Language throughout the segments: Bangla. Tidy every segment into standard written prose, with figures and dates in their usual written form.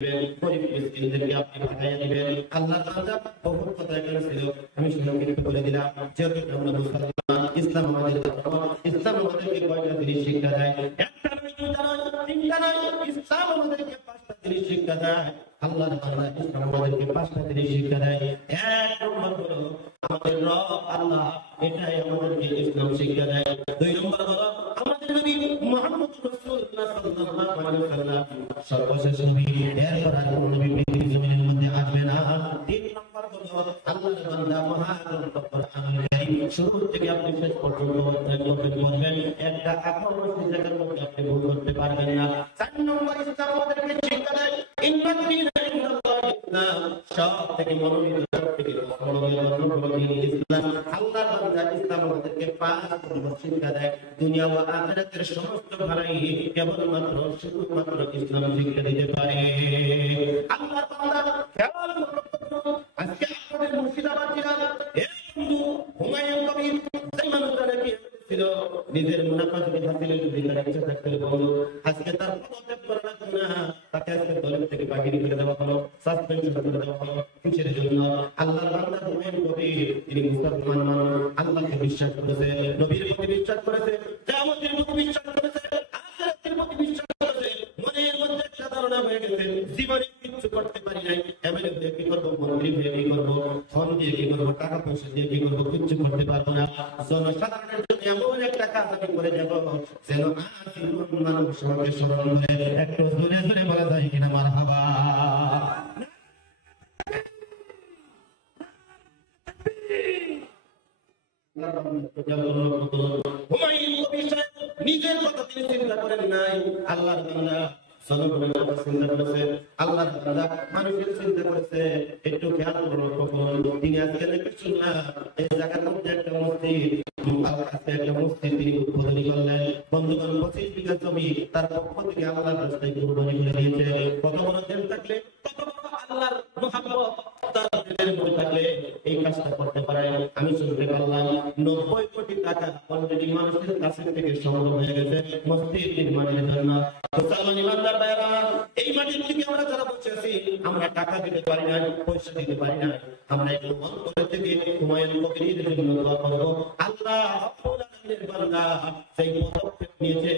গরিব মিসকিনদেরকে আপনি ভাগাইয়া দিবেন। আল্লাহ তাআলা বহুত কথা এখানে ছিল, আমি সংক্ষেপে বলে দিলাম। যেহেতু আমরা মুসলমান, ইসলাম আমাদের ধর্ম, ইসলাম আমাদেরকে কয়টা জিনিস শিক্ষা দেয়? একটা নয়, দুইটা নয়, তিনটা নয়, ইসলাম আমাদেরকে পাঁচটা জিনিস শিক্ষা দেয়। আল্লাহর বান্দা, ইসলাম আমাদেরকে পাঁচটা জিনিস শিক্ষা দেয়। এক নম্বর হলো আমাদের রব আল্লাহ, এটাই আমাদেরকে ইসলাম শিক্ষা দেয়। দুই নম্বর হলো আমাদের নবী মুহাম্মদ রাসূলুল্লাহ সাল্লাল্লাহু আলাইহি ওয়াসাল্লাম সর্বশেষ নবী, এরপর আর কোন নবী পৃথিবীর জমিনের মধ্যে আসবে না। তিন নম্বর হলো আল্লাহর বান্দা মহান কোরআনুল কারীম শুরু থেকে আপনি শেষ পর্যন্ত অধ্যয়ন করতে পারবেন, একটা আকর্ষণীয় জায়গার মধ্যে আপনি ভুল করতে পারবেন না। চার নম্বর ইসলাম আমাদেরকে শিক্ষা দেয় ইন্নাদ দীনা ইনদাল্লাহি ইসলাম, সব থেকে মনোনীত, সব থেকে মনোনীত ইসলাম। আল্লাহর বান্দা ইসলাম আমাদেরকে পাঁচ নম্বর শিক্ষা দেয়, দুনিয়া ও আখিরাতের সমস্ত ভালাই কেবলমাত্র শুধুমাত্র ইসলাম শিক্ষা দিতে পারে। আল্লাহর বান্দা খেয়াল করুন, আজকে আপনাদের মুর্শিদাবাদ জেলার এক বন্ধু হুমায়ুন কবির, সেই মানুষটা নাকি ছিল নিজের মুনাফা যদি হাসিলের অধিকার ইচ্ছা থাকতে বলো, আজকে তার পদত্যাগ করা লাগবে না, তাকে আজকে দলের থেকে বাহির করে দেওয়া হলো, সাসপেন্ড করে দেওয়া হলো। কিসের জন্য? আল্লাহর বান্দা হুমায়ুন কবির, তিনি মুসলমান মানুষ, আল্লাহকে বিশ্বাস করেছে, নবীর প্রতি বিশ্বাস করেছে, কিয়ামতের প্রতি বিশ্বাস করেছে, আখিরাতের প্রতি বিশ্বাস করেছে। মনের মধ্যে একটা ধারণা হয়ে গেছে, জীবনে কিছু করতে পারি নাই, এমএলএ দিয়ে কি করবো, মন্ত্রী দিয়ে কি করবো, ধন দিয়ে কি করবো, টাকা পয়সা দিয়ে কি করবো, কিচ্ছু করতে পারবো না। জনসাধারণের জন্য এমন একটা কাজ আমি করে যাবো যেন আজীবন মানুষ আমাকে স্মরণ করে। একটু জোরে জোরে বলা যায় কিনা মারহাবা? হুমায়ুন কবির সাহেব নিজের কথা তিনি চিন্তা করেন নাই, আল্লাহর বান্দা জনগণের কথা চিন্তা করেছে, আল্লাহর বান্দা মানুষের চিন্তা করেছে। একটু খেয়াল করুন, কখন তিনি আজকে দেখে শুনলাম এই জায়গার মধ্যে একটা মসজিদ, একটা মসজিদ তিনি উদ্বোধনী করলেন। বন্ধুগণ, 25 বিঘা জমি তার পক্ষ থেকে আল্লাহর রাস্তায় কুরবানি করে দিয়েছে। কত বড় দিল থাকলে, কত বড় আল্লাহর মুহাব্বত তার দিলের মধ্যে থাকলে এই কাজটা করতে পারে। আমি শুনতে পারলাম 90 কোটি টাকা অলরেডি মানুষের কাছ থেকে সংগ্রহ হয়ে গেছে মসজিদ নির্মাণের জন্য। মুসলমান ইমানদার ভাইরা, এই মাটির থেকে আমরা যারা বসে আছি, আমরা টাকা দিতে পারি না, পয়সা দিতে পারি না, আমরা একটু অন্তর থেকে হুমায়ুন কবিরের জন্য দোয়া করব। আল্লাহ রাব্বুল আলামিনের বান্দা সেই পদক্ষেপ নিয়েছে,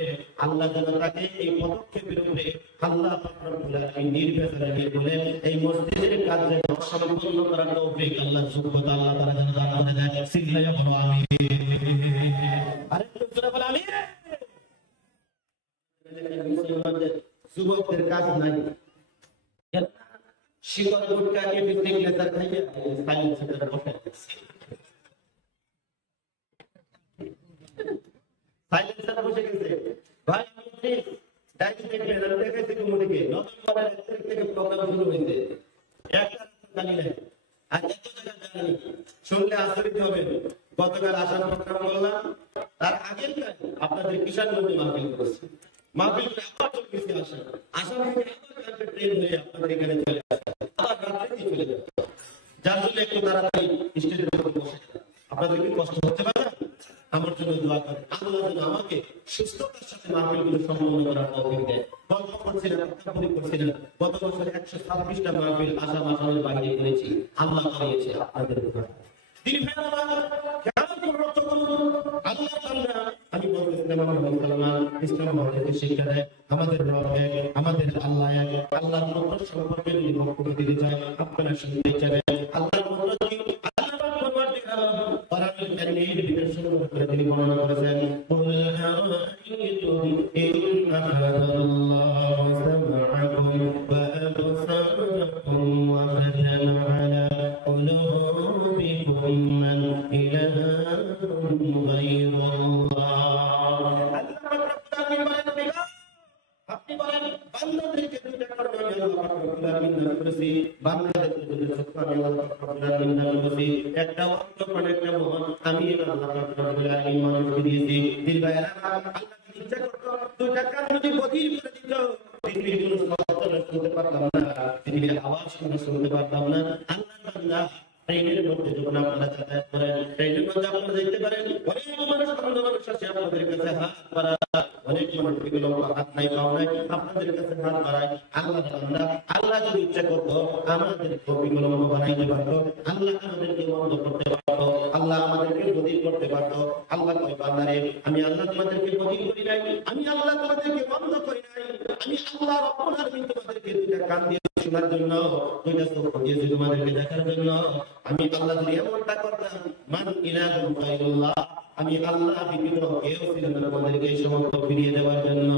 আল্লাহ যেন তাকে এই পদক্ষেপের উপরে আল্লাহ রাব্বুল আলামিন নির্ভেজাল বলে এই মসজিদের কাজ যেন সম্পূর্ণ করার তৌফিক আল্লাহ সুবহানাহু ওয়া তাআলা যেন দান করে দেয়। সিল্লায়া বলো আমিন। আরেকটু জোরে বলো আমিন। মুসলমানদের যুবকদের কাজ নাই, শিকড় গুটকা কে পিকনিক নেতার খাইয়া সাইলেন্সার বসে আছে, সাইলেন্সার বসে গেছে। ভাই আমি ডাইরেক্ট দেখবেন, দেখাইতে কমিটিকে নভেম্বরের 1 তারিখ থেকে প্রোগ্রাম শুরু হয়েছে, একটা জানি না আর এত জায়গা জানি, শুনলে আশ্চর্য হবেন। গতকাল আসার প্রোগ্রাম করলাম, তার আগের আপনাদের কিষানগঞ্জে মাহফিল করেছে, মাহফিল করে আবার চলে গেছে। আসার পরে আবার ট্রেন হয়ে আপনাদের এখানে চলে আসে, আবার রাত্রে চলে যাবে। যার জন্য একটু তাড়াতাড়ি স্টেজের উপর বসে। আপনাদের কি কষ্ট হতে পারে? আমার জন্য দোয়া করেন, আল্লাহ যেন আমাকে সুস্থতার সাথে মাহফিলগুলো সম্পন্ন করার তৌফিক দেয়। গল্প করছিলাম, করছিলাম, গত বছর 126টা মাহফিল আসাম আসামের বাইরে করেছি, আল্লাহ করিয়েছে আপনাদের উপর। আমি বলতেছিলাম আমার মুসলমান, ইসলাম আমাদেরকে শিক্ষা দেয় আমাদের রব এক, আমাদের আল্লাহ এক। আল্লাহর মন্ত্র সম্পর্কে যদি বক্তব্য দিতে চাই, আপনারা শুনতে চাইবেন আল্লাহর মন্ত্র কি? তিনি বর্ণনা করেছেন, কুল আরাইতুম ইন আখাযাল্লাহু সাম'আকুম ওয়া আবসারাকুম ওয়া ফাতানা আলা কুলুবিকুম মান ইলাহুন গায়রুল্লাহ। আপনি বলেন বান্দাদেরকে দুইটা করবে, আমি আল্লাহ রাব্বুল আলামিন দান করেছি, বান্দাদেরকে দুইটা সত্য আমি আল্লাহ রাব্বুল আলামিন দান করেছি, একটা অন্তর একটা মন আমি আল্লাহ রাব্বুল আলামিন মানুষকে দিয়েছি। দিলবায়রা আল্লাহ ইচ্ছা করতো দুইটা কান যদি বধির করে দিত, পৃথিবীর কোনো শব্দ শুনতে পারতাম না, পৃথিবীর আওয়াজ শুনতে পারতাম না। আল্লাহ বান্দা ট্রেনের মধ্যে যখন আপনারা যাতায়াত করেন, ট্রেনের মধ্যে আপনারা দেখতে পারেন অনেক মানুষ, মানুষ আসে আপনাদের কাছে হাত অনেক মানুষ এগুলো হাত নাই পাও নাই আপনাদের কাছে হাত বাড়ায় আল্লাহ বান্দা আল্লাহ যদি ইচ্ছা করতো আমাদের কবিগুলো বানাইতে পারতো আল্লাহ আমাদেরকে বন্ধ করতে পারতো আল্লাহ আমাদেরকে বদল করতে পারতো আল্লাহ কয় বান্দারে আমি আল্লাহ তোমাদেরকে বদল করি নাই আমি আল্লাহ তোমাদেরকে বন্ধ করি নাই আমি আল্লাহ রব্বুল আলামিন তোমাদেরকে দুইটা কান দিয়ে শোনার জন্য দুইটা চোখ দিয়েছি তোমাদেরকে দেখার জন্য আমি আল্লাহ যদি এমনটা করতাম মান ইলাহুন গায়রুল্লাহ আমি আল্লাহ ব্যতীত কেউ ছিল না তোমাদেরকে এই সমস্ত ফিরিয়ে দেওয়ার জন্য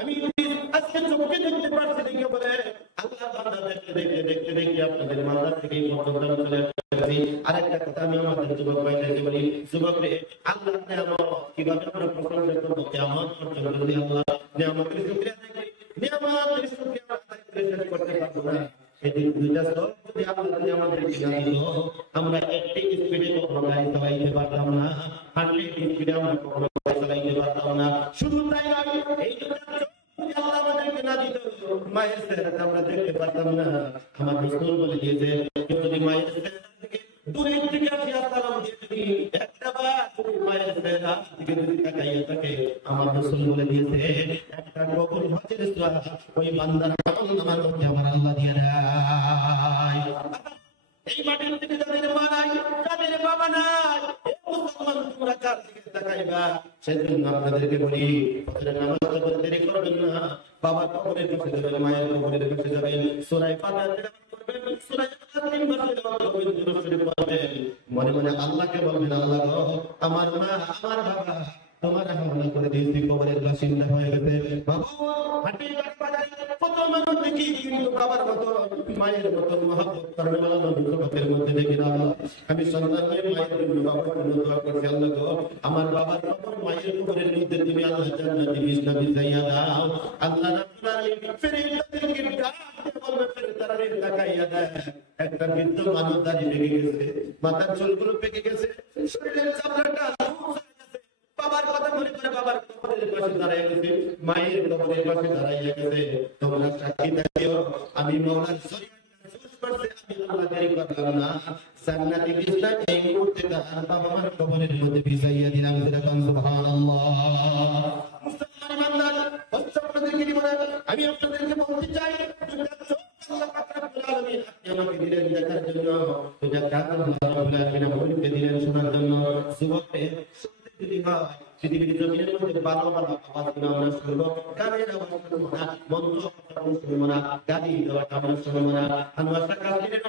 আমি আজকে চোখে দেখতে পারছি দেখে বলে আল্লাহ বান্দা দেখতে আপনাদের মাথা থেকে মতটা চলে আসছে আরেকটা কথা আমি আমাদের যুবক ভাইদেরকে বলি যুবক রে আল্লাহর নিয়ামত কিভাবে আমরা প্রশংসা করব কিয়ামত পর্যন্ত যদি আল্লাহ নিয়ামতের শুকরিয়া আদায় করি নিয়ামতের শুকরিয়া আদায় করে শেষ করতে পারবো না সেদিন দুইটা স্তর যদি আল্লাহ আমাদেরকে না দিত আমরা একটি স্পিডে কখনো গাড়ি চালাইতে পারতাম না 100 স্পিডে আমরা কখনো গাড়ি চালাইতে পারতাম না শুধু তাই নয় এই যদি আল্লাহ আমাদেরকে না দিত মায়ের চেহারাটা আমরা দেখতে পারতাম না আমার রাসূল বলে দিয়েছে কেউ যদি মায়ের চেহারা থেকে দূরে থেকে আসিয়া সালাম দিয়ে যদি একটা বার তুমি মায়ের চেহারা থেকে যদি তাকাইয়া থাকে আমার রাসূল বলে দিয়েছে একটা কবুল হজের সওয়াব ওই বান্দার আমলনামার মধ্যে আমার আল্লাহ দিয়ে দেয় এই মাটির থেকে যাদের মা নাই যাদের বাবা নাই মুসলমান তোমরা কার দিকে তাকাইবা সেজন্য আপনাদেরকে বলি ফজরের নামাজটা পড়তে দেরি করবেন না বাবার কবরের পাশে যাবেন মায়ের কবরের পাশে যাবেন সূরা ফাতিহা তেলাওয়াত করবেন সূরা ইয়াসিন তেলাওয়াত করবেন দুরূদ শরীফ পড়বেন মনে মনে আল্লাহকে বলবেন আল্লাহ গো আমার মা আমার বাবা তোমার হাওলা করে দিয়েছি কবরের বাসিন্দা হয়ে গেছে বাবা হাঁটি বাজারে কত মানুষ দেখি কিন্তু বাবার মতো মায়ের মতো মহব্বত করার वाला নবী জগতের মধ্যে দেখি না আমি সন্তান হয়ে মায়ের জন্য বাবার জন্য দোয়া করছি আল্লাহ গো আমার বাবার কবর মায়ের কবরের মধ্যে তুমি আল্লাহ জান্নাতে বিছনা বিছাইয়া দাও আল্লাহ রাব্বুল আলামিন ফেরেশতাদেরকে ডাক দিয়ে বলবে ফেরেশতারা তাকাইয়া দেয় একটা বৃদ্ধ মানুষ দাঁড়িয়ে লেগে গেছে মাথার চুলগুলো পেকে গেছে শরীরের চামড়াটা বাবার কথা মনে করে বাবার কবরের পাশে দাঁড়ায় গেছে মায়ের কবরের পাশে দাঁড়াইয়া গেছে তোমরা সাক্ষী থাকিও আমি মাওলার আমি আল্লাহ দেরি করলাম না জান্নাতে বিছনা এই মুহূর্তে তার বাবা মার কবরের মধ্যে বিছাইয়া দিলাম সুবহানাল্লাহ মুসলমান ইমানদার আপনাদেরকে বলে আমি আপনাদেরকে বলতে চাই আল্লাহ পাক রব্বুল আলামিন আমাকে দিলেন দেখার জন্য দুইটা কান আল্লাহ রব্বুল আলামিন আমাকে দিলেন শোনার জন্য যুবকদের পৃথিবীর জমিনের মধ্যে ভালো ভালো আওয়াজগুলো আমরা শুনবো গানের আওয়াজ শুনবো না মন্ত্র শুনবো না গালি দেওয়াটা আমরা শুনবো না আনোয়ার কাসিরের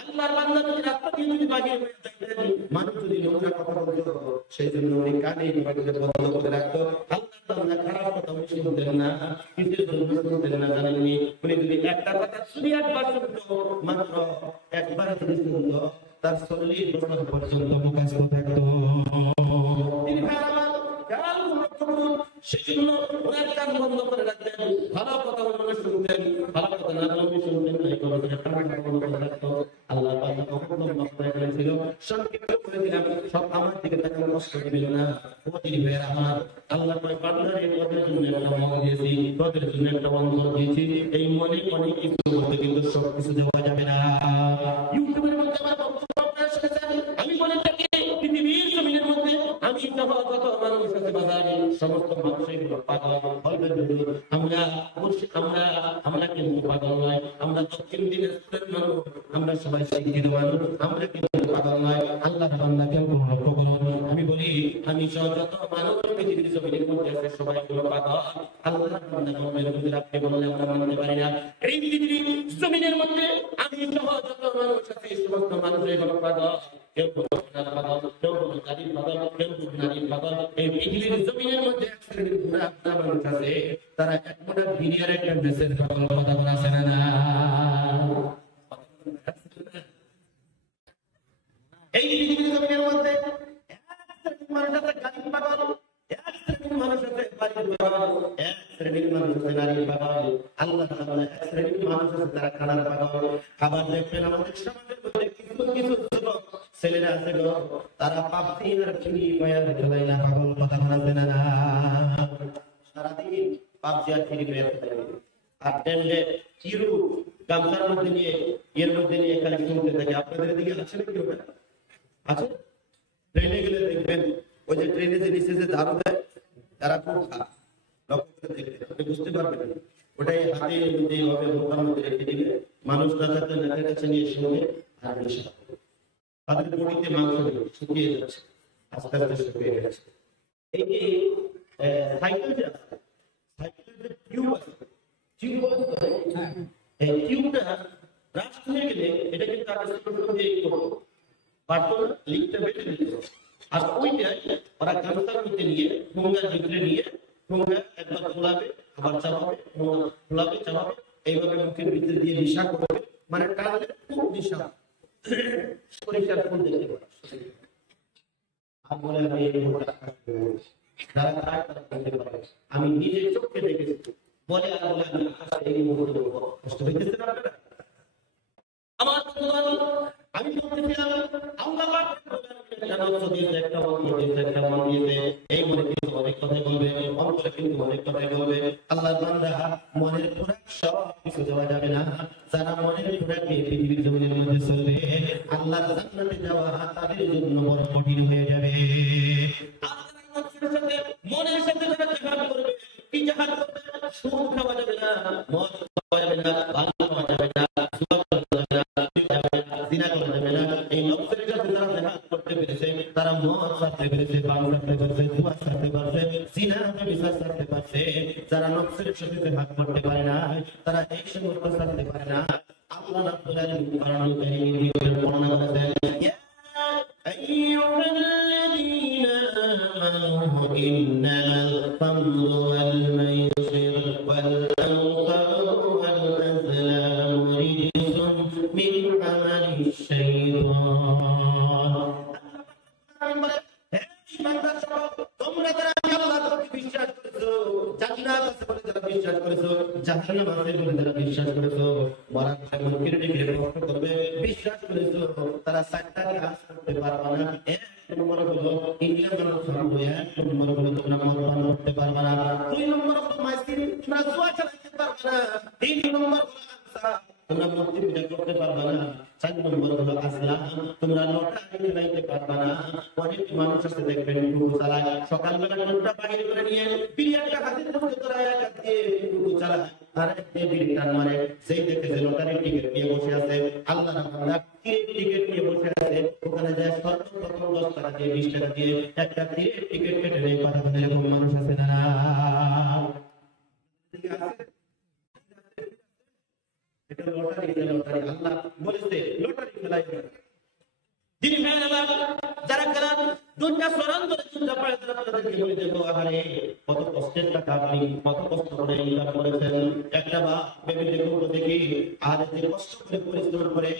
আল্লাহর বান্দা যদি রাস্তা দিয়ে যদি বাহির হয়ে যাইতেন মানুষ যদি নোংরা কথা বলতো সেই জন্য উনি কানে বন্ধ করে রাখতো আল্লাহর বান্দা খারাপ কথা উনি শুনতেন না কিসের জন্য শুনতেন না জানেন উনি যদি একটা কথা শুনি একবার শুনতো মাত্র একবার যদি শুনতো তার 40 বছর পর্যন্ত মুখস্থ থাকতো সেজন্য ওনার কান বন্ধ করে রাখতেন ভালো কথা বললে শুনতেন ভালো কথা না বললে শুনতেন না এই কথা বন্ধ করে রাখতো আল্লাহ পাক কখনো মাফ করেছিল সংক্ষিপ্ত করে দিলাম সব আমার দিকে তাকানো কষ্ট দিবেন না প্রতিটি ভাইয়ের আমার আল্লাহ পাক বান্দারে কদের জন্য একটা মন দিয়েছি কদের জন্য একটা অন্তর দিয়েছি এই মনে অনেক কিছু বলতে কিন্তু সব কিছু দেওয়া যাবে না ইউটিউবের মধ্যে আমার বক্তব্য আপনারা শুনেছেন আমি বলে থাকি পৃথিবীর জমিনের মধ্যে আমি যত মানুষ আছে বাজারে সমস্ত মানুষই পাগল বলবেন আমরা কিন্তু পাগল নয় আমরা দক্ষিণ দিনাজপুরের মানুষ আমরা সবাই শিক্ষিত মানুষ আমরা কিন্তু পাগল নয় আল্লাহর বান্দাকে লক্ষ্য করুন আমি বলি আমি যত মানুষ পৃথিবীর জমিনের মধ্যে আছে সবাই হলো পাগল আল্লাহর বান্দা কমের মধ্যে আপনি বললে আমরা মানতে পারি না এই পৃথিবীর জমিনের মধ্যে আমি যত মানুষ আছে সমস্ত মানুষই হলো পাগল কেউ পাগল কেউ গাড়ির পাগল কেউ নারীর পাগল এই পৃথিবীর জমিনের মধ্যে এক শ্রেণীর গুণাবতা মানুষ আছে তারা এক মোটা বিনিয়ার একটা দেশের পাগল কথা বলা আছে না এই পৃথিবীর জমিনের মধ্যে এক শ্রেণীর মানুষ আছে গাড়ির পাগল এক শ্রেণীর মানুষ আছে বাড়ির পাগল এক শ্রেণীর মানুষ আছে নারীর পাগল আল্লাহ তাআলা এক শ্রেণীর মানুষ আছে তারা খানার পাগল খাবার দেখবেন আমাদের সমাজের মধ্যে কিছু যুবক ছেলেরা আছে গো তারা পাপড়ি আর চিনি পায়ার খেলায় না পাগল কথা বলতে না সারাদিন পাপড়ি আর চিনি পায়ার খেলায় আর টেন্ডে চিরু গামছার মধ্যে নিয়ে এর মধ্যে নিয়ে খালি শুনতে থাকে আপনাদের দিকে আছে নাকি ওটা আছে ট্রেনে গেলে দেখবেন ওই যে ট্রেনে যে নিচে যে ঝাড়ু দেয় তারা খুব লক্ষ্য করে দেখবে, আপনি বুঝতে পারবেন ওটাই হাতে এইভাবে মোটার মধ্যে রেখে দিবে, মানুষ না থাকলে নাকের কাছে নিয়ে শুনে আর তাদের বডিতে মাংস শুকিয়ে যাচ্ছে, আস্তে আস্তে শুকিয়ে যাচ্ছে। এই যে সাইকেল যে আছে, সাইকেলের যে টিউব আছে, টিউব এই টিউবটা ব্রাস্ট হয়ে গেলে এটা কিন্তু আগে দিয়ে করবো পারতো না, লিকটা বেটে দিত। আর ওইটাই ওরা কাঁচার মধ্যে নিয়ে ঠোঙ্গার ভিতরে নিয়ে ঠোঙ্গা একবার খোলাবে আবার চাপাবে, খোলাবে চাপাবে, এইভাবে মুখের ভিতরে দিয়ে নিশা করবে, মানে টানলে খুব নিশা পরিষ্কার ফুল দেখতে পারে। আর বলে আমি এই মুহূর্তে যারা খায় তারা বলতে পারে আমি নিজের চোখে দেখেছি, বলে আর বলে আমি আকাশে এই মুহূর্তে বলবো। কষ্ট হইতেছে না আপনারা? আমার আমি বলতেছিলাম আল্লাহ একটা মন দিয়েছে, এই মনে কিন্তু অনেক কথা বলবে, অন্তরে কিন্তু অনেক কথা বলবে। আল্লাহর বান্দা মনের খোরাক সব কিছু দেওয়া যাবে না, যারা মনের খোরাকে পৃথিবীর জমিনের মধ্যে চলবে আল্লাহর জান্নাতে যাওয়া তাদের জন্য বড় কঠিন হয়ে যাবে। মনের সাথে যারা জিহাদ করবে, কি জিহাদ করবে? সুদ খাওয়া যাবে না, মদ খাওয়া যাবে না, ভালো খাওয়া যাবে না, তারা মদ ছাড়তে পেরেছে, বাং ছাড়তে পারছে, জুয়া ছাড়তে পারছে, জিনা ব্যভিচার ছাড়তে পারছে। যারা নফসের সাথে জিহাদ করতে পারে না তারা এই সমস্ত ছাড়তে পারে না। আল্লাহ রাব্বুল আলামিন কোরআনুল কারীমে বর্ণনা করেছেন, ইয়া আইয়ুহাল্লাযীনা আমানু ইন্নামাল খামরু ওয়াল মাইসির ওয়াল আনসারু ওয়াল আযলামু রিজসুম মিন আমালিশ শাইতান। তোমরা যারা আল্লাহকে বিশ্বাস করেছো, জান্নাত আছে বলে যারা বিশ্বাস করেছো, জাহান্নাম আছে বলে যারা বিশ্বাস করেছো, মরার পরে মুনকির দিকে কষ্ট করবে বিশ্বাস করেছো, তারা চারটা কাজ করতে পারবে না। এক নম্বর হলো ইন্নামাল খামরু, এক নম্বর হলো তোমরা মদ পান করতে পারবে না, দুই নম্বর হলো মাইসির, তোমরা জুয়া খেলাতে পারবে না, তিন নম্বর হলো আনসার, তোমরা মূর্তি পূজা করতে পারবে না, চার নম্বর হলো আসলাম, তোমরা লটারি খেলাইতে পারবে না। অনেক মানুষ আছে দেখবেন টুকু চালায়, সকালবেলা নোটটা বাইরে করে নিয়ে বিরিয়ানিটা হাতের মধ্যে ধরায় একা দিয়ে টুকু চালায়, আর একটা বিড়ি টান মারে, সেই দেখে যে লটারির টিকিট নিয়ে বসে আছে, আল্লাহ না টিকিট নিয়ে বসে আছে, ওখানে যায় সর্বপ্রথম 10 টাকা দিয়ে 20 টাকা দিয়ে একটা টিকিট কেটে নেয়, পাঠাবেন এরকম মানুষ আছে না? এটা লটারি, লটারি আল্লাহ বলেছে লটারি খেলাই না। যিনি ভাইরা যারা খেলার দুনিয়া সরান ধরে চিন্তা করে তাদেরকে বলে দেবো, আরে কত কষ্টের টাকা আপনি কত কষ্ট করে ইনকাম করেছেন। একটা বা ভেবে দেখুন দেখি, আর যে কষ্ট করে পরিশ্রম করে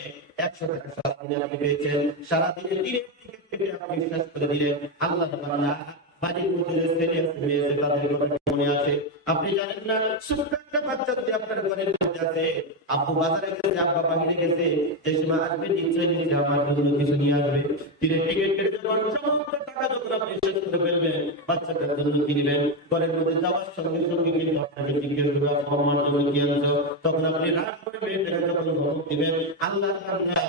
100 টাকা সারাদিনে আপনি পেয়েছেন, সারাদিনে 3 টিকিট কেটে আপনি বিশ্বাস করে দিলেন আল্লাহ তাআলা বাড়ির মধ্যে যে ছেলে আছে মেয়ে আছে তাদের কথা মনে আছে? আপনি জানেন না ছোট্ট একটা বাচ্চা যদি আপনার ঘরের মধ্যে আছে, আব্বু বাজারে গেছে, আব্বা বাহিরে গেছে, যে সময় আসবে নিশ্চয়ই নিজে আমার জন্য কিছু নিয়ে আসবে, টিকিট কেটে যখন সমস্ত টাকা যখন আপনি শেষ করে ফেলবেন বাচ্চাটার জন্য কিনবেন, ঘরের মধ্যে যাওয়ার সঙ্গে সঙ্গে কিন্তু আপনাকে জিজ্ঞেস করবে আমার জন্য কি আনছো, তখন আপনি রাগ করে মেয়েটাকে যখন ধমক দিবেন আল্লাহ তাআলা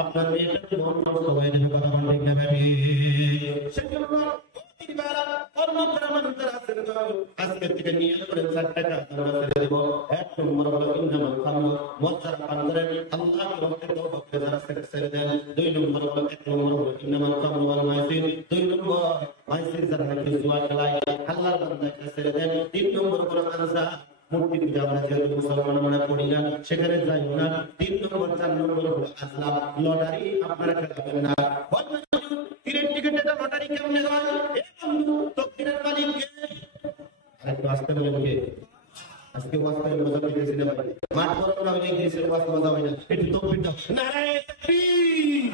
আপনার মেয়েটার মন নষ্ট হয়ে যাবে। কথা বলেন ঠিক না ভাই? সেজন্য আজকে থেকে নিয়ে করেন 4 টাকা আমরা ছেড়ে দেব। 1 নম্বর হলো ইন্নামাল খামরু, মদ যারা পান করেন আল্লাহর রাস্তায় তওবা করে যারা ছেড়ে দেন। 2 নম্বর হলো 1 নম্বর হলো ইন্নামাল খামরু ওয়াল মাইসির, 2 নম্বর মাইসির যারা জুয়া খেলায় আল্লাহর বান্দাকে ছেড়ে দেন। 3 নম্বর হলো আনসার, মূর্তি পূজা আমরা যেহেতু মুসলমান আমরা করি না সেখানে যাই না। 3 নম্বর 4 নম্বর হলো আসলাম, লটারি আপনারা খেলাবেন না। টিকিট টিকিটটা লটারি কেমনে হয়? এই বন্ধু তকদিরের মালিক কে? আরেকটু আসতে বলেন কে? আজকে ওয়াজ করে মজা পেয়েছি না ভাই? মাঠ বড় না হলে দেশের ওয়াজ মজা হয় না। একটু তাকবীর দাও, নারায়ে তাকবীর,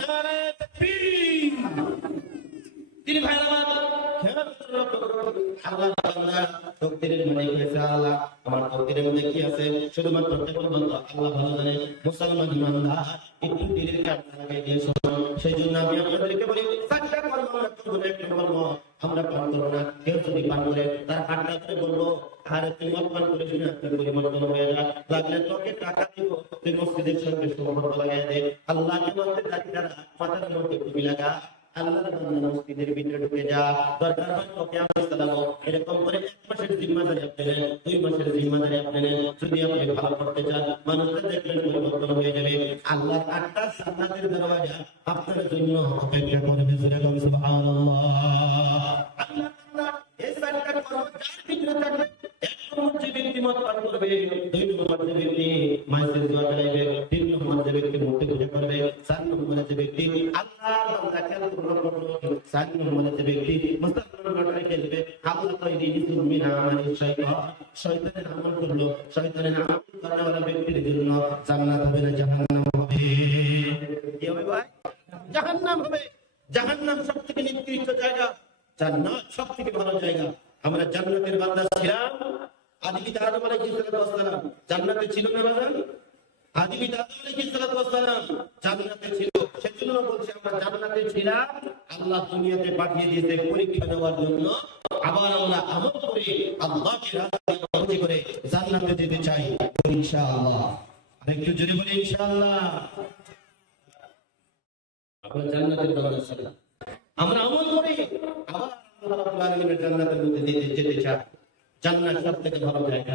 নারায়ে তাকবীর। তিনি ভাই আমার খেয়াল আল্লাহ বান্দা তকদিরের মালিক হয়েছে আল্লাহ। আমার তকদিরের মধ্যে কি আছে শুধুমাত্র আল্লাহ ভালো জানে। মুসলমান ইমানদার একটু দিলের কাট লাগাই দিয়ে শোনো। সেই জন্য আমি আপনাদেরকে বলি 4টা কর্ম আমরা করব, 1 নম্বর আমরা পান করব না। কেউ যদি পান করে তার হাতটা ধরে বলবো, আরে তুই মদ পান করে শুনে তুই পরিবর্তন হয়ে যা, লাগলে তোকে টাকা দিব, তুই মসজিদের সঙ্গে সম্পর্ক লাগাই দে, আল্লাহকে বলতে দাঁড়িয়ে মাথার মধ্যে টুপি লাগা, আল্লাহর বান্দা মসজিদের ভিতরে ঢুকে যা, দরকার হয় তোকে আমি সালামো। এরকম করে 1 মাসের জিম্মাদারি আপনি নেন, 2 মাসের জিম্মাদারি আপনি নেন। যদি আপনি ভালো করতে চান, মানুষরা দেখবেন পরিবর্তন হয়ে যাবে। আল্লাহর 8টা জান্নাতের দরওয়াজা আপনার জন্য অপেক্ষা করবে। সুবহানাল্লাহ। আল্লাহ তাআলা এই 4টা কর্মচারীর ভিতরে থাকবে। 1 নম্বর যে ব্যক্তি মত পান করবে, 2 নম্বর যে ব্যক্তি মায়ের দোয়া চালাইবে, 3 নম্বর যে ব্যক্তি মূর্তি পূজা করবে, 4 নম্বরে যে ব্যক্তি আল্লাহর বান্দা খেয়াল করবে, 4 নম্বরে যে ব্যক্তি মুস্তাকিম লটারি খেলবে, আল্লাহ তৈরি মিন আমালি শয়তান, শয়তানের আমল করলো, শয়তানের আমল করার ব্যক্তির জন্য জান্নাত হবে না জাহান্নাম হবে। কি হবে ভাই? জাহান্নাম হবে। জাহান্নাম সবথেকে নিকৃষ্ট জায়গা, জান্নাত সবথেকে ভালো জায়গা। আমরা জান্নাতের বান্দা ছিলাম। আদি পিতা আদম আলাইহিস সালাম জান্নাতে ছিল না বাবা? আদি পিতা আদম আলাইহিস সালাম জান্নাতে ছিল। সেজন্য বলছি আমরা জান্নাতে ছিলাম, আল্লাহ দুনিয়াতে পাঠিয়ে দিয়েছে পরীক্ষা দেওয়ার জন্য। আবার আমরা আমল করে আল্লাহকে রাজি করে জান্নাতে যেতে চাই ইনশাআল্লাহ। আরেকটু জোরে বলি ইনশাআল্লাহ। আমরা জান্নাতের বান্দা ছিলাম, আমরা আমল করে আবার আল্লাহ রাব্বুল আলামিনের জান্নাতের মধ্যে যেতে চাই। জান্নাত সবথেকে ভালো জায়গা,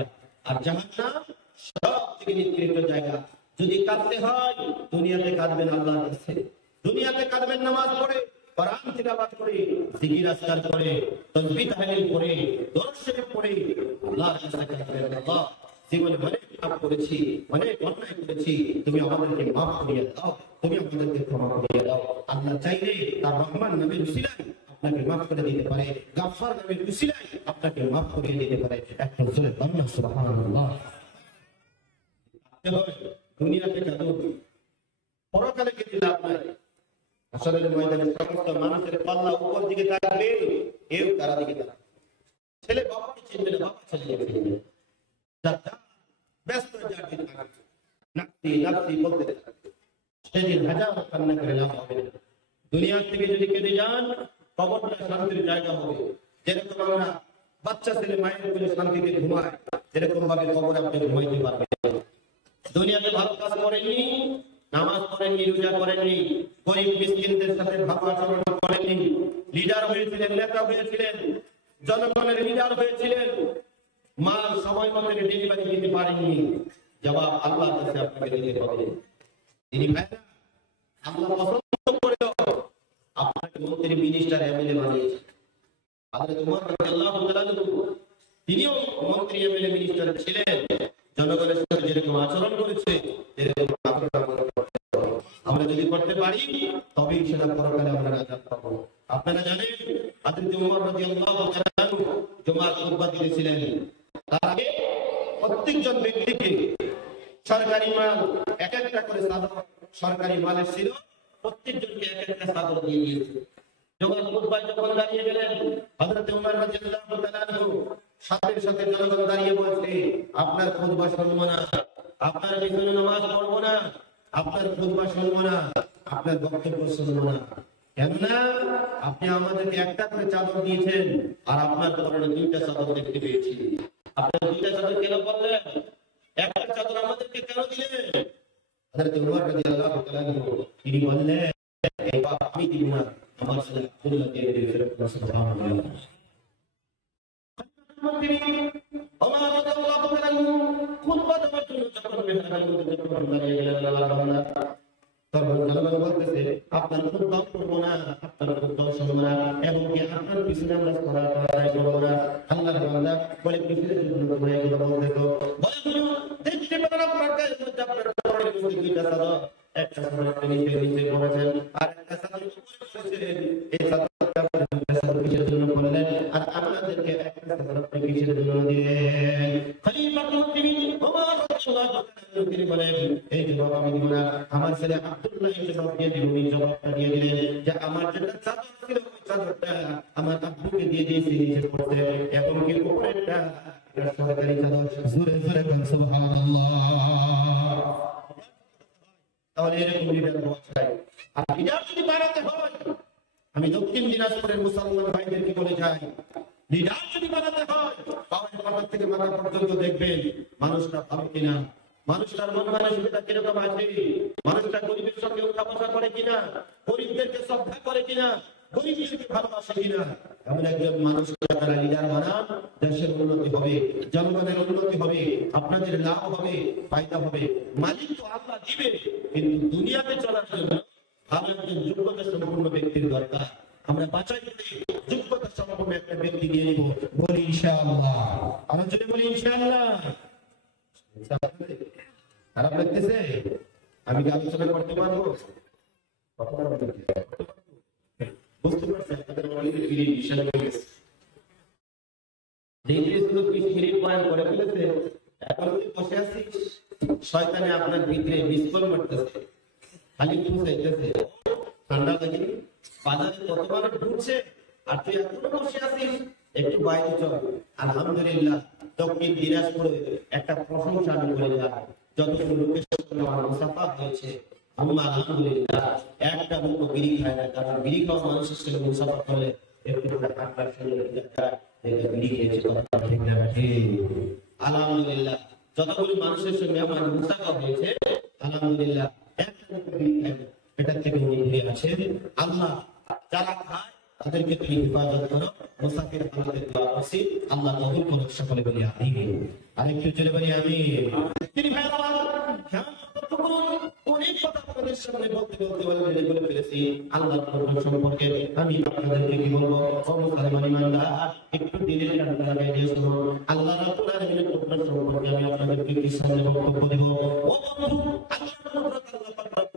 আর জাহান্নাম সবথেকে নিকৃষ্ট জায়গা। যদি কাঁদতে হয় দুনিয়াতে কাঁদবেন আল্লাহর কাছে, দুনিয়াতে কাঁদবেন নামাজ পড়ে, কোরআন তিলাওয়াত করে, জিকির আজকার করে, তাসবিহ তাহলিল করে, দরুদ শরীফ পড়ে আল্লাহর কাছে কাঁদবেন। আল্লাহ, জীবনে অনেক পাপ করেছি, অনেক অন্যায় করেছি, তুমি আমাদেরকে মাফ করিয়ে দাও, তুমি আমাদেরকে ক্ষমা করিয়ে দাও। আল্লাহ চাইলে তার রহমান নামের উসিলায় আপনাকে মাফ করে দিতে পারে, গাফফার নামের উসিলায় আপনাকে মাফ করিয়ে দিতে পারে। একটা জোরে বলুন সুবহানাল্লাহ। দুনিয়াতে কাঁদুন, পরকালে কেঁদে লাভ নাই। আসরের ময়দানে সমস্ত মানুষের পাল্লা উপর দিকে থাকবে, কেউ কারা দিকে থাকবে। ছেলে বাবাকে চিনবে না, বাবা ছেলেকে চিনবে না। ব্যস্ত যার দিকে থাকবে, নাফসি নাফসি বলতে থাকবে। সেদিন হাজার কান্না করে লাভ হবে না। দুনিয়া থেকে যদি কেঁদে যান, কবরটা শান্তির জায়গা হবে। যেরকম আমরা বাচ্চা ছেলে মায়ের উপরে শান্তিতে ঘুমায়, যেরকম ভাবে কবরে আপনি ঘুমাইতে পারবেন। দুনিয়াতে ভালো কাজ করেননি, নামাজ পড়েননি, রোজা করেননি, গরিব মিসকিনদের সাথে ভালো আচরণ করেননি, লিডার হয়েছিলেন, নেতা হয়েছিলেন, জনগণের লিডার হয়েছিলেন, মাল সময় মতো ডেলিভারি দিতে পারেননি, জবাব আল্লাহর কাছে আপনাকে দিতে হবে। তিনি ভাইরা আল্লাহ পছন্দ করে আপনাকে মন্ত্রী, মিনিস্টার, এমএলএ বানিয়েছে। হযরত ওমর রাদিয়াল্লাহু তাআলা তিনিও মন্ত্রী, এমএলএ, মিনিস্টার ছিলেন। জনগণের সাথে যেরকম আচরণ করেছে এরকম আচরণ আমরা যদি করতে পারি তবেই সেটা পরকালে আমরা নাজাত পাবো। আপনারা জানেন হযরত ওমর রাদিয়াল্লাহু তাআলা জুমার খুতবা দিয়েছিলেন। তার আগে প্রত্যেকজন ব্যক্তিকে সরকারি মাল এক একটা করে চাদর, সরকারি মালের ছিল, প্রত্যেকজনকে এক একটা চাদর দিয়ে দিয়েছে। জুমার খুতবায় যখন দাঁড়িয়ে গেলেন হযরত ওমর রাদিয়াল্লাহু তাআলা সাথে সাথে জনগণ দাঁড়িয়ে বলছে, আপনার খুতবা শুনবো না, আপনার পিছনে নামাজ পড়বো না, আপনার খুতবা শুনবো না, আপনার বক্তব্য শুনবো না। কেননা আপনি আমাদেরকে একটা করে চাদর দিয়েছেন, আর আপনার পরনে 2টা চাদর দেখতে পেয়েছি। আপনি 2টা চাদর কেন বললেন? একটা চাদর আমাদেরকে কেন দিলেন? হযরত ওমর রাদিয়াল্লাহু তাআলা তিনি বললেন, এই বাপ আমি দিব না, আমার ছেলে আব্দুল্লাহ দিয়ে দিবেন। সুবহানাল্লাহ। তিনি ওমর রাদিয়াল্লাহু তাআলা খুতবা দেওয়ার জন্য যখন মেহরাবের মধ্যে যখন দাঁড়িয়ে গেলেন আল্লাহর তখন জনগণ বলতেছে, আপনার খুতবা করবো না, আপনার খুতবা শুনবো না, এবং কি আপনার পিছনে আমরা সালাত আদায় করবো না। আল্লাহর বান্দা বলে পিছনে জন্য ঘুরে গেল, বলতেছো বলে শুনো, দেখতে পারেন আপনার গায়ের মধ্যে আপনার পরনের মধ্যে 2টা চাদর, একটা চাদর আপনি নিচে পড়েছেন, আর একটা চাদর উপরে পড়েছেন। এই চাদরটা আপনি 2টা চাদর কিসের জন্য পড়লেন, আর আমাদেরকে একটা চাদর আপনি কিসের জন্য দিলেন? খলিফা মুসলিম ওমর রাদিয়াল্লাহু তাআলা তিনি বলেন, এই জবাব আমি দিব না, আমার ছেলে আব্দুল্লাহ এই জবাব দিয়ে দিল। এই জবাবটা দিয়ে দিলেন যে আমার যেটা চাদর ছিল ওই চাদরটা আমার আব্বুকে দিয়ে দিয়েছি নিচে পড়তে, এবং কি উপরেরটা সরকারি চাদর। জোরে জোরে বলেন সুবহানাল্লাহ। তাহলে এরকম লিডার হওয়া চাই। আর লিডার যদি বানাতে হয়, আমি দক্ষিণ দিনাজপুরের মুসলমান ভাইদেরকে বলে যাই, লিডার যদি বানাতে হয় পায়ের পাতা থেকে মাথা পর্যন্ত দেখবেন মানুষটা ভালো কিনা, মানুষটার মন মানসিকতা কিরকম আছে, মানুষটা গরিবের সঙ্গে উঠা বসা করে কিনা, গরিবদেরকে শ্রদ্ধা করে কিনা, গরিবদেরকে ভালোবাসে কিনা। এমন একজন মানুষকে আপনারা লিডার বানান, দেশের উন্নতি হবে, জনগণের উন্নতি হবে, আপনাদের লাভ হবে, ফায়দা হবে। মালিক তো আল্লাহ দিবে, কিন্তু দুনিয়াতে চলার জন্য ভালো একজন যোগ্যতা সম্পন্ন ব্যক্তির দরকার। আমরা বাঁচাই করে যোগ্যতা সম্পন্ন একটা ব্যক্তি নিয়ে নিব, বলি ইনশাআল্লাহ। আমরা যদি বলি ইনশাআল্লাহ। খারাপ লাগতেছে? আমি কি আলোচনা করতে পারবো? বুঝতে পারছি আপনাদের অনেক বিষয় হয়ে গেছে। যে শুধু 20 মিনিট বয়ান করে ফেলেছে, এখন তুই বসে আছিস, শয়তানে আপনার ভিতরে বিস্ফোরণ মারতেছে, খালি চাইতেছে ঠান্ডা লাগে, বাজারে কত মানুষ ঢুকছে আর তুই এখনো বসে আছিস, একটু বাইরে চল। আলহামদুলিল্লাহ, দক্ষিণ দিনাজপুরে একটা প্রশংসা আমি করে যাই, যত লোকের সঙ্গে আমার মুসাফা হয়েছে, আলহামদুলিল্লাহ একটা লোক বিড়ি খায় না, কারণ বিড়ি খাওয়া মানুষের সঙ্গে মুসাফা করলে একটু করে হাঁটার সঙ্গে বিড়ি খেয়েছে, কথা ঠিক না ঠিক? আলহামদুলিল্লাহ, যতগুলি মানুষের সঙ্গে আমার মুসাফা হয়েছে, আলহামদুলিল্লাহ একটা লোক বিড়ি খায় না, এটা থেকে উনি আছে। আল্লাহ যারা খায় তাদেরকে তুমি হেফাজত করো, মুসাফির হালতে দোয়া করছি, আল্লাহ কবুল করুক, সকলে বলি আমিন। আরেকটু জোরে বলি আমিন। তিনি ভাই আমার অনেক কথা আপনাদের সামনে বলতে বলে ফেলেছি আল্লাহর কোরআন সম্পর্কে। আমি আপনাদেরকে কি বলবো, ও মুসলমান ইমানদার, একটু দিলের কানটা লাগাই দিয়ে শুনুন। আল্লাহ রাব্বুল আলামিনের কোরআন সম্পর্কে আমি আপনাদেরকে কি সামনে বক্তব্য দেব। ও বন্ধু, আল্লাহ রাব্বুল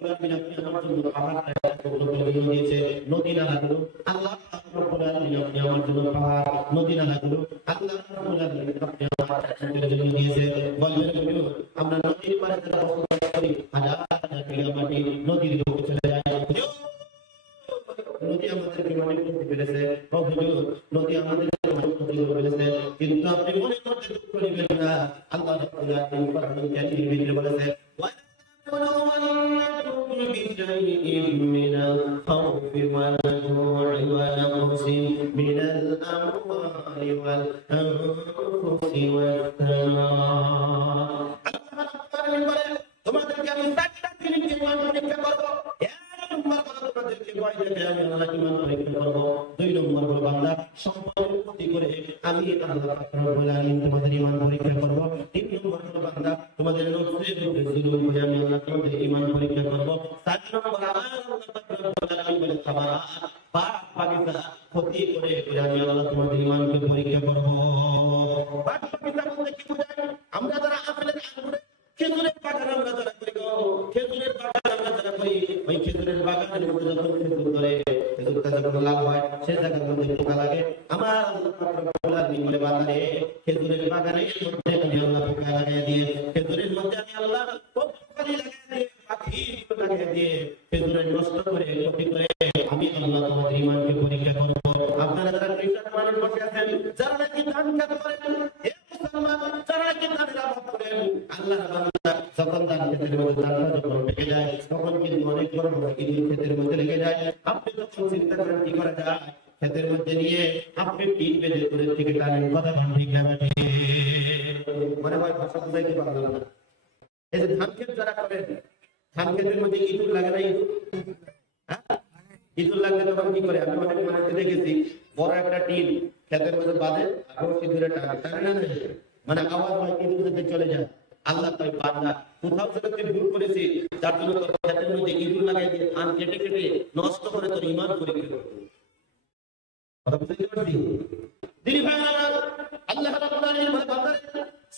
আলামিন আপনি আমার জন্য পাহাড়টা টুকরো করে দিয়েছে, নদী নালাগুলো আল্লাহ রাব্বুল আলামিন আপনি আমার জন্য পাহাড়, নদী নালাগুলো আল্লাহ রাব্বুল আলামিন আপনি আমার জন্য দিয়েছে। বলবেন আমরা নদীর পাড়ে বসবাস করি, হাজার হাজার বিঘা মাটি নদীর দিকে চলে যায়, নদী আমাদেরকে মাটি করতে পেরেছে, নদী আমাদেরকে মাটি করতে পেরেছে, কিন্তু আপনি মনে করতে দুঃখ নেবেন না। আল্লাহ রাব্বুল আলামিন কোরআনুল কারীমের ভিতরে বলেছে, بشيء من الخوف والجوع ونقص من الأموال والأنفس والثمرات। তোমাদেরকে আমি চারটা জিনিস ইমান পরীক্ষা করবো। এক নম্বর হলো তোমাদেরকে ভয় দেবে আমি আল্লাহ ইমান পরীক্ষা করবো। দুই নম্বর হলো বান্দা সম্পদের ক্ষতি করে আমি আল্লাহ রাব্বুল আলামিন তোমাদের ইমান পরীক্ষা করবো। তিন নম্বর হলো বান্দা তোমাদের নফসের উপরে জুলুম করে আমি আল্লাহ তোমাদের ইমান পরীক্ষা করবো। চার নম্বর আমার আল্লাহ রাব্বুল আলামিন বলে খাবারা পাক পাকিস্তান ক্ষতি করে আমি আল্লাহ তোমাদের ইমানকে পরীক্ষা করবো। পাক পাকিস্তান বলতে কি বোঝায়? আমরা যারা আপেলের আঙ্গুরে খেজুরের বাগান আমরা যারা করি, খেজুরের বাগান আমরা যারা করি, ওই খেজুরের বাগানের মধ্যে যখন খেজুর ধরে, খেজুরটা যখন লাল হয়, সেই জায়গার মধ্যে পোকা লাগে। আমার বলে বাগানে খেজুরের বাগানের মধ্যে আমি আল্লাহ পোকা লাগাই দিয়ে, খেজুরের মধ্যে আমি আল্লাহ লাগাই দিয়ে, পাখি লাগাই দিয়ে খেজুরের নষ্ট করে ক্ষতি করে আমি আল্লাহ তোমাদের ইমানকে পরীক্ষা করবো। আপনারা যারা খ্রিস্টান মানুষ বসে আছেন, যারা নাকি ধান কাজ করেন, যারা নাকি ধানের আবাদ করেন, আল্লাহ যখন ধান ক্ষেতের মধ্যে ধানটা যখন পেকে যায়, তখন কিন্তু অনেক বড় বড় ইঁদুর ক্ষেতের মধ্যে লেগে যায়। আপনি যখন চিন্তা করেন কি করা যায়, ক্ষেতের মধ্যে নিয়ে আপনি টিন বেঁধে করে থেকে টানেন, কথা ঠিক না মনে হয় ভাষা বুঝাইতে পারলাম না। এই যে ধান ক্ষেত যারা করেন, ধান ক্ষেতের মধ্যে ইঁদুর লাগে না? ইঁদুর লাগলে তখন কি করে? আমি অনেক মানুষকে দেখেছি, বড় একটা টিন ক্ষেতের মধ্যে বাঁধে আর ইঁদুরে টানে না, মানে আওয়াজ হয়, ইঁদুর যাতে চলে যায়। আল্লাহ কয় বান্দা কোথাও যদি ভুল করেছি, যার জন্য তোর ক্ষেতের মধ্যে ইঁদুর লাগাই দিয়ে ধান কেটে কেটে নষ্ট করে তোর ঈমান পরীক্ষা করতে। কথা বুঝতে পারছি? দিদি ভাই আল্লাহ রাব্বুল আলামিন বলে বান্দারে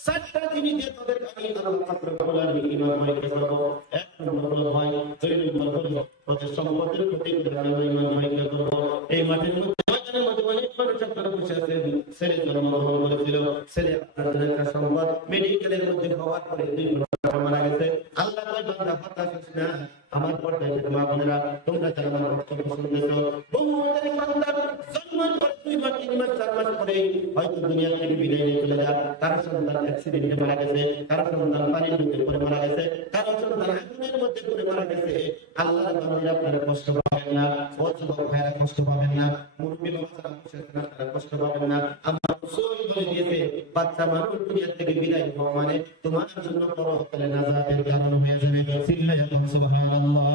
সাতটা জিনিস দিয়ে তোদের আমি আল্লাহ রাব্বুল আলামিন ঈমান পরীক্ষা করব। এক নম্বর হলো ভয়, দুই নম্বর হলো তোদের সম্পদের ক্ষতি করে আমি ঈমান পরীক্ষা করব। এই মাঠের মধ্যে বাগানের মধ্যে অনেক মানুষ আপনারা বসে আছেন, ছেলে জন্মগ্রহণ করেছিল, ছেলে আপনাদের একটা সম্পদ মেডিকেলের মধ্যে হওয়ার পরে 2 ঘন্টা মারা গেছে। আল্লাহ কয় বান্দা হতাশ হইস না, আমার পর্দায় মা বোনেরা তোমরা যারা আমার বক্তব্য শুনতেছো, বহু অনেক বান্দা জন্মের পর 2 মাস 3 মাস 4 মাস পরে হয়তো দুনিয়া থেকে বিদায় নিয়ে চলে যায়। তার সন্তান অ্যাক্সিডেন্টে মারা গেছে, তার সন্তান পানির মধ্যে পড়ে মারা গেছে, তার সন্তান আগুনের মধ্যে পড়ে মারা গেছে। আল্লাহর বান্দা আপনারা কষ্ট পাবেন না, ও যুবক ভাইরা কষ্ট পাবেন না, মুরব্বী বাবারা বসে আছেন আপনারা কষ্ট পাবেন না। আমার রাসূল বলে দিয়েছে বাচ্চা মানুষ দুনিয়া থেকে বিদায় হওয়া মানে তোমার জন্য পরকালে নাজাতের কারণ হয়ে যাবে। চিল্লায়া বলুন সুবহানাল্লাহ।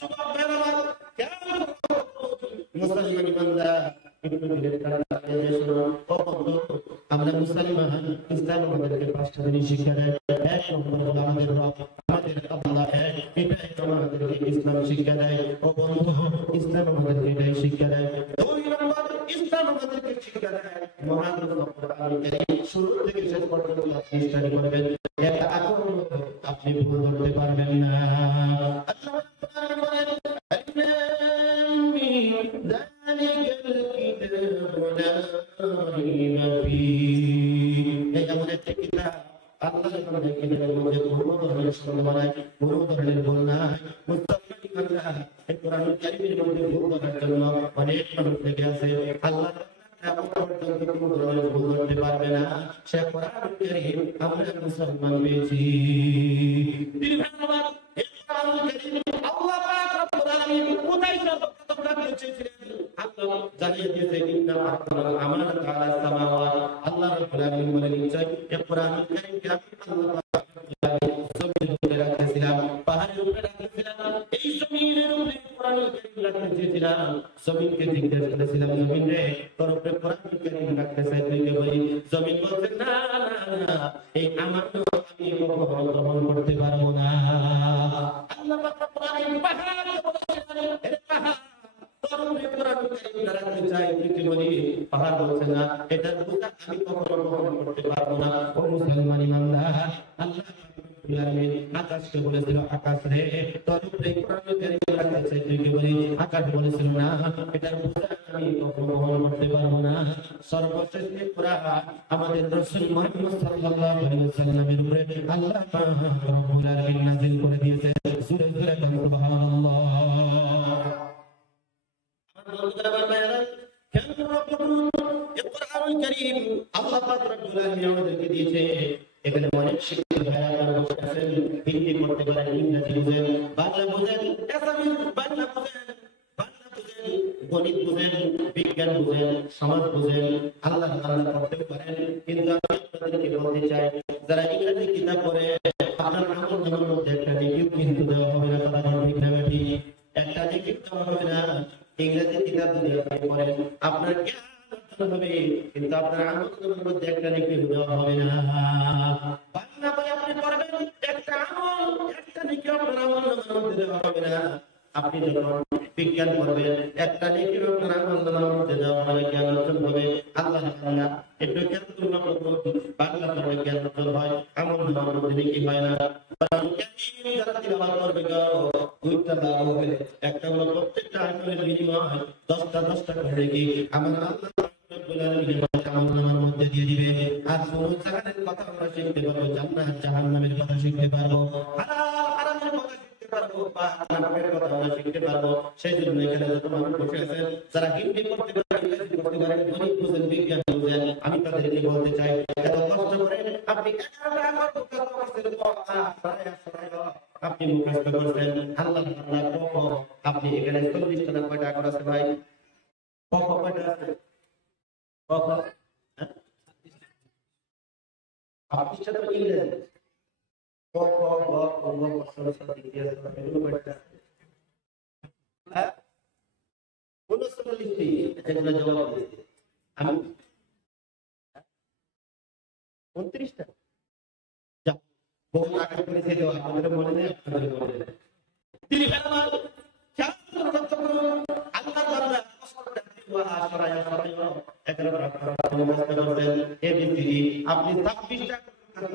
যুবক ভাইরা কেমন মুসলমান বান্দা একটু দিলের কারণে শুনুন ও বন্ধু, আমরা মুসলমান, ইসলাম আমাদেরকে পাঁচটা জিনিস শিক্ষা দেয়। এক নম্বর হলো আমাদের রব, আমাদের আল্লাহ এক, এটাই আমাদেরকে ইসলাম শিক্ষা দেয়। ও বন্ধু, ইসলাম আমাদেরকে এটাই শিক্ষা দেয়। দুই নম্বর, ইসলাম আমাদেরকে শিক্ষা দেয় মহান কোরআন কারীম শুরু থেকে শেষ পর্যন্ত আপনি স্টাডি করবেন, একটা আকর্ষণ আপনি ভুল ধরতে পারবেন না। আল্লাহ তাআলা বলেন মুসলমান পেয়েছি। জানিয়ে দিয়েছে ইন্না আরসালনাল আমানাতা আলাস সামাওয়াত, আল্লাহ রাব্বুল আলামিন বলেন নিশ্চয় এই কোরআনুল কারীমকে আমি আল্লাহ জমিনের উপরে রাখতেছিলাম, পাহাড়ের উপরে রাখতেছিলাম, এই জমিনের উপরে কোরআনুল কারীম রাখতে চেয়েছিলাম। জমিনকে জিজ্ঞেস করেছিলাম, জমিন রে তোর উপরে কোরআনুল কারীম রাখতে চাই তুই কে বলি? জমিন বলছে না না, এই আমানত আমি কখনো গ্রহণ করতে পারবো না। আল্লাহ রাব্বুল আলামিন পাহাড়কে বলেছিলেন এ পাহাড় পাহাড় বলছে না, এটার বোঝা আমি কখনো গ্রহণ করতে পারবো না। ও মুসলমান ইমানদার, আল্লাহ আকাশকে বলেছিল আকাশ রে তোর উপরে কোরআনুল কারীম রাখতে চাই তুই কি বলি? আকাশ বলেছিল না, এটার বোঝা আমি কখনো গ্রহণ করতে পারবো না। সর্বশেষ কোরআন আমাদের রাসূল মুহাম্মদ সাল্লাল্লাহু আলাইহি ওয়াসাল্লামের উপরে আল্লাহ পাক রব্বুল আলামিন নাযিল করে দিয়েছে। সূরা সুবহানাল্লাহ। আল্লাহ পাক রব্বুল আলামিন আমাদেরকে দিয়েছে। এখানে অনেক শিক্ষক ভাইরা বসে আছেন, হিন্দি পড়তে পারেন, ইংরেজি বুঝেন, বাংলা বুঝেন, বাংলা বুঝেন, গণিত বুঝেন, বিজ্ঞান বুঝেন, সমাজ বুঝেন, আল্লাহ আল্লাহ পড়তে পারেন। কিন্তু আমি আপনাদেরকে বলতে চাই, যারা ইংরেজি কিতাব পড়ে আপনার আমল নামার মধ্যে একটা নেকিও কিন্তু দেওয়া হবে না। কথা ঠিক না বেঠি? একটা নেকি দেওয়া হবে না। ইংরেজি কিতাব যদি আপনি পড়েন আপনার জ্ঞান অর্জন হবে, কিন্তু আপনার আমল নামার মধ্যে একটা নেকি দেওয়া হবে না। বাংলা বই আপনি পড়বেন, একটা আমল একটা নেকি আপনার আমল নামার মধ্যে দেওয়া হবে না। আপনি যখন বিজ্ঞান পড়বেন, একটা নেকি আপনার আমল নামার মধ্যে দেওয়া হবে, জ্ঞান অর্জন হবে। আল্লাহ তাআলা একটু জ্ঞান তুলনা করবো, বাংলা পড়লে জ্ঞান অর্জন হয়, আমল নামার মধ্যে নেকি হয় না। যারা তিলাওয়াত করবে দুইটা লাভ হবে, একটা হলো প্রত্যেকটা আয়াতের বিনিময়ে 10টা করে কি আমার আল্লাহ রাব্বুল আলামিন আমল নামার মধ্যে দিয়ে দিবে। আর কোন জায়গার কথা আমরা শিখতে পারবো, জান্নাত জাহান্নামের কথা শিখতে পারবো, হালাল হারামের কথা শিখতে পারবো, পাক নামের কথা আমরা শিখতে পারবো। সেই জন্য এখানে যত মানুষ বসে আছেন যারা হিন্দি পড়তে পারেন, ইংরেজি পড়তে পারেন, গণিত বুঝেন, বিজ্ঞান বুঝেন, আমি তাদেরকে বলতে চাই এত কষ্ট করে আপনি 11টা আপনি মুখস্থ করছেন, আল্লাহ আল্লাহ আপনি এখানে 40টা না কয়টা আকর আছে ভাই? কয়টা আছে? আপনি তো ইংরেজি আমি 29টা বহু আগে করেছিল, আপনাদের মনে নেই, আপনাদের মনে নেই। তিনি আল্লাহর বান্দা আপনি 26টা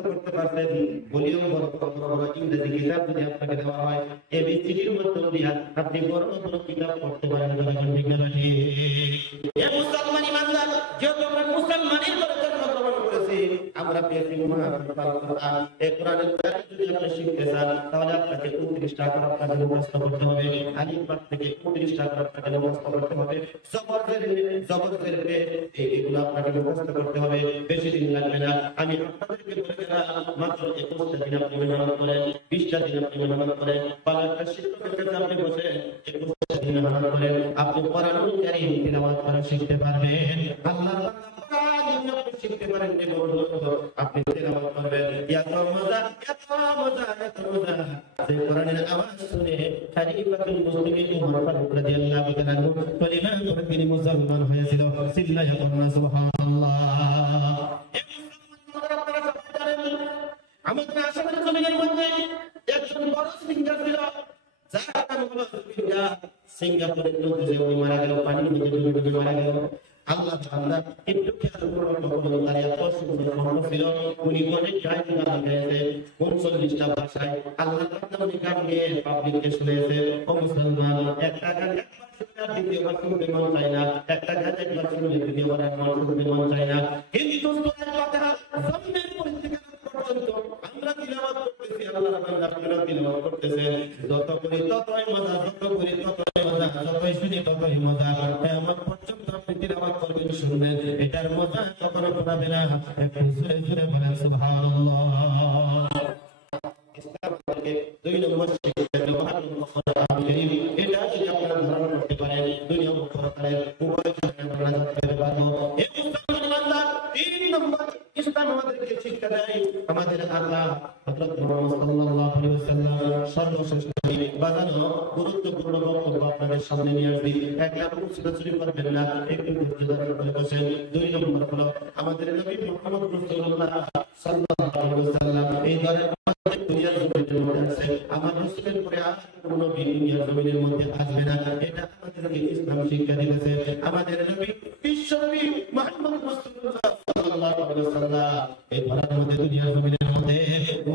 করতে পারবেন। ভলিউম বড় বড় ইংরেজি কিতাব যদি আপনাকে দেওয়া হয়, এবিসিডির মধ্যে দিয়ে আপনি বড় বড় কিতাব পড়তে পারেন। মুসলমান ইমানদার, যেহেতু আমরা মুসলমানের ঘরে জন্মগ্রহণ করেছি, আমরা পেয়েছি মহান কোরআন। এই কোরআনের কারিম যদি আপনি শিখতে চান, তাহলে আপনাকে 29টা করে আপনাকে মুখস্থ করতে হবে। আলিফ বা থেকে 29টা করে আপনাকে মুখস্থ করতে হবে। জবরের এইগুলো আপনাকে মুখস্থ করতে হবে, বেশি দিন লাগবে না। আমি আপনাদেরকে বলে দিলাম, মাত্র 21টা দিন আপনি মেহনত করেন, 20টা দিন আপনি মেহনত করেন। ভালো একটা শিক্ষকের কাছে আপনি বসে শিখতে পারবেন। আল্লাহর বান্দা শিখতে পারেন আপনি তেলাওয়াত করবেন, এত মজা এত মজা এত মজা যে কোরআনের আওয়াজ শুনে খলিফাতুল মুসলিমিন ওমর ফারুক রাদিয়াল্লাহু তাআলা কলিমা পড়ে তিনি মুসলমান হয়েছিল। চিল্লায়া বলুন সুবহানাল্লাহ। আমাদের আসামের জমিনের মধ্যে একজন বড় সিঙ্গার ছিল, যার নাম হলো সিঙ্গাপুরের নদীতে উনি মারা গেল, পানির মধ্যে ডুবে ডুবে মারা গেল। আল্লাহ তাআলা একটু খেয়াল করুন, তার এত সুন্দর কণ্ঠ ছিল, উনি অনেক গান গাইছে 39টা ভাষায়। আল্লাহ তাআলা উনি গান গেয়ে পাবলিককে শুনিয়েছে। ও মুসলমান, একটা গান দ্বিতীয়বার শুনতে মন চায় না, একটা গান একবার শুনলে দ্বিতীয়বার শুনতে মন চায় না, কিন্তু সূরা ফাতিহা জমিনের পরিস্থিতি পর্যন্ত আমরা তিলাওয়াত করতেছি, আল্লাহর বান্দা আপনারা তিলাওয়াত করতেছেন, যত করি ততই মজা, যত করি ততই মজা, যতই শুনি ততই মজা। কিয়ামত পর্যন্ত আপনি তিলাওয়াত করবেন, শুনবেন, এটার মজা কখনো পাবেন না। একটু জোরে জোরে বলেন সুবহানাল্লাহ। ইসলাম আমাদেরকে 2 নম্বর শিক্ষা দিল কোরআন কারীম। এটা যদি আপনারা ধারণ করতে পারেন, দুনিয়া ও পরকালের উভয় ক্ষেত্রে আমরা যেতে পারবো। এই মুসলমান বান্দা 3 নম্বর ইসলাম আমাদেরকে শিক্ষা দেয়, আমাদের আল্লাহ হযরত মুহাম্মদ সাল্লাল্লাহু আলাইহি ওয়াসাল্লাম সর্বশ্রেষ্ঠ বাজানো গুরুত্বপূর্ণ বক্তব্য আপনাদের সামনে নিয়ে আসছি। একটা মুসলমান করবেন না, একটু ধৈর্য ধারণ করে বসেন। 2 নম্বর হলো আমাদের নবী মুহাম্মদ রাসূলুল্লাহ সাল্লাল্লাহু আলাইহি ওয়াসাল্লাম এই ধরনের দুনিয়ার জমিনের মধ্যে আছে, আমার রাসূলের পরে আর কোন নবী দুনিয়ার জমিনের মধ্যে আসবে না। এটা আমাদেরকে ইসলাম শিক্ষা দিয়েছে। আমাদের নবী বিশ্বনবী মুহাম্মদ রাসূলুল্লাহ সাল্লাল্লাহু আলাইহি ওয়াসাল্লাম এই ধরার মধ্যে দুনিয়ার জমিনের মধ্যে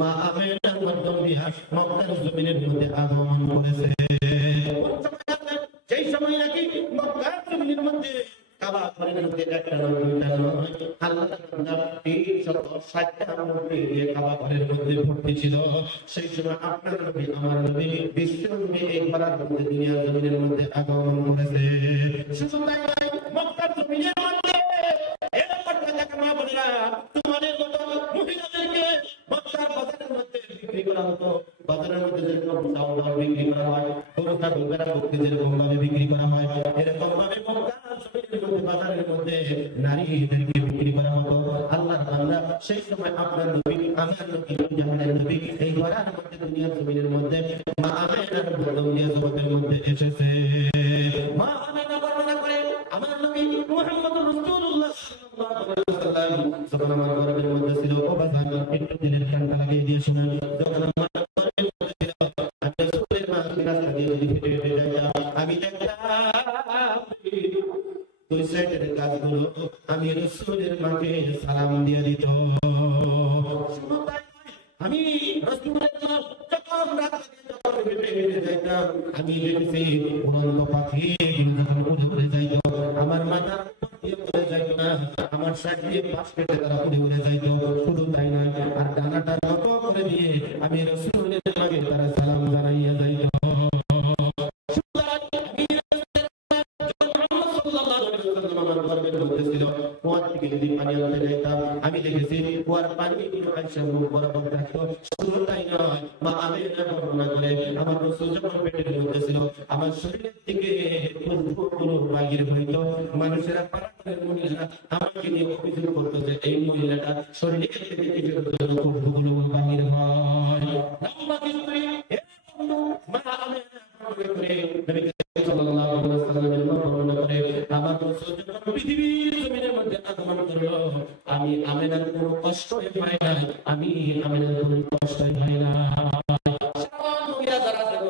মা আমেনার মাধ্যমে মক্কার জমিনের মধ্যে আগমন করেছে। যেই সময় নাকি মক্কার জমিনের মধ্যে কাবা ঘরের মধ্যে একটা নয় দুইটা নয়, আল্লাহ তাআলা 360টা মূর্তি দিয়ে কাবা ঘরের মধ্যে ভর্তি ছিল। সেই সময় আপনার নবী আমার নবী বিশ্বনবী এই ঘরের মধ্যে দুনিয়ার জমিনের মধ্যে আগমন করেছে। শুধু তাই নয়, মক্কার জমিনের মধ্যে এরপর দেখা মা বলেরা তোমাদের মতো মহিলাদেরকে মক্কার বাজারের মধ্যে বিক্রি করা হতো। বাজারের মধ্যে যেরকম চাউল বিক্রি করা হয়, গরুটা ঢোকারা ভক্তি যেরকম ভাবে বিক্রি করা হয়, এরকম ভাবে মক্কার জমিনের মধ্যে বাজারের মধ্যে নারীদেরকে বিক্রি করা হতো। আল্লাহর বান্দা সেই সময় আপনার নবী আমার নবী জাহানের নবী এই ঘরের মধ্যে দুনিয়ার জমিনের মধ্যে মা আমেনার মাধ্যমে জগতের মধ্যে এসেছে। মা আমেনা বর্ণনা করে আমার নবী মুহাম্মদ রাসূলুল্লাহ সাল্লাল্লাহু আলাইহি ওয়াসাল্লাম যখন আমার ঘরের মধ্যে ছিল, ও বাজার একটু দিনের কানটা লাগিয়ে দিয়ে শুনেন, যখন আমার ঘরের মধ্যে ছিল আমি রাসূলের মা রাস্তা দিয়ে হেঁটে হেঁটে যাইতাম, আমি দেখলাম 2 সাইডের গাছগুলো আমি রাসূলের মাকে সালাম দিয়ে দিত। আমি রাসূলের যখন রাস্তা যখন হেঁটে হেঁটে যাইতাম, আমি দেখেছি উড়ন্ত পাখি যখন উড়ে উড়ে যাইত, আমার মাথা উড়ে যাইত না, আমার সাইড দিয়ে পাশ কেটে তারা উড়ে উড়ে যাইত। শুধু তাই নয়, আর ডানাটা নত করে দিয়ে আমি রাসূলের মাকে তারা সালাম জানাইয়া যাইত। আমি দেখেছি কুয়ার পানি বরাবর থাকতো। শুধু তাই নয়, মা আমেনা বর্ণনা করে আমার রাসূল যখন পেটের মধ্যে ছিল, আমার শরীরের থেকে খুশবুগুলো বাহির হইত। মানুষেরা পাড়ার মহিলারা আমাকে নিয়ে অভিযোগ করতো যে এই মহিলাটা শরীরের থেকে কিছুর জন্য খুশবুগুলো বাহির হয়। মা আমেনা করে সাল্লাল্লাহু আলাইহি ওয়াসাল্লামের বর্ণনা করে আমার রাসূল যখন পৃথিবীর জমিনের মধ্যে আগমন করলো, আমি আমেনার কোনো কষ্ট হয় না, আমি আমেনার কোনো কষ্ট হয় না। সারা দুনিয়া যারা ছিল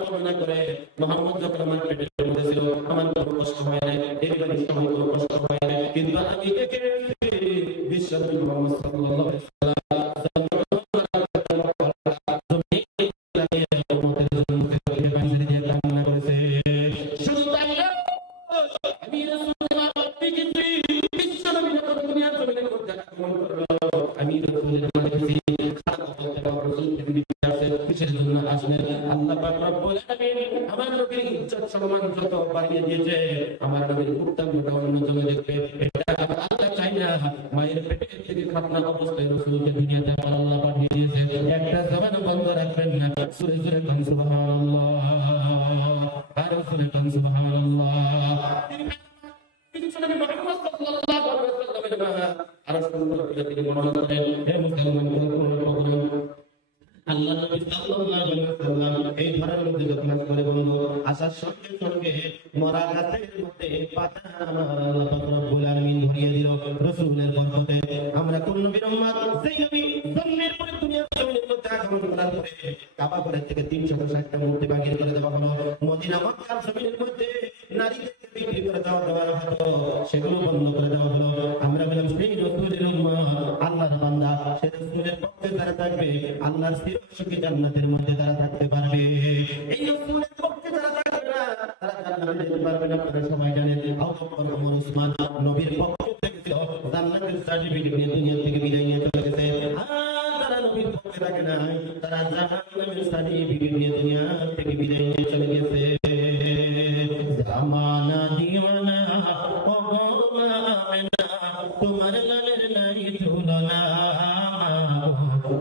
বর্ণনা করে মুহাম্মদ যখন আমার পেটের মধ্যে ছিল আমার কোনো কষ্ট হয় না, এবারে সময় কোনো কষ্ট হয় না, কিন্তু আমি দেখেছি বিশ্বনবী মুহাম্মদ সাল্লাল্লাহু আলাইহি ওয়াসাল্লাম সম্মান যত বাড়িয়ে দিয়েছে, আমার নবীর উত্তমটা অন্যতম দেখবে। এটা আল্লাহ চাই না, মায়ের পেটে থেকে খাতনা অবস্থায় রাসূলকে দুনিয়াতে আল্লাহ পাঠিয়ে দিয়েছে। একটা জবান বন্ধ রাখবেন না, সুরে সুরে সুবহানাল্লাহ। জোরে কান সুবহানাল্লাহ। কিছু নবী মুহাম্মদ সাল্লাল্লাহু আলাইহি ওয়াসাল্লামের আর সুন্দর করে তিনি বর্ণনা করেন, হে মুসলমান আল্লাহ নবী সাল্লাল্লাহু আলাইহি ওয়াসাল্লাম এই ঘরের মধ্যে যখন করে বন্ধু আসার সঙ্গে সঙ্গে মরা গাছের মধ্যে পাতা আমার আল্লাহ পাক রব্বুল আলামিন ধরিয়ে দিল রাসূলের বরকতে। আমরা কোন নবীর উম্মত, সেই নবী জন্মের পরে দুনিয়ার জমিনের মধ্যে আগমন করার পরে কাবা ঘর থেকে 360টা মূর্তি বাগির করে দেওয়া হলো। মদিনা মক্কার জমিনের মধ্যে নারীদেরকে বিক্রি করে দেওয়া হলো, সেগুলো বন্ধ করে দেওয়া হলো। আমরা বললাম সেই রাসূলের উম্মত, আল্লাহর বান্দা, সেই রাসূলের পক্ষে যারা থাকবে আল্লাহর সুখী জান্নাতের মধ্যে তারা থাকতে পারবে। এই রাসূলের পক্ষে যারা থাকবে না তারা জান্নাতে যেতে পারবে না। আপনারা সবাই জানেন আবু বকর, ওমর, ওসমান নবীর পক্ষ থেকে ছিল জান্নাতের সার্টিফিকেট নিয়ে দুনিয়া থেকে বিদায় নিয়ে চলে গেছে। আর যারা নবীর পক্ষে থাকে না তারা জাহান্নামের সার্টিফিকেট নিয়ে দুনিয়া থেকে বিদায় নিয়ে চলে গেছে। জামানা দিওয়ানা ও গোলামেনা তোমার লালের নাই তুলনা,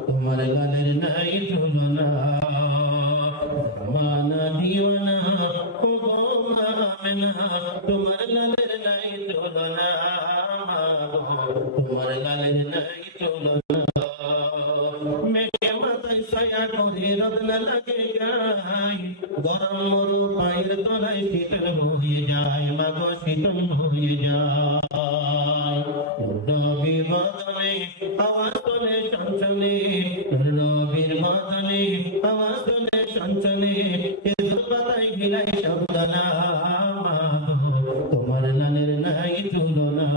তোমার লালের নাই তুলনা। জামানা দিওয়ানা ও গোলামেনা তোমার লালের নাই তুলনা, তোমার লালের নাই তুলনা। মেঘে মাথায় ছায়া করে রোদ না লাগে গায়, গরম মরু পায়ের তলায় শীতল হয়ে যায়, মাগো শীতল হয়ে যায়। নবীর বদনে আওয়াজ তোলে চঞ্চলে, নবীর বদনে আওয়াজ তোলে চঞ্চলে, খেজুর পাতায় গিলাই সাবধানা, তোমার লালের নাই তুলনা।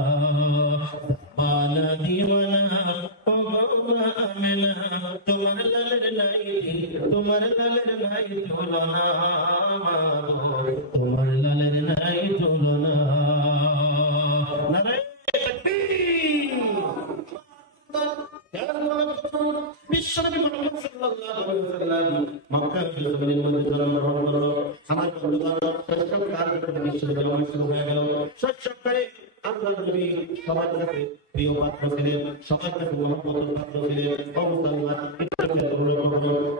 মানা দিওয়ানা ও গোলামেনা তোমার লালের নাই, তোমার লালের নাই তুলনা, তোমার লালের নাই তুলনা। নারায়ে তাকবীর। বিশ্বনবী মুহাম্মদ সাল্লাল্লাহু আলাইহি ওয়াসাল্লাম মক্কা জমিনের মধ্যে জন্মগ্রহণ করলো। আমার বন্ধুগণ, শৈশব কাল থেকে বিশ্বনবী জন্ম শুরু হয়ে গেল। শৈশব কালে আল্লাহর নবী সবার কাছে প্রিয় পাত্র ছিলেন, সবার কাছে মহব্বতের পাত্র ছিলেন। ও মুসলমান,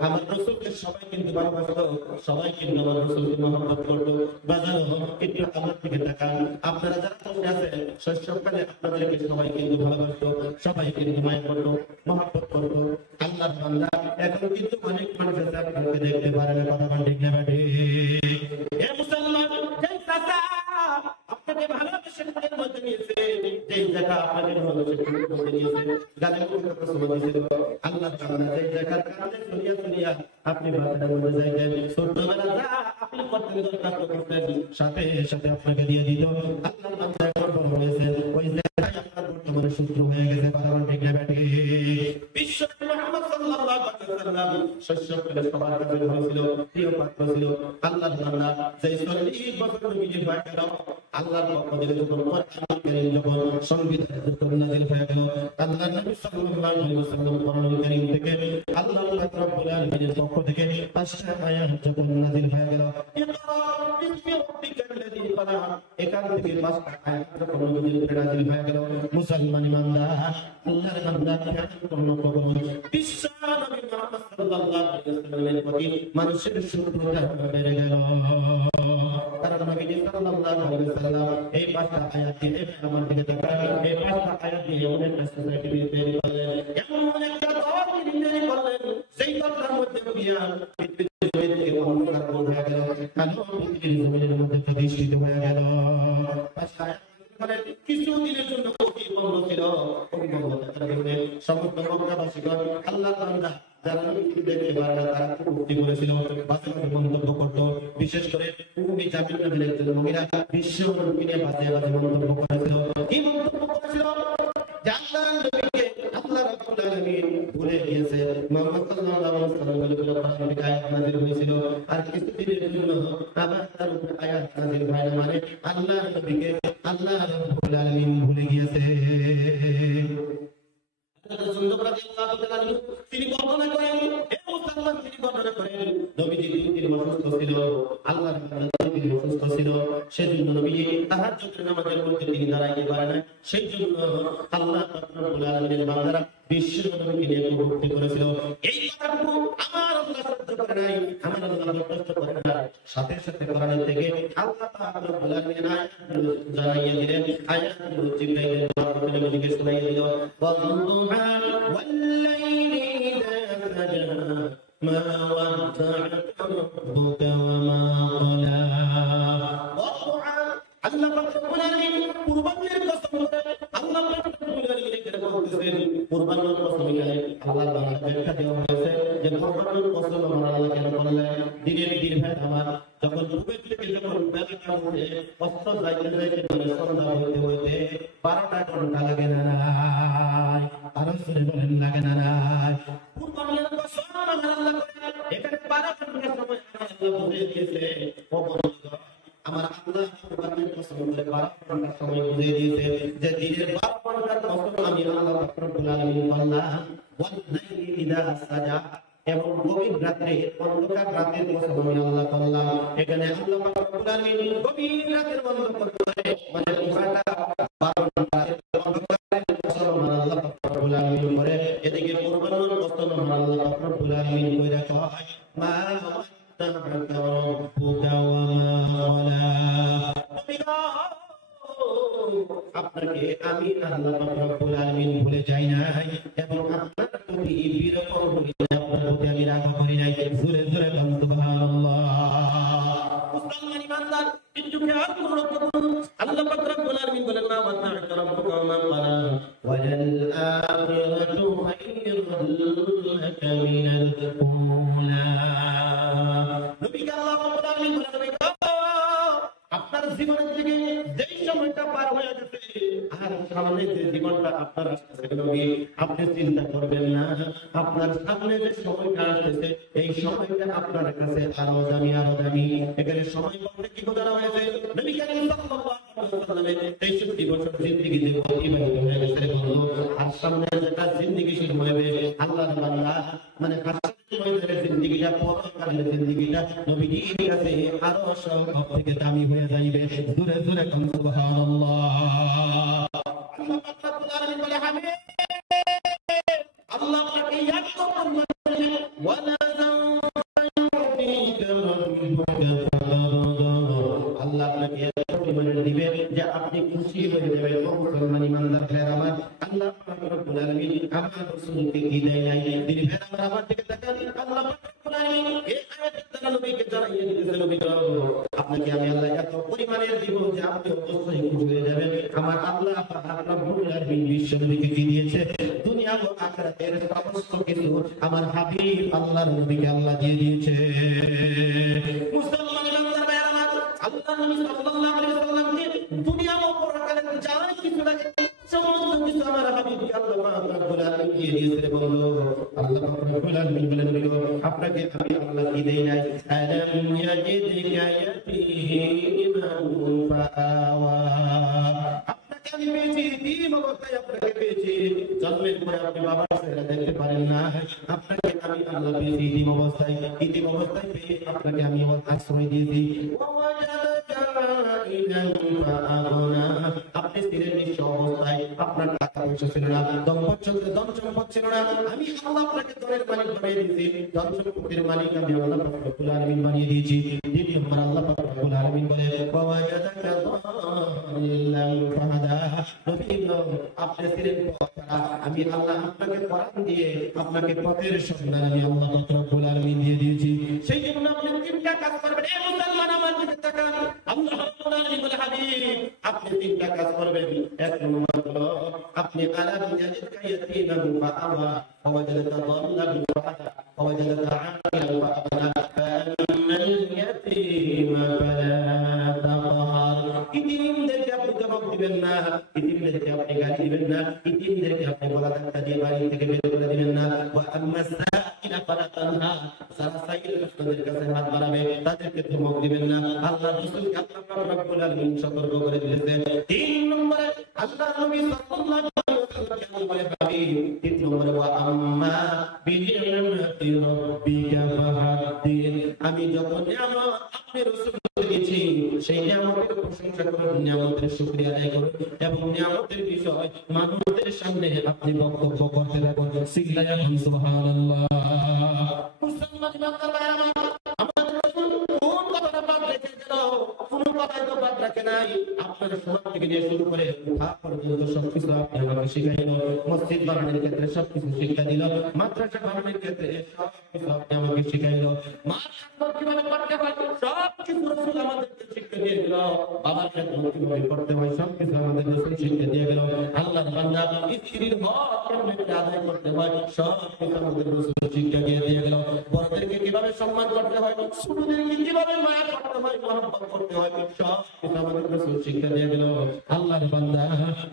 আমার রাসূলকে সবাই কিন্তু ভালোবাসতো, সবাই কিন্তু আমার রাসূলকে মহব্বত করতো। বাজানো একটু আমার দিকে তাকান, আপনারা যারা বসে আছেন শৈশবকালে আপনাদেরকে সবাই কিন্তু ভালোবাসতো, সবাই কিন্তু মায়া করতো, মহব্বত করতো। আল্লাহর বান্দা এখন কিন্তু অনেক মানুষ আছে আপনাকে দেখতে পারে না, কথা বলেন ঠিক না বেঠিক? হে মুসলমান, যেই চাচা আপনাকে ভালোবেসে ঘরের মধ্যে নিয়েছে, যেই জায়গা আপনাকে ভালোবেসে ঘরের মধ্যে নিয়েছে, গালে মুখে কসম দিয়েছিল, আল্লাহর বান্দা যেই জায়গা কাঁদে শুনিয়া শুনিয়া আপনি বাসার মধ্যে যাইতেন, ছোটবেলা যা আপনি করতেন দরকার করতেন, সাথে সাথে আপনাকে দিয়ে দিত। আল্লাহর বান্দা এখন বড় হয়েছে, ওই জায়গায় আপনার বর্তমানে সূত্র হয়ে গেছে, কথা বলেন ঠিক না বেঠিক? বিশ্ব মুহাম্মদ সাল্লাল্লাহু আলাইহি ওয়াসাল্লাম শৈশবকালে সবার কাছে হয়েছিল, প্রিয় পাত্র ছিল। আল্লাহর বান্দা যেই 40 বছর নবীজি হয়ে গেল, আল্লাহর পক্ষ থেকে যখন কোরআন কারীম যখন সংবিধানের যখন নাযিল হয়ে গেল, আল্লাহর নবী সাল্লাল্লাহু আলাইহি ওয়াসাল্লাম কোরআন কারীম থেকে আল্লাহর পাক রব্বুল আলামিনের পক্ষ থেকে 5টা আয়াত যখন নাযিল হয়ে গেল, ইকরা বিসমি রাব্বিকাল লাযী খালাক, এখান থেকে 5টা আয়াত যখন নাযিল হয়ে গেল, মুসলমান ইমানদার আল্লাহর বান্দা কেমন করুন, বিশ্ব নবী মুহাম্মদ সাল্লাল্লাহু আলাইহি ওয়াসাল্লামের প্রতি মানুষের শত্রুতা বেড়ে গেল। কারণ নবী সাল্লাল্লাহু আলাইহি ওয়াসাল্লাম এই 5টা আয়াত দিয়ে আমার দিকে তাকান, এই 5টা আয়াত দিয়ে অনেক সোসাইটি তৈরি করলেন, এমন একটা দল তৈরি করলেন, সেই দলটার মধ্যে গিয়া পৃথিবীর জমিন থেকে অন্ধকার দূর হয়ে গেল, আলো পৃথিবীর জমিনের মধ্যে প্রতিষ্ঠিত হয়ে গেল। 5টা আয়াত কিছু দিনের জন্য বন্ধ ছিল, সমস্ত মক্কাবাসীগণ আল্লাহর বান্দা যারা নবীকে দেখতে পারে না তারা উক্তি করেছিল, বাজে বাজে মন্তব্য করতো। বিশেষ করে উম্মে জামিল নামের একজন মহিলা বিশ্ব নবীকে নিয়ে বাজে বাজে মন্তব্য করেছিল। কি মন্তব্য করেছিল? যে আল্লাহর নবীকে আল্লাহ রাব্বুল আলামিন ভুলে গিয়েছে। মুহাম্মদ সাল্লাল্লাহু আলাইহি ওয়াসাল্লামের উপর কোরআন আয়াত নাযিল হয়েছিল, আর কিছুদিনের জন্য আবার তার উপর আয়াত নাযিল হয় না, মানে আল্লাহর নবীকে আল্লাহ রাব্বুল আলামিন ভুলে গিয়েছে। তিনি বর্ণনা করেন, হে মুসলমান সাল্লাম তিনি বর্ণনা করেন নবীজি 2 দিন অসুস্থ ছিল, আল্লাহর নবী অসুস্থ ছিল, সেজন্য নবীজি তাহাজ্জুদের নামাজের মধ্যে তিনি দাঁড়াইতে পারে না, সেই জন্য আল্লাহ রাব্বুল আলামিনের বান্দারা বিশ্ব নবীকে নিয়ে কবুল করেছিল। এই কথাটুকু আমার আল্লাহ সহ্য করে নাই, আমার আল্লাহ বরদাস্ত করে না। সাথে সাথে কোরআন থেকে আল্লাহ পাক রব্বুল আলামিন আয়াতগুলো জানাইয়া দিলেন, আয়াতগুলো জিবরাইলের মাধ্যমে নবীকে শোনাইয়া দিল। ওয়াল্লাহা ওয়াল্লাইলি ইযা সাজা মা ওয়াদ্দা'আকা রাব্বুকা ওয়া মা ক্বালা। আল্লাহ পাক রব্বুল আলামিন কুরবানের কসম করে আল্লাহ পাক রব্বুল আলামিন এখানে বলতেছেন কুরবানের কসম করে আল্লাহর বাংলা ব্যাখ্যা দেওয়া হয়েছে যে কুরবানের কসম আমরা আল্লাহ কেন করলেন। দিনের দিন ভাই আমার যখন পূর্বের থেকে যখন বেলা উঠে অস্ত যাইতে যাইতে মানে সন্ধ্যা হইতে হইতে 12টা ঘন্টা লাগে না নাই, আরো শুনে বলেন লাগে না নাই। কুরবানের কসম আমরা আল্লাহ এখানে 12 ঘন্টা সময় আল্লাহ বুঝিয়ে দিয়েছে। ও বন্ধুগণ, আমার আল্লাহ কুরবানের কসম করে 12 ঘন্টা সময় বুঝিয়ে দিয়েছে যে দিনের 12 ঘন্টার কসম আমি আল্লাহ রাব্বুল আলামিন করলাম। ওয়াল্লাইলি ইযা সাজা, এবং গভীর রাতে অন্ধকার রাতের কসম আমি আল্লাহ করলাম। এখানে আল্লাহ রাব্বুল আলামিন গভীর রাতের অন্ধকার মানে পুরাটা 12 ঘন্টা অন্ধকারের কসম আল্লাহ রাব্বুল আলামিন করে। এদিকে কুরবানের কসম আল্লাহ রাব্বুল আলামিন কইরা কয় মা আপনাকে আমি আল্লাহ রাব্বুল আলামিন ভুলে যাই নাই এবং আপনার প্রতি বিরকম হই না, আপনার প্রতি আমি রাগ করি নাই। জোরে জোরে বলুন সুবহানাল্লাহ। মুসলমান ইমানদার একটু খেয়াল করুন, আল্লাহ পাক রব্বুল আলামিন বলেন না ওয়াদা'আকা রাব্বুকা ওয়া মা ক্বালা ওয়ালাল আখিরাতু খায়রুল লাকা মিনাল উলা। নবীকে আল্লাহ রাব্বুল আলামিন বলেন আপনার জীবনের থেকে যেই সময়টা পার হয়ে গেছে আর সামনে যে জীবনটা আপনার আসতেছে নবী আপনি চিন্তা করবেন না, আপনার সামনে যে সময়টা আসতেছে এই সময়টা আপনার কাছে আরো দামি আরো দামি। এখানে সময় বলতে কি বোঝানো হয়েছে? নবী কারীম সাল্লাল্লাহু আলাইহি ওয়াসাল্লামের 63 বছর জিন্দেগি যে অতিবাহিত হয়ে গেছে বন্ধু, আর সামনে যেটা জিন্দেগি শুরু হবে আল্লাহর বান্দা মানে জিন্দেগিটা পরকালের জিন্দেগিটা নবীজির কাছে আরো সব থেকে দামি হয়ে যাইবে। জোরে জোরে কোন সুবহানাল্লাহ। আল্লাহ পাক রব্বুল আলামিন বলে হাবিব আল্লাহ আপনাকে ইয়াদ করবেন ওয়ালা আল্লাহ আপনাকে এত পরিমাণে দিবেন যে আপনি খুশি হয়ে যাবেন। মুসলমান ইমানদার ভাইরা আমার, আল্লাহ পাক রব্বুল আলামিন আমার রাসূলকে কি দেয় নাই? তিনি ভাইরা আমার দিকে তাকান, আল্লাহ পাক রব্বুল আলামিন এই আয়াতের দ্বারা নবীকে জানাইয়ে দিয়েছেন নবী আপনাকে আমি আল্লাহ এত পরিমাণের দিব যে আপনি অবশ্যই খুশি হয়ে যাবেন। আমার আল্লাহ পাক রব্বুল আলামিন বিশ্ব নবীকে কি দিয়েছে? দুনিয়া ও আখিরাতের সমস্ত কিছু আমার হাবিব আল্লাহর নবীকে আল্লাহ দিয়ে দিয়েছে। মুসলমান ইমানদার ভাইরা আমার, আল্লাহ নবী সাল্লাল্লাহু আলাইহি ওয়াসাল্লামকে দুনিয়া ও পরকালে যা কিছু লাগে সমস্ত কিছু আমার হাবিবকে আল্লাহ পাক রব্বুল আলামিন দিয়ে দিয়েছে বলো। আল্লাহ পাক রব্বুল আলামিন বলেন আপনাকে আমি আল্লাহ কি দেই নাই? আলাম ইয়াজিদকা ইয়াতীমান ফাআওয়া, আপনাকে আমি পেয়েছি ইতিম অবস্থায়, আপনাকে পেয়েছি জন্মের পরে আপনি বাবার চেহারা দেখতে পারেন না, আপনাকে আমি আল্লাহ পেয়েছি ইতিম অবস্থায় পেয়ে আপনাকে আমি আশ্রয় দিয়েছি। আপনি ছিলেন নিঃস্ব অবস্থায়, আপনার টাকা পয়সা ছিল না, ধন সম্পদ ছিল না, আমি আল্লাহ আপনাকে ধনের মালিক বানিয়ে দিয়েছি, ধন সম্পদের মালিক আমি আল্লাহ পাক রব্বুল আলামিন বানিয়ে দিয়েছি। দ্বিতীয় নম্বর আল্লাহ পাক রব্বুল আলামিন বলে ওয়াজাদাকা যাল্লাম ফাহাদা, নবী আপনি ছিলেন পথহারা, আমি আল্লাহ আপনাকে কোরআন দিয়ে আপনাকে পথের সন্ধান আমি আল্লাহ পাক রব্বুল আলামিন দিয়ে দিয়েছি। সেই জন্য আপনি তিনটা কাজ করবেন। এই মুসলমান আমার দিকে তাকান, আল্লাহ রাব্বুল আলামিন বলে হাবিব আপনি তিনটা কাজ করবেন। এক নম্বর হলো আপনি আলাম ইয়াজিদকা ইয়াতীমান ফাআওয়া ওয়াজাদাকা যাল্লাম ফাহাদা ওয়াজাদাকা আইলান ফাআগনা ফাআম্মাল ইয়াতীমা ফালা তাকহার। ইতিমদেরকে আপনি জবাব দিবেন না, ইতিমদেরকে আপনি গালি দিবেন না, ইতিমদেরকে আপনি গলা ধাক্কা দিয়ে বাড়ি থেকে বের করে দিবেন না। ওয়া আম্মাস সাইলা ফালা তানহার, যারা সাইল আপনাদের কাছে হাত বাড়াবে তাদেরকে ধমক দিবেন না। আল্লাহ রাসূলকে আল্লাহ পাক রব্বুল আলামিন সতর্ক করে দিয়েছেন। তিন নম্বরে আল্লাহ নবী সাল্লাল্লাহু আলাইহি ওয়াসাল্লাম বলে হাবিব তিন নম্বরে ওয়া আম্মা বিনি'মাতি রাব্বিকা নিয়ামতের শুকরিয়া আদায় করুন এবং নিয়ামতের বিষয় মানুষদের সামনে আপনি বক্তব্য করতে থাকুন। সিল্লায়া সুবহানাল্লাহ। মুসলমান বান্দার ভাইরা আমাদের রাসূল কোন কথাটা বাদ রেখে গেল? কোন কথাই তো বাদ রাখে নাই। আপনার সমাজ থেকে নিয়ে শুরু করে উঠা পর্যন্ত সবকিছু আপনি আমাকে শিখাইল। মসজিদ বানানোর ক্ষেত্রে সবকিছু শিক্ষা দিল, মাদ্রাসা বানানোর ক্ষেত্রে সবকিছু আপনি আমাকে শিখাইল, মা কিভাবে করতে হয় সবকিছু রাসূল আমাদেরকে শিক্ষা দিয়ে গেল, বাবার খেদমত কিভাবে করতে হয় সবকিছু আমাদের রাসূল শিক্ষা দিয়ে গেল। আল্লাহর বান্দা স্ত্রীর হক কেমনে আদায় করতে হয় সবকিছু আমাদের রাসূল শিক্ষা দিয়ে গেল। বড়দেরকে কিভাবে সম্মান করতে হয়, ছোটদেরকে কিভাবে মায়া করতে হয়, মহব্বত করতে হয় সবকিছু আমাদের রাসূল শিক্ষা দিয়ে গেল। আল্লাহর বান্দা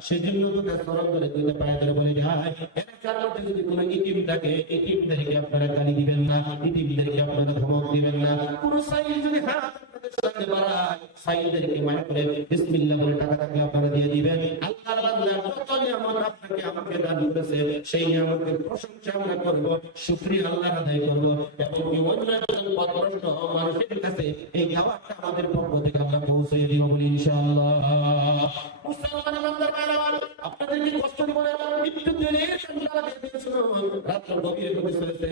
সেজন্য তোকে স্মরণ করে দুইটা পায়ে ধরে বলে যায়, এলাকার মধ্যে যদি কোনো ইতিম থাকে ইতিমদেরকে আপনারা গালি দিবেন না, ইতিমদেরকে আপনারা ধমক দিবেন না। কোন সাইল যদি হাত আপনাদের সামনে বাড়ায় সাইলদেরকে মায়া করে বিসমিল্লাহ বলে টাকা থাকলে আপনারা দিয়ে দিবেন। আল্লাহর বান্দা যত নিয়ামত আপনাকে আমাকে দান করেছে সেই নিয়ামতের প্রশংসা আমরা করব, শুকরিয়া আল্লাহর আদায় করব এবং অন্য একজন পথভ্রষ্ট মানুষের কাছে এই দাওয়াতটা আমাদের পক্ষ থেকে আমরা পৌঁছে দিব বলি ইনশাআল্লাহ। মুসলমান বান্দার ভাইরা আপনাদেরকে কষ্ট দিব না, একটু দেরি সন্ধ্যা দিয়ে শুনুন। রাত গভীর হতে চলেছে।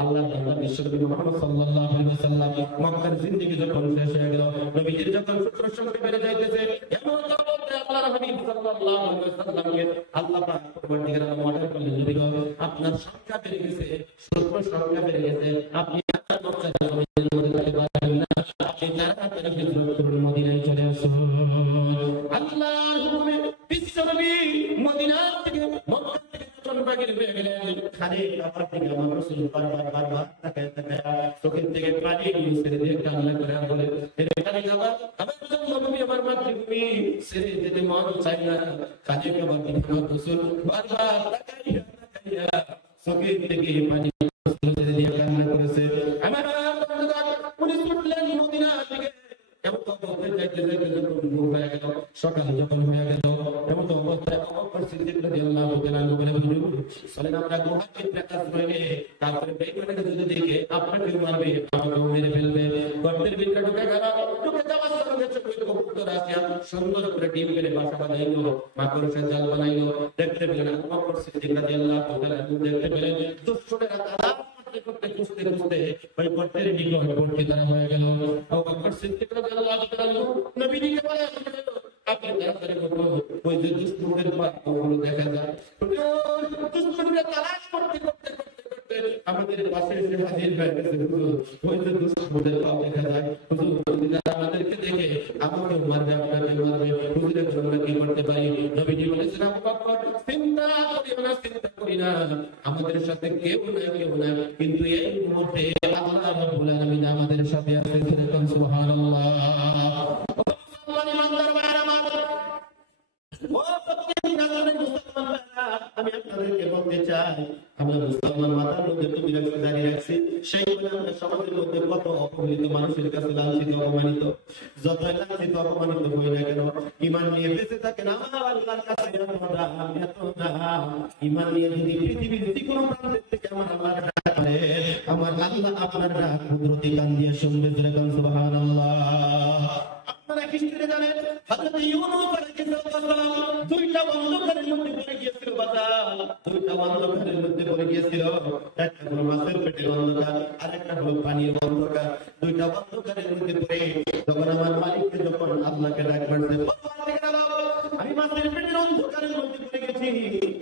আল্লাহর বান্দা বিশ্বনবী মুহাম্মদ সাল্লাল্লাহু আলাইহি ওয়াসাল্লাম মক্কার জিন্দেগি যখন শেষ হয়ে গেল, নবীজির যখন সূত্র সংখ্যা বেড়ে যাইতেছে, এমন অবস্থায় আল্লাহর হাবিব সাল্লাল্লাহু আলাইহি ওয়াসাল্লামকে আল্লাহ পাক পরবর্তীকালে অর্ডার করলেন, নবী গো আপনার সংখ্যা বেড়ে গেছে, সূত্র সংখ্যা বেড়ে গেছে, আপনি আপনার মক্কার জমিনের মধ্যে থাকতে পারবেন না, আপনি তাড়াতাড়ি হিজরত করুন, মদিনায় চলে আসুন। আল্লাহর হুকুমে বিশ্বনবী মদিনা থেকে মক্কা থেকে যখন বাহির হয়ে গেলেন, খালি কাবার থেকে আমার রাসূল বারবার তাকায় চোখের থেকে পানি ছেড়ে দিয়ে কান্না করে বলে, খালি কাবার আমার জন্মভূমি, আমার মাতৃভূমি ছেড়ে যেতে মন চাই না। খালি কাবার থেকে আমার রাসূল বারবার তাকাইয়া চোখের থেকে পানি ছেড়ে দিয়ে কান্না করেছে। আমার বন্ধুগণ উনি ছুটলেন মদিনা থেকে। সকাল যখন হয়ে গেল এমন অবস্থায় আমরা গুহার চিন্তা কাজ করে তারপরে যদি দেখে আপনাকে মারবে, আমাকেও মেরে ফেলবে। গর্তের ভিতরে ঢুকে গেল, ঢুকে যাওয়ার সঙ্গে কবুতর আসিয়া সুন্দর করে ডিম পেরে বাসা বানাইলো, মাকড়সার জাল বানাইলো। দেখতে পেলেন আবু সিদ্দিক রাদিয়াল্লাহু তাআলা, দেখতে পেলেন দুষ্টরা তারা করতে খুঁজতে খুঁজতে ওই গর্তের নিকটবর্তী তারা হয়ে গেল। আবু বকর সিদ্দিক রাদিয়াল্লাহু তাআলা নবীজিকে বলে, আপনি তাড়াতাড়ি করুন, ওই যে দুষ্টদের বাক্যগুলো দেখা যায়, দুষ্টদের তালাশ করতে করতে করতে আমাদের পাশে এসে হাজির হয়ে গেছে। ওই যে দুষ্টদের পাপ দেখা যায়, আমাদেরকে দেখে আমাকে মারবে, আপনাকে মারবে, হুজুরের জন্য কি করতে পারি? নবীজি বলেছেন, আবু বকর চিন্তা করিও না, চিন্তা করি না, আমাদের সাথে কেউ না, কিন্তু এই মুহূর্তে আল্লাহ রাব্বুল আলামিন আমাদের সাথে আছেন। সুবহানাল্লাহ। আমি আপনাদেরকে বলতে চাই, আমরা মুসলমান মাথার মধ্যে টুপি রাখছি, দাঁড়িয়ে রাখছি, সেই বলে আমরা সমাজের মধ্যে কত অপমানিত, মানুষের কাছে লাঞ্ছিত অপমানিত। যতই লাঞ্ছিত অপমানিত হই না কেন, ঈমান নিয়ে বেঁচে থাকেন আমার আল্লাহর কাছে এত দাম। ঈমান নিয়ে যদি পৃথিবীর যে কোনো প্রান্তের থেকে আমার আল্লাহর ডাক করে, আমার আল্লাহ আপনার ডাক কুদরতি কান দিয়ে শুনবে। সুবহানাল্লাহ। আপনারা হিস্ট্রি জানেন, হযরত ইউনূস আলাইহিস সালাম দুইটা অন্ধকারের মধ্যে পড়ে গিয়েছিল, দুইটা অন্ধকারের মধ্যে পড়ে গিয়েছিল। একটা হলো মাছের পেটের অন্ধকার, আরেকটা হলো পানির অন্ধকার। দুইটা অন্ধকারের মধ্যে পড়ে যখন আমার মালিককে যখন আল্লাহকে ডাক মারছে, আমি মাছের পেটের অন্ধকারের মধ্যে পড়ে গেছি,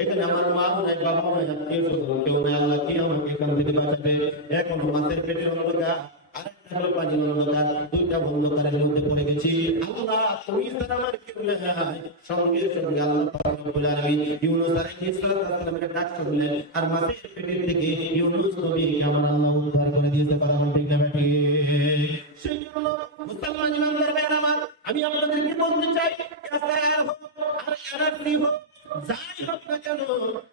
এখানে আমার মা নাই, বাবা নাই, আত্মীয় স্বজন কেউ নাই, আল্লাহ কি আমাকে এখান থেকে বাঁচাবে? এখন মাছের পেটের অন্ধকার, আরেকটা হলো পানির অন্ধকার, দুইটা অন্ধকারের মধ্যে পড়ে গেছি। আল্লাহ তুমি ছাড়া আমার কেউ নাই। সঙ্গে সঙ্গে আল্লাহ পাক রব্বুল আলামিন ইউনূস আলাইহিস সালামের ডাক শুনলেন, আর মাছের পেটের থেকে ইউনূস নবীকে আমার আল্লাহ উদ্ধার করে দিয়েছে। পারামান ঠিক না বেটি? সেই জন্য মুসলমান ইমানদার ভাইরা আমার, আমি আপনাদেরকে বলতে চাই, এসআইআর হোক আর এনআরসি হোক, যাই হোক না কেন,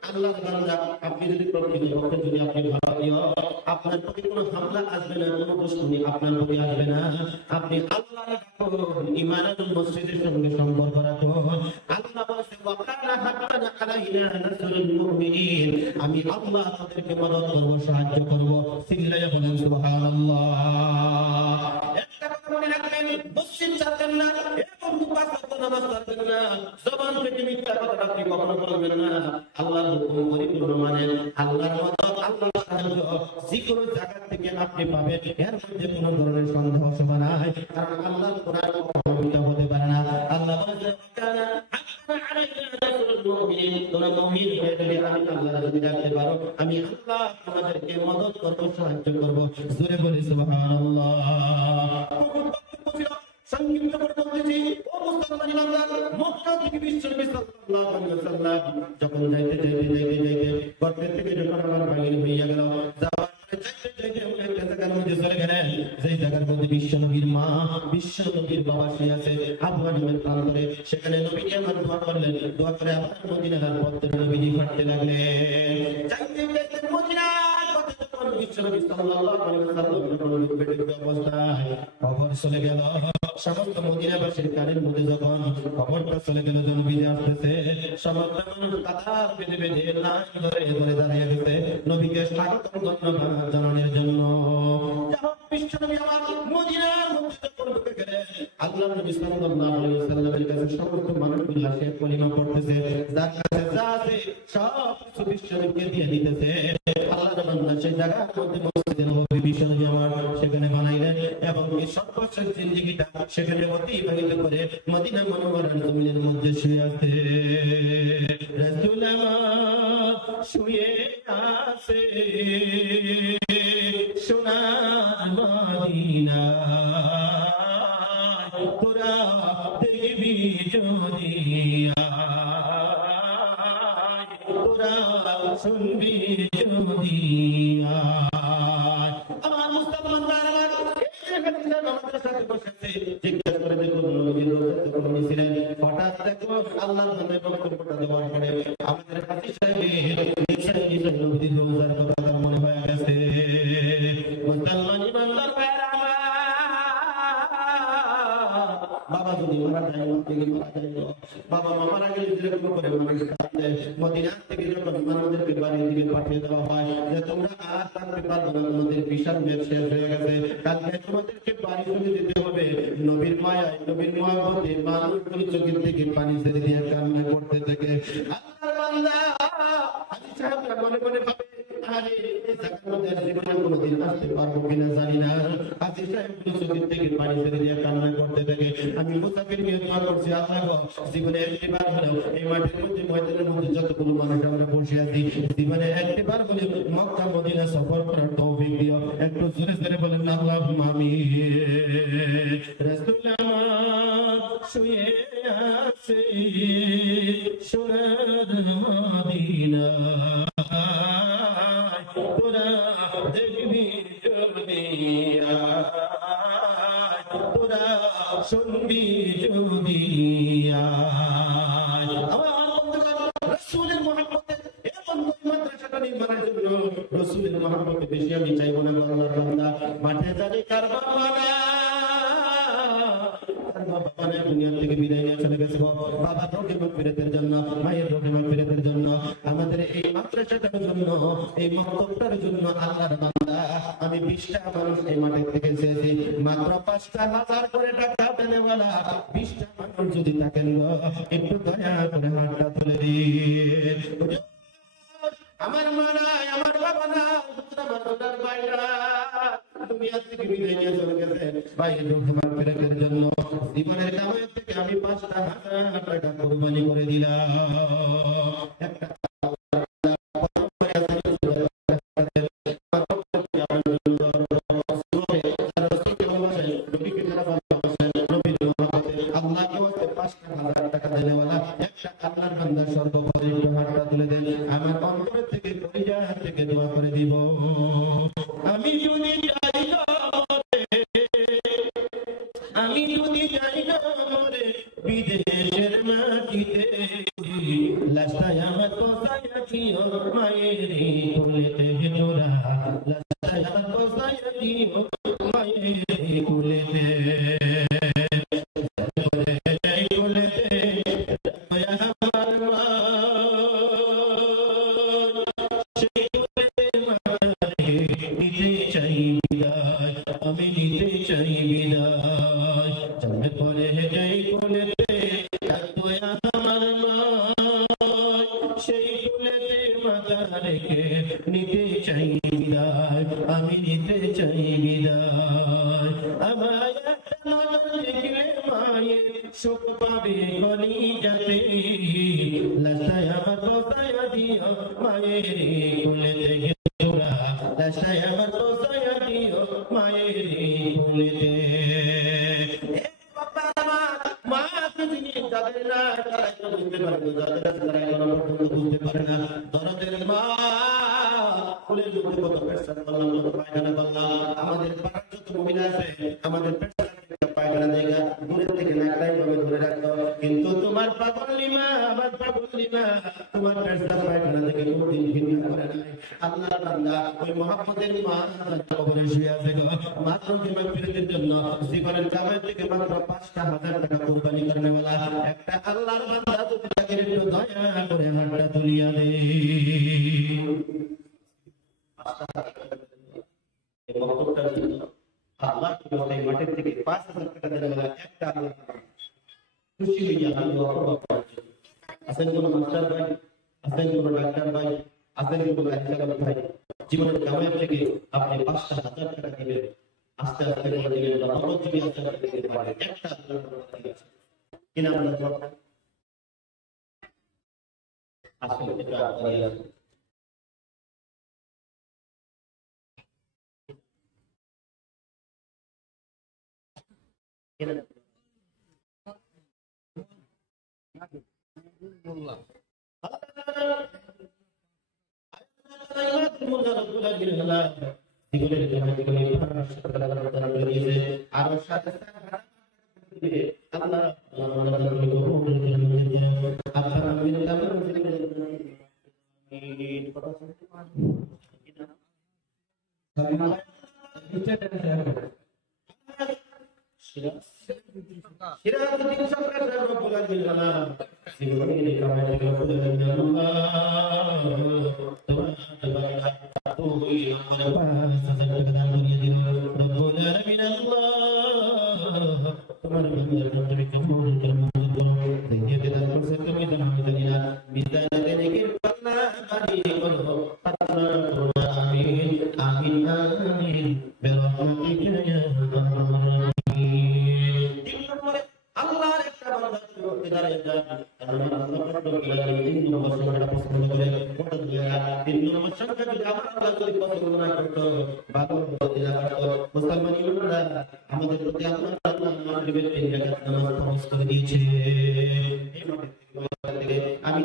আল্লাহর বান্দা আপনি যদি প্রকৃতপক্ষে যদি আপনি ভালো, আপনার প্রতি কোনো হামলা আসবে না, কোনো দুশমনি আপনার প্রতি আসবে না। আপনি আল্লাহর ডাকুন, ঈমানের মসজিদের সঙ্গে সম্পর্ক রাখুন। আল্লাহ বলেছে, ওয়াকানা হাক্কান আলাইনা নাসরুল মুমিনিন, আমি আল্লাহ তাদেরকে মদদ করব, সাহায্য করব। সিল্লায়া বলেন সুবহানাল্লাহ। একটা কথা মনে রাখবেন, মসজিদ ছাড়বেন না, বন্ধু পাঁচ ওয়াক্ত নামাজ পড়বেন না, জবান থেকে মিথ্যা কথা আপনি কখনো বলবেন না, আল্লাহর হুকুম পরিপূর্ণ মানেন, আল্লাহর মদদ আল্লাহর সাহায্য যে কোনো জায়গা থেকে আপনি পাবেন, এর মধ্যে কোনো ধরনের সন্দেহ হবে না, কারণ আল্লাহর কোরআন কখনো মিথ্যা হতে পারে না। আল্লাহ বলেন তোমরা মুমিন হয়ে যদি আমি আল্লাহর যদি ডাকতে পারো, আমি আল্লাহ তোমাদেরকে মদদ করব, সাহায্য করব। জোরে বলি সুবহানাল্লাহ। সংক্ষিপ্ত করে বলতেছি, ও মুসলমান ইমানদার, মক্কা থেকে বিশ্বনবী সাল্লাল্লাহু আলাইহি ওয়াসাল্লাম যখন যাইতে গর্তের থেকে যখন আমার বাহির হইয়া গেল, যাওয়ার যাইতে একটা জায়গার মধ্যে চলে গেলেন, যেই জায়গার মধ্যে বিশ্বনবীর মা, বিশ্বনবীর বাবা শুয়ে আছে আবু হানিমের প্রান্তরে, সেখানে নবীজি আমার দোয়া করলেন, দোয়া করে আবার মদিনার পথে নবীজি হাঁটতে লাগলেন। যাইতে মদিনার পথে যখন বিশ্বনবী সাল্লাল্লাহু আলাইহি ওয়াসাল্লাম অবস্থায় খবর চলে গেল, সমস্ত মদিনাবাসীর কানের মধ্যে যখন খবরটা চলে গেল যে নবী আসতেছে, সমস্ত মানুষ কাতার বেঁধে বেঁধে লাইন ধরে ধরে দাঁড়িয়ে গেছে নবীকে স্বাগতম ধন্যবাদ জানানোর জন্য। বিশ্বনবী আমার মদিনার মধ্যে যখন ঢুকে গেলেন, আল্লাহর নবী সাল্লাল্লাহু আলাইহি ওয়াসাল্লামের কাছে সমস্ত মানুষগুলো আসে কলিমা পড়তেছে, যার কাছে যা আছে সব কিছু বিশ্বনবীকে দিয়ে দিতেছে। আল্লাহর বান্দা সেই জায়গার মধ্যে মসজিদে নববী বিশ্বনবী আমার সেখানে বানাইলেন এবং এই সর্বশেষ জিন্দেগিটা সেখানে অতিবাহিত করে মদিনা মুনাওয়ারার জমিনের মধ্যে শুয়ে আছে। রাসূল আমার শুয়ে আছে সোনার মদিনা, তোরা দেখবি যদি তোরা শুনবি যদি। আমার মুসলমান আমাদের সাথে বসেছে, জিজ্ঞাসা করে দেখুন নবীর রোজাতে কোন ছিলেন, হঠাৎ দেখো আল্লাহর নামে বক্তব্যটা দেওয়ার পরে আমাদের হাজী সাহেবের নিশ্চয়ই নবীর রোজার কথা মনে হয়ে গেছে। মুসলমান ইমানদার ভাইরা আমার, বাবা যদি মারা যায়, বাবা মা মারা গেলে যেরকম করে মানুষ কাঁদে, মদিনা থেকে যখন মানুষদেরকে বাড়ির দিকে পাঠিয়ে দেওয়া হয় যে তোমরা আর থাকতে পারবে না, তোমাদের বিশাল মেদ শেষ হয়ে গেছে, কালকে তোমাদেরকে বাড়ি চলে যেতে হবে। নবীর মায়ায়, নবীর মহব্বতে মানুষগুলো চোখের থেকে পানি ছেড়ে দিয়ে কান্না করতে থাকে। আল্লাহর বান্দা হাজী সাহেবরা মনে মনে ভাবে, আরে এই জায়গার মধ্যে জীবনে কোনোদিন আসতে পারবো কিনা জানি না। হাজী সাহেবগুলো চোখের থেকে পানি ছেড়ে দিয়ে কান্না করতে থাকে। আমি মুসাফির নিয়ে দোয়া করছি, আল্লাহ গো জীবনে একটিবার হলেও এই মাটির মধ্যে ময়দানের মধ্যে যতগুলো মানুষ আমরা বসে আছি, জীবনে একটিবার হলে মক্কা মদিনা সফর করার তৌফিক দিও। একটু জোরে জোরে বলেন আল্লাহুম্মা আমিন। রাসূল আমার শুয়ে আছে সোনার মদিনা, তোরা দেখবি যদি তোরা শুনবি যদি। রাসূলের মহব্বতে এমন মাদ্রাসাটা নির্মাণের জন্য রাসূলের মহব্বতে বেশি আমি চাইবো না। আল্লাহর বান্দা মাঠে যাবে কার বাবা না, বাবা না দুনিয়া থেকে বিদায় নিয়ে চলে গেছে, বাবা রোগে মাগফিরাতের জন্য, মায়ের রোগে মাগফিরাতের জন্য, আমাদের এই মাদ্রাসাটার জন্য, এই মক্তবটার জন্য আল্লাহর বান্দা আমি 20টা মানুষ এই মাঠে থেকে এসেছি, মাত্র 5,000 করে টাকা দেনেওয়ালা 20টা মানুষ যদি থাকেন একটু দয়া করে হাতটা তুলে দিন। আমার মা নাই, আমার বাবা না, আমার ছোটার ভাইরা দুনিয়া থেকে বিদায় নিয়ে চলে গেছে, ভাইয়ের রোগে মাগফিরাতের জন্য জীবনের কামাই থেকে আমি 5,000 টাকা কুরবানি করে দিলাম। একটা আমার অন্তর থেকে পরিজা থেকে দোয়া করে দিব। আমি যদি যাই না মরে, আমি যদি যাই না মরে বিদেশের মাটিতে, লাস্টায় আমার কোথায় রাখিও মায়ের কোলেতে জোড়া, লাস্টায় আমার কোথায় রাখিও মায়ের কোলেতে। আমি নিতে চাই বিদায়, জন্মের পরে যাই কোলে কুলেতে মাথা রেখে নিতে চাই বিদায়, আমি নিতে চাই বিদায়। আমায় একটা নজর দেখলে মায়ের সুখ পাবে কলিজাতে, লাশটায় আমার বসায়া দিও মায়ের কুলেতে তোরা, লাশটায় আমার বসায়া দিও মায়ের কুলেতে। মা তো জিনিস যাদের না তারা তো বুঝতে পারে না, যাদের তারা কোনো বুঝতে পারে না। দরদের মা ফুলের মধ্যে কত পেশাব করলাম, কত পায়খানা করলাম। আমাদের পাড়ার যত মহিলা আছে আমাদের পেশাব পায়খানা জায়গা দূরের থেকে নাকটাই ভাবে ধরে রাখতো, কিন্তু তোমার পাগলি মা, আমার পাগলি মা তোমার পেশাব পায়খানা থেকে কোনদিন ঘৃণা করে নাই। আল্লাহর বান্দা ওই মুহাম্মদের মা কবরে শুয়ে আছে গো, মাত্র মাগফিরাতের জন্য জীবনের কামাই থেকে মাত্র ৫,০০০ টাকা কুরবানি করনে वाला একটা আল্লাহর বান্দা যদি তাকে একটু দয়া করে হাতটা তুলিয়া দে। এই বক্তব্যটার জন্য আল্লাহ তোমাকে মাঠের থেকে ৫,০০০ টাকা দেওয়া वाला একটা আল্লাহ খুশি হইয়া আমি দোয়া করব। আছেন কোন মাস্টার ভাই, আছেন কোন ডাক্তার ভাই, আছেন কোন গাড়ি ভাই, জীবনের কামাই থেকে আপনি ৫,০০০ টাকা দিবেন, আস্তে আস্তে করে দিবেন, নগদ যদি আস্তে আস্তে দিতে পারেন একটা আল্লাহর বান্দা ঠিক আছে কিনা আমরা আসলে এটা আল্লাহ কিনা বললাম আরো সাথে আমি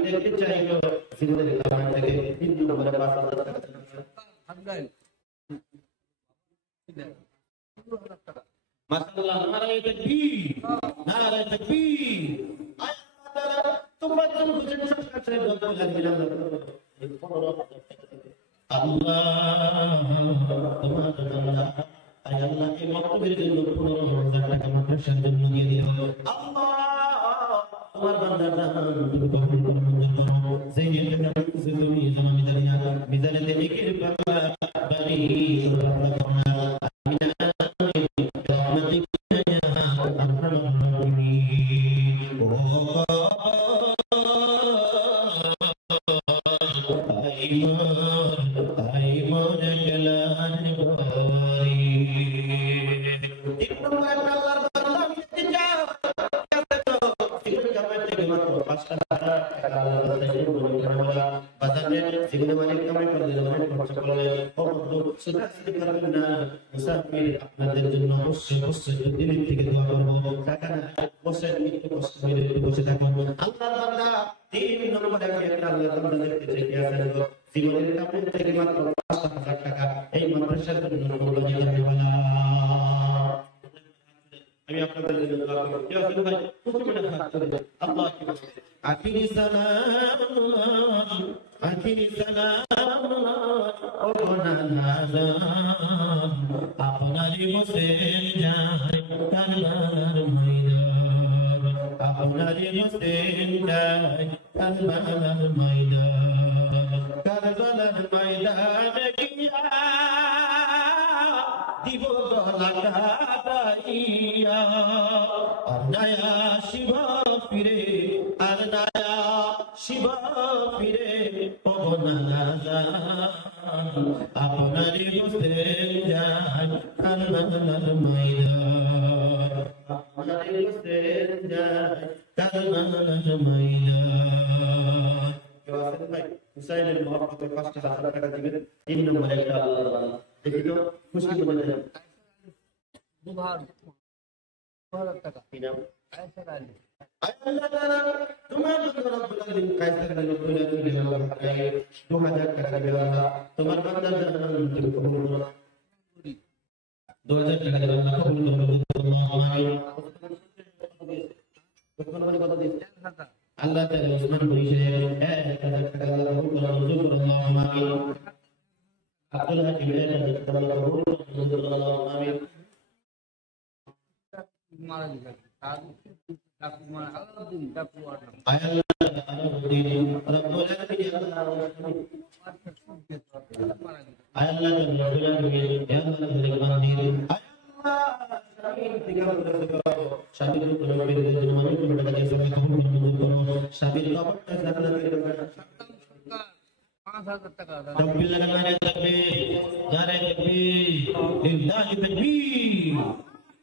দেখতে চাই মাশাআল্লাহ, নারায়ে তাকবীর, নারায়ে তাকবীর। তোমরা তো বুঝেন সরকার সাহেব আল্লাহ তোমার আল্লাহ এই মাহফিলের জন্য ১৫,০০০ টাকা মাদ্রাসার জন্য দিয়ে দিও। আল্লাহ তোমার বান্দার দান তুমি কবুল করো, মঞ্জুর করো। যেই টাকা তুমি জমা মিজানিয়া মিজানে নেকির পাল্লা বাড়ি আল্লাহ করনা। আপনাদের জন্য অবশ্যই দিল্লি থেকে দোয়া করবো। টাকা না বসে বসে থাকুন। আল্লাহর বান্দা ৩ নম্বরে আমি একটা আল্লাহর বান্দা দেখতে চাই কি আছে জীবনের কামাই থেকে মাত্র ৫,০০০ টাকা এই মাদ্রাসার জন্য কুরবানি করনেওয়ালা। আমি আপনাদের জন্য দোয়া করব। কি আছে ভাই? প্রথমে হাত তুলে আল্লাহ কি বলে? আখিরি সালাম, আখিরি সালাম ও নানাজান, আপনারই হোসেন যায় কারবালার ময়দান, আপনারই হোসেন যায় কারবালার ময়দান, কারবালার ময়দানে গিয়া দিব গলা কাটাইয়া, আর নয়া শিবা ফিরে, আর নয়া শিবা ফিরে আপনারই হোসেন যায় কারবালার ময়দান, আপনারই হোসেন যায় কারবালার ময়দান। কেউ আছেন ভাই হুসাইনের মহব্বতে ৫,০০০ টাকা দিবেন? ৩ নম্বরে একটা আল্লাহর বান্দা, দেখি তো খুশি করে দেন। ২,০০০ টাকা। কি নাম? কায়সার আলী। আল্লাহ তাআলা তোমার বান্দা রব্বুল আলামিন কায়সার আলী রব্বুল আলামিন আল্লাহ তাআলা ২০০০ টাকা দিবেন। আল্লাহ তোমার বান্দার জান্নাত তুমি কবুল করো। ২০০০ টাকা দিবেন, আল্লাহ কবুল করো। আল্লাহুম্মা আমিন। ওসমান কত দিয়েছে? আল্লাহ তাআলা ওসমান বলেছে ১০০০ টাকা আল্লাহ কবুল করো, মঞ্জুর করো। আল্লাহুম্মা আমিন। আব্দুল হাকিম ১০০০ টাকা আল্লাহ কবুল করো, মঞ্জুর করো। আল্লাহুম্মা আমিন। মারা গেছে। আর ডাকু মানে আলাউদ্দিন ডাকু আর নাম। আলাউদ্দিন রব্বুল আলামিন আল্লাহ মারা গেছে। আল্লাহ রব্বুল আলামিন ইয়া মালিকুল মানির আল্লাহ শামিল দিকে করো, শামিল করো নবীর জন্য মানুষ করে টাকা দিয়ে সবাই কবুল করো, মঞ্জুর করো। শামিল কবরটা জান্নাতের বাগান। ৫,০০০ টাকা। রব্বুল আলামিন তাকবীর, নারে তাকবীর, লিল্লাহি তাকবীর।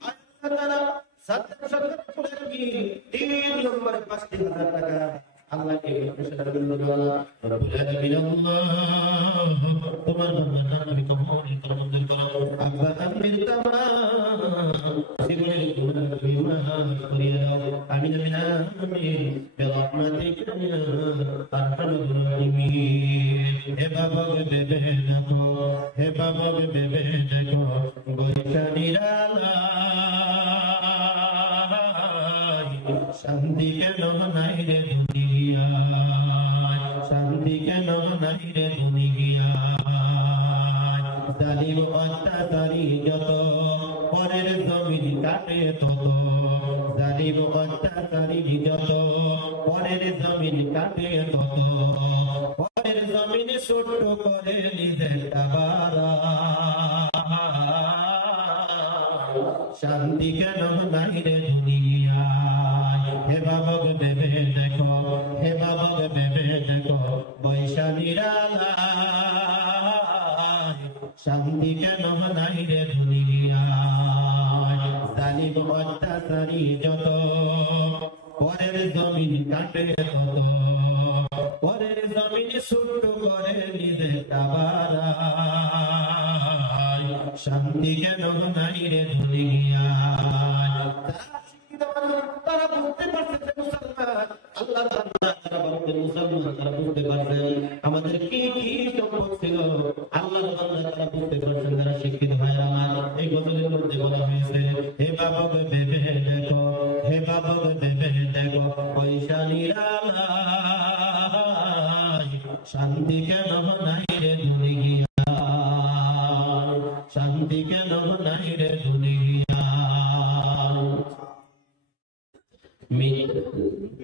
আল্লাহ তাআলা সত্তর তাকবীর ৩ নম্বরে ৫,০০০ টাকা আল্লাহকে ঘোষণা করলেন। রব্বুল আলামিন আল্লাহ তোমার বান্দার নামে কবুল করো, মঞ্জুর করো। আব্বা আমির তামাম জীবনের গুনাহ মাফ করিয়ে দাও। আমিন আমিন আমিন বিরহমাতিকা ইয়া আরহামার রাহিমিন। হে বাবা গে বেবে দেখো, হে বাবা গে বেবে দেখো, বৈশালীরা শান্তি কেন নাই রে দুনিয়ায়, শান্তি কেন নাই রে দুনিয়ায়। জালিম অত্যাচারী যত পরের জমিন কাটে তত, জালিম অত্যাচারী যত পরের জমিন কাটে তত, পরের জমিন ছোট্ট করে নিজেরটা বাড়া। শান্তি কেন নাই রে দুনিয়ায়। হে বাবা গে ভেবে দেখো, হে বাবা গে ভেবে দেখো, বৈশালীরা শান্তি কেন নাই রে দুনিয়ায়। জালিম অত্যাচারী যত পরের জমিন কাটে তত, পরের জমিন ছোট্ট করে নিজেরটা বাড়ায়। শান্তি কেন নাই রে দুনিয়ায়। তারা বুঝতে পারছে যে মুসলমান আল্লাহর বান্দা, তারা ভারতের মুসলমান, তারা বুঝতে পারছেন আমাদের কি কি সম্পদ ছিল আল্লাহর বান্দা, তারা বুঝতে পারছেন। যারা শিক্ষিত ভাইরা আমার, এই গজলের মধ্যে বলা হয়েছে হে বাবা গে ভেবে দেখো, হে বাবা গে ভেবে দেখো, পয়সা নিরালায় শান্তি কেন নাই রে দুনিয়ায়, শান্তি কেন নাই রে দুনিয়ায়।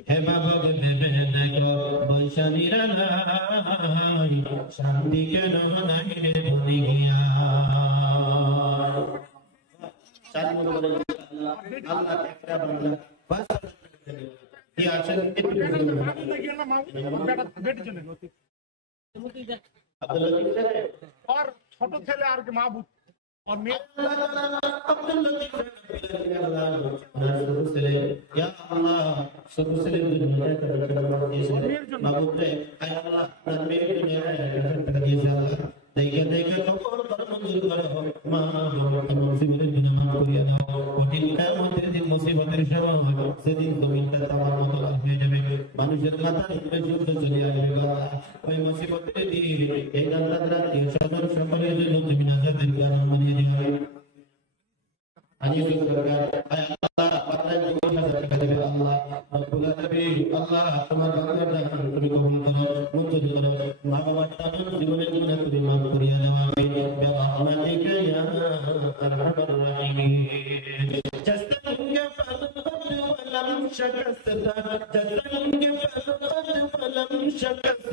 হে বাবা গে ভেবে দেখো, বৈশালীরা নাই শান্তি কেন নাই রে দুনিয়ায়। ৪ নম্বরে আল্লাহ একটা বান্দা বাস কি আছেন একটু আব্দুল লতিফ সাহেব और छोटो ছেলে আর কি মাহবুব और मेरे আব্দুল লতিফ ইয়া আল্লাহ সব ছেলে মাহবুব রে আয় আল্লাহ আপনার মেয়ের জন্য ১০০০ টাকা দিয়েছে। আল্লাহ দেখে দেখে কবর করো, মঞ্জুর করো। মা মুসিবতের দিন মাফ করিয়া দাও। কঠিন কিয়ামতের দিন মুসিবতের সময় সেদিন জমিনটা তামার মতো লাল হয়ে যাবে, মানুষের মাথার উপরে যুদ্ধ চলে আসবে। আল্লাহ ওই মুসিবতের দিন এই জান্নাতের আত্মীয় স্বজন সকলের জন্য তুমি নাজাতের গান বানিয়ে দিও। আনিসুল সরকার আয় আল্লাহ আপনার ২০০০ টাকা দিবে। আল্লাহ রব্বুল আলামিন আল্লাহ তোমার বান্দার দান তুমি কবুল করো, মঞ্জুর করো। মা বাবার তামাম জীবনের গুনাহ তুমি মাফ করিয়া দাও। আমিন বিরহমাতিকা ইয়া আরহামার রাহিমিন। جسدك فالقد ولم شكست، جسدك فالقد ولم شكست،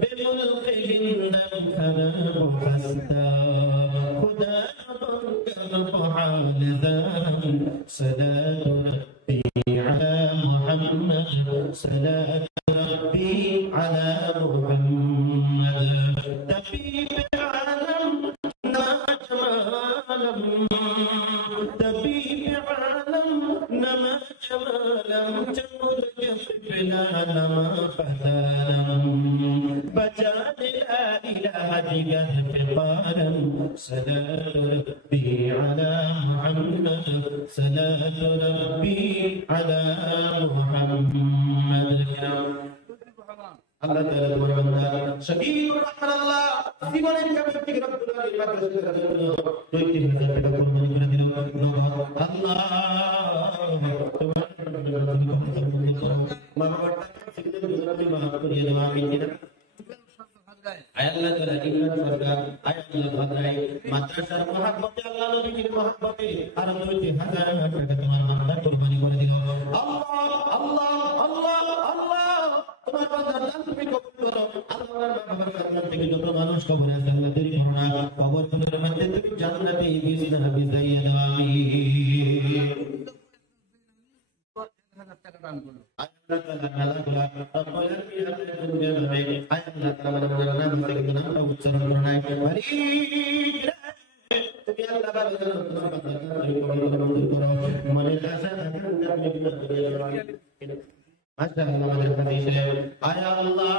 بملقه لم خلق خستا، خدا بنكر حال زارم. صلاة ربي على محمد، صلاة ربي على محمد. طبيب عالم نما جمالم طبيب عالم نما جمالم جمال جبنا نما بدانم بجان لا إله إلا فقارا صلاة ربي على محمد صلاة ربي على محمد Allah Taala berfirman, "Syadidul rahmatillah." Siapa yang kami pikir Rabbul Alamin maka segera Allah. Doa kita pada korban kita tidak doa Allah. Maka kita berdoa maha dia doa kita. Ayat Allah Taala iman surga, ayat Allah Badrai, madrasah mahabbat Allah Nabi ki mahabbat aram doa hazar harga তোমার বান্দা কুরবানি করে দিল। Allah Allah Allah Allah তোমার বান্দার দান তুমি কবুল করো। আল্লাহর বাবার কাছে থেকে যত মানুষ কবরে আছে আল্লাহ দেরি করো না। কবরগুলোর মধ্যে তুমি জান্নাতে বিছানা বিছাইয়া দাও আমিন। আল্লাহ তাআলা নালাগুলা রব্বুল আলামিন আল্লাহ তাআলা নাম থেকে নামটা উচ্চারণ করো নাই। তুমি আল্লাহ ভালো জানো তোমার বান্দার কবুল করো। মনের আশা মাশাআল্লাহ আমাদের হাদিসে আয়া আল্লাহ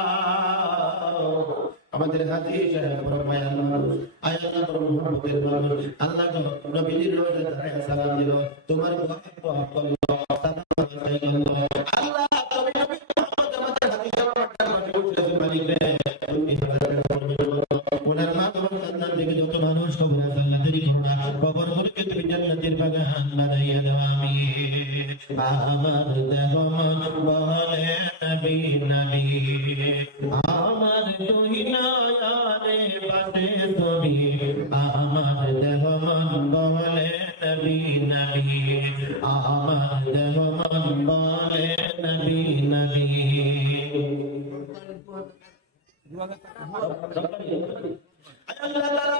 আমাদের হাদিসে বড় মায়ার মানুষ আয়া আল্লাহ বড় মুহাম্মদের মানুষ আল্লাহ গো নবীর রোজা দাঁড়ায় সালাম দিল তোমার আল্লাহ তুমি নবী মুহাম্মদ আমাদের হাদিসে আমাদের মাঝে বসে মালিক রে ওনার মা বাবার জান্নাত থেকে যত মানুষ কবর আছে আল্লাহ দেরি করো না কবর গুলোকে তুমি জান্নাতের বাগান বানাইয়া দাও আমিন। আমার দেহ মন বলে নবী নবী আমার দুই নয়নে বাসে তুমি আমার দেহ মন বলে নবী নবী আমার দেহ মন বলে নবী নবী। আল্লাহ তাআলা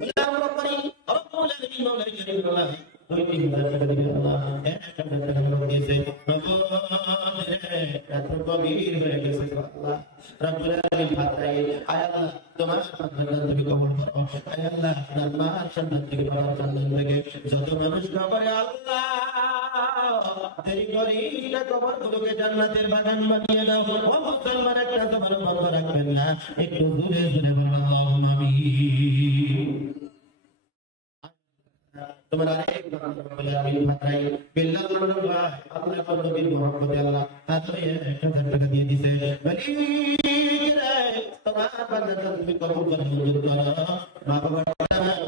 বললাম রব্বানি রব্বুল আলামিন মাওলা কারীম আল্লাহ দুইটি হিদায়াত করে আল্লাহ একটা কথা দিয়েছে রে এত গভীর হয়ে গেছে আল্লাহ রব্বুল আলামিন ফাতাই আয় আল্লাহ তোমার সান্তান তুমি কবুল করো আয় আল্লাহ আপনার মা সান্তান থেকে বাবার সান্তান থেকে যত মানুষ কবরে আল্লাহ দেরি করিস না কবরগুলোকে জান্নাতের বাগান বানিয়ে দাও। ও মুসলমান একটা জবান বন্ধ রাখবেন না একটু জোরে জোরে বলুন আল্লাহুম্মা আমিন। তোমার আরেক বলে আমি ভাই বিল্লাহ আল্লাহ আল্লাহ নবীর মুহাম্মদ আল্লাহ তাতে 1000 টাকা দিয়ে দিয়েছে বলি রে তোমার বান্দা তুমি কবুল করে মঞ্জুর করো মা বাবার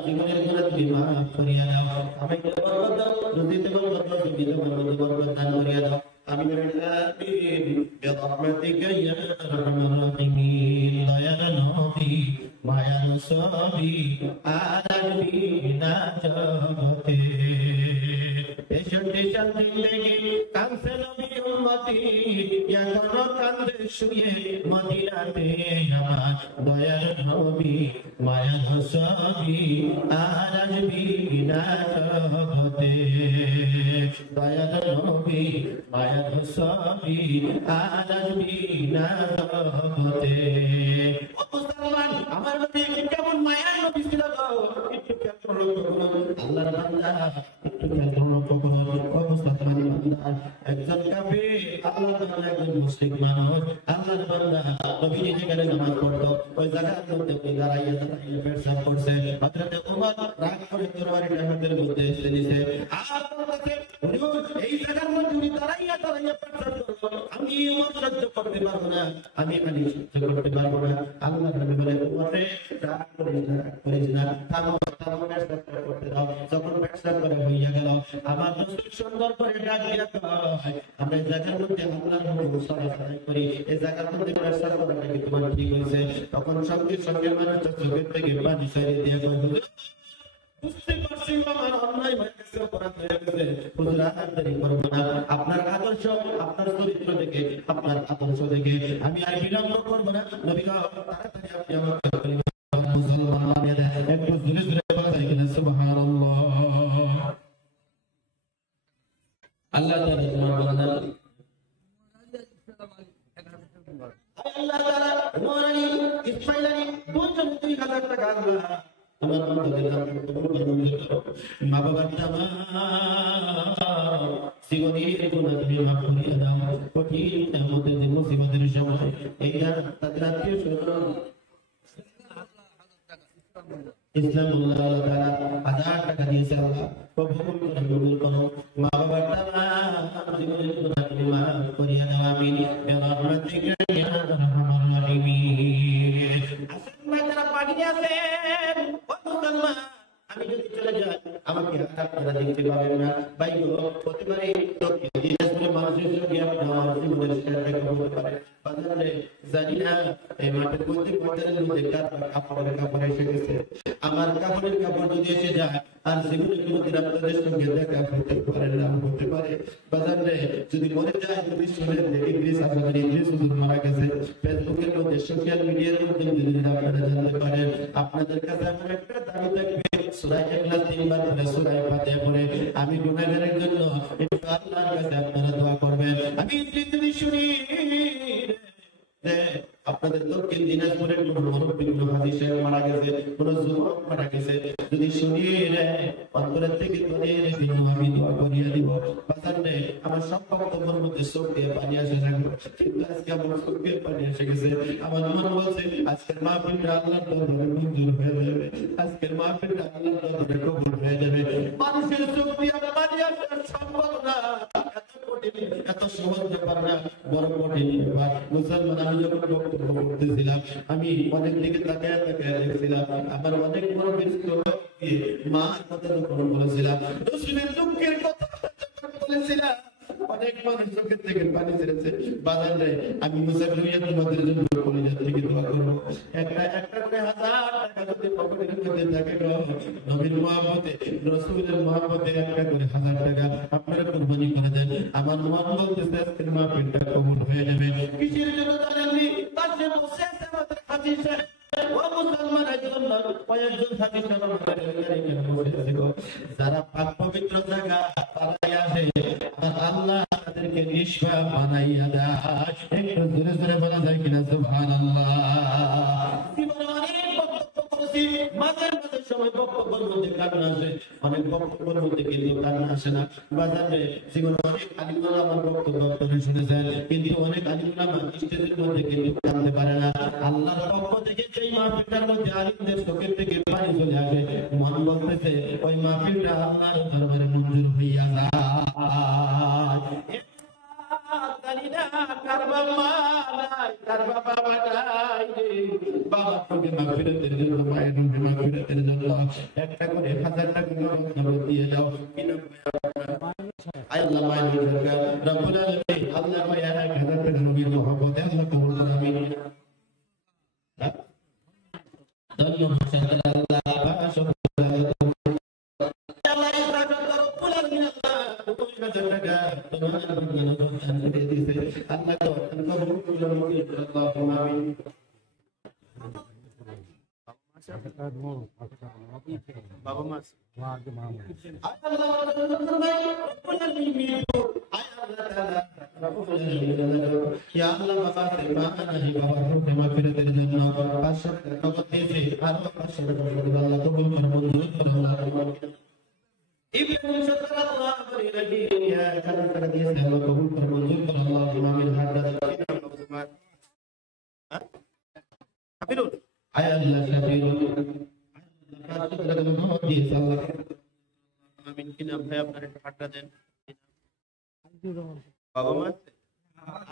জীবনের গুনাহ তুমি মাফ করিয়া দাও আমি বরকত দাও রুজিতে বরকত দাও জীবনে বরকত দান করিয়া দাও আমিন আমিন বিরহমাতিকা ইয়া আরহামার রাহিমিন। দয়ার নবী মায়ার নবী আরবি না জগতে এসন্টি শান্তি লেগে কাঁদছে নবী উম্মতি এখনো কান্দে শুয়ে মদিনাতে আমার দয়ার নবী মায়ার নবী আরবি না জগতে দয়ার নবী মায়ার নবী আরবি না জগতে। ও মুসলমান আমার নবী কেমন মায়ার নবী ছিল গো একটু খেয়াল করো আল্লাহর বান্দা একটু খেয়াল করো কখনো ও মুসলমান বান্দা একজন কাফির আল্লাহর বান্দা একজন মুশরিক মানুষ আল্লাহর বান্দা নবী যেখানে নামাজ পড়তো ওই জায়গার মধ্যে দাঁড়াইয়া পেশাব করছে হযরত ওমর রাগ করে তরবারিটা হাতের মধ্যে এসে নিছে আর বলতেছে হুজুর এই জায়গার মধ্যে উনি দাঁড়াইয়া পেশাব করলো আমি ওমর সহ্য করতে পারবো না আমি খালি সহ্য করতে পারবো না। আল্লাহ নবী বলে ওমরে রাগ করিস না থামো থামো পেশাব করতে দাও। যখন পেশাব করে হইয়া গেল আমার রাসূল সুন্দর করে ডাক দিয়া কয় আমরা এই জায়গার মধ্যে আল্লাহর নামে সালাত করি এই জায়গার মধ্যে পেশাব করাটা কি তোমার ঠিক হইছে? তখন সঙ্গে সঙ্গে মানুষ চোখের থেকে পানি ছেড়ে দিয়ে কয় বুঝতে পারছি আমার অন্যায় হয়ে গেছে অপরাধ হয়ে গেছে হুজুর আর দেরি করব না আপনার আদর্শ আপনার চরিত্র দেখে আপনার আদর্শ দেখে আমি আর বিলম্ব করব না নবী গো তাড়াতাড়ি আপনি আমাকে মুসলমান বানিয়ে দেন একটু জোরে জোরে বলা যায় কিনা সুবহানাল্লাহ। আল্লাহ তাআলা তোমার বান্দা আল্লাহ তাআলা নোরানি ইসমাইল আলী টাকা আল্লাহ তোমার বান্দাদের নামে কবুল করে মঞ্জুর করো। মা বাবার নামা জীবনের গুনাহ তুমি মাফ করিয়ে দাও। কঠিন আমাদের দিন মুসিবতের সময় এই তাদের আত্মীয় স্বজন ইসলাম আল্লাহ তাআলা 1000 টাকা দিয়েছে আল্লাহ কবুল করে মঞ্জুর করো। মা বাবার নামা জীবনের গুনাহ তুমি মাফ করিয়ে দাও। আমিন ইয়া রাহমাতিকা ইয়া আরহামার রাহিমিন। আসেন ভাই যারা পাঠিয়ে আছেন ও মুসলমান, আমি যদি চলে যাই আমাকে আপনারা দেখতে পাবেন না। ভাই গো হতে পারে দিনাজপুরে মানুষের সঙ্গে আমার জীবনের শেষটা হতে পারে। বাজারে জানি না এই মাঠের মধ্যে পর্দারের মধ্যে কাপড়ের কাপড় এসে গেছে। আমার কাপড়ের কাপড় যদি এসে যায় আর জীবনে কোনোদিন আপনাদের সঙ্গে দেখা হতে পারে না, হতে পারে। বাজারে যদি মনে যায় যদি শুনেন ইংলিশ আসলে ইংলিশ হুজুর মারা গেছে, ফেসবুকের মধ্যে সোশ্যাল মিডিয়ার মধ্যে যদি আপনারা জানতে পারেন, আপনাদের কাছে আমার একটা দাবি থাকবে সূরা ইখলাস 3 বার পড়ে সূরা ফাতিহা পড়ে আমি গুনাহগারের জন্য আল্লাহর কাছে আপনারা দোয়া করবেন। আমি যদি শুনি আপনাদের দক্ষিণ দিনাজপুরের কোন মুরব্বী কোন হাজী সাহেব মারা গেছে, কোন যুবক মারা গেছে, যদি শুনি রে অন্তরের থেকে তোদের জন্য আমি দোয়া করিয়ে দিব। বাজারে আমার সব বক্তব্যের মধ্যে চোখ দিয়ে পানি আসে না, কিন্তু আজকে আমার চোখ দিয়ে পানি এসে গেছে। আমার মন বলছে আজকের মাহফিলটা আল্লাহর দরবারে মঞ্জুর হয়ে যাবে, আজকের মাহফিলটা আল্লাহর দরবারে কবুল হয়ে যাবে। মানুষের চোখ দিয়ে পানি আসা সম্ভব না, এত সহজ ব্যাপার না, বড় কঠিন ব্যাপার। মুসলমান আমি যখন বক্তব্য করতেছিলাম আমি অনেক দিকে তাকায় তাকায় দেখছিলাম, আমার অনেক বড় মার কথা যখন বলেছিলাম, রসুলের দুঃখের কথা বলেছিলাম, অনেক মানুষ চোখের থেকে পানি ছেড়েছে। বাজারে আমি মুসাফির তোমাদের জন্য কলেজের থেকে দোয়া করবো। একটা করে 1000 টাকা যদি পকেটের মধ্যে থাকে নবীর মহব্বতে রসুলের মহব্বতে একটা করে 1000 টাকা আপনারা কুরবানি করে দেন। আমার মন বলতেছে আজকের মাহফিলটা কবুল হয়ে যাবে। কিসের জন্য জানেননি? পাশে বসে আছে আমাদের হাজী সাহেব, ও মুসলমান একজন না কয়েকজন হাজী সাহেব আমাদের এখানে বসে আছে গো। যারা পাক পবিত্র জায়গা তারাই আসে, আর আল্লাহ তাদেরকে নিষ্পাপ বানাইয়া দেয়। একটু জোরে জোরে বলা যায় কিনা সুবহানাল্লাহ। জীবনে অনেক বক্তব্য করেছি, মাঝে মাঝে সময় বক্তব্যের মধ্যে কান্না আসে, অনেক বক্তব্যের মধ্যে কিন্তু কান্না আসে না। বাজারে জীবনে অনেক আলিম আমার বক্তব্য করে শুনেছেন, কিন্তু অনেক আলিম স্টেজের মধ্যে কিন্তু কাঁদতে পারে না। আল্লাহর পক্ষ থেকে সেই মাহফিলটার মধ্যে আলিমদের চোখের থেকে পানি চলে আসে, মন বলতেছে ওই মাহফিলটা আল্লাহর দরবারে মঞ্জুর হইয়া যায়। একটা করে 1000 টাকা দিয়ে যাও। আল্লাহ মায়ের সরকার রব্বুল আলামিন আল্লাহ ভাই 1000 টাকা নবীর মহব্বতে আল্লাহ কবুল করুন। আমিন। ধন্যবাদ আল্লাহ বাবা মাস বাবা মা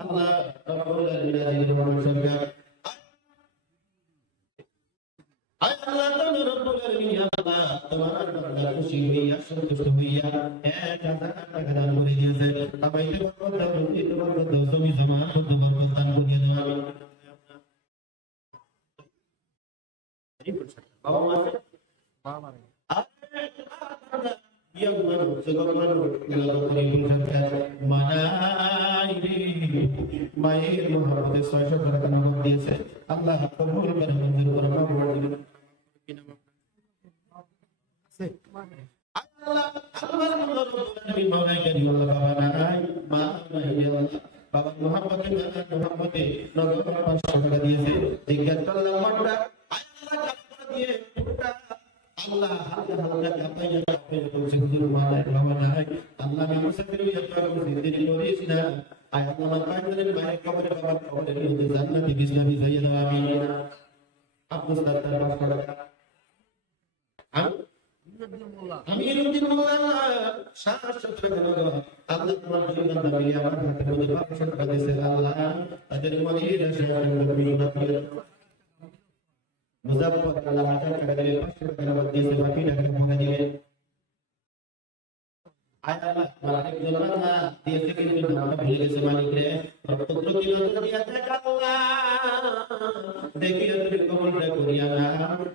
আল্লাহ খুশি হইয়া সন্তুষ্ট হইয়া 1000 টাকা দান করে দিয়েছে। সবাইকে জমি জমা দান করিয়ে দেওয়া। বাবা মা মায়ের মহব্বতে 600 টাকা নগদ দিয়েছে। আল্লাহ কবুল করে মঞ্জুর করে বাবা মহব্বতে নগদ 500 টাকা দিয়েছে। জিজ্ঞাসা করলাম দিয়ে আল্লাহ হালকা হালকা কাঁপাইয়া কাঁপাইয়া বলছে হুজুর মালায় বাবা নাই আল্লাহ আমি মুসাফির হইয়া তো দেরি করিস না আয় আল্লাহ আমার পাঁচজনের মায়ের কবরে বাবার কবরের মধ্যে জান্নাতি বিছনা বিছাইয়া দাও আমিন আব্দুল সাত্তার 500 টাকা আমিরুদ্দিন মোল্লা 700 টাকা দাও আল্লাহ তোমার দুই বান্দা মিলে আমার হাতে মধ্যে 500 টাকা দিয়েছে আল্লাহ তাদের মনের আশা করে মুজাফফর আল্লাহ 1000 টাকা দিলে 500 টাকা বাদ দিয়েছে বাকি টাকা ভাঙা দিবে আয় আল্লাহ তোমার আরেকজন বান্দা দিয়েছে কিন্তু নামটা ভুলে গেছে মালিক রে পুত্র কি নজর দিয়া দেখ আল্লাহ দেখি তুমি কবুলটা করিয়া না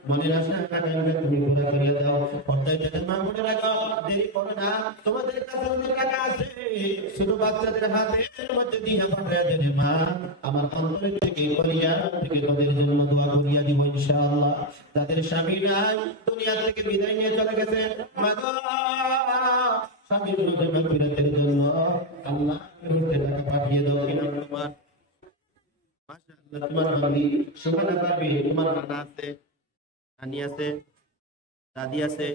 মনের আশা আকাঙ্ক্ষা তুমি পুরা করিয়া দাও পর্দায় যাতে মা মনে রাখো দেরি করো না তোমাদের কাছে অনেক টাকা আছে শুধু বাচ্চাদের হাতের মধ্যে দিয়া পাঠাইয়া দেবে মা আমার অন্তর থেকে করিয়া থেকে তাদের জন্য দোয়া করিয়া দিব ইনশাআল্লাহ যাদের স্বামী নাই দুনিয়া থেকে বিদায় নিয়ে চলে গেছে মা গো স্বামীর রোজা মাগফিরাতের জন্য আল্লাহ রহমতে টাকা পাঠিয়ে দাও কিনা তোমার মাশাআল্লাহ তোমার বান্দি সুবহানা পারবি তোমার নানা আছে নানি আছে দাদি আছে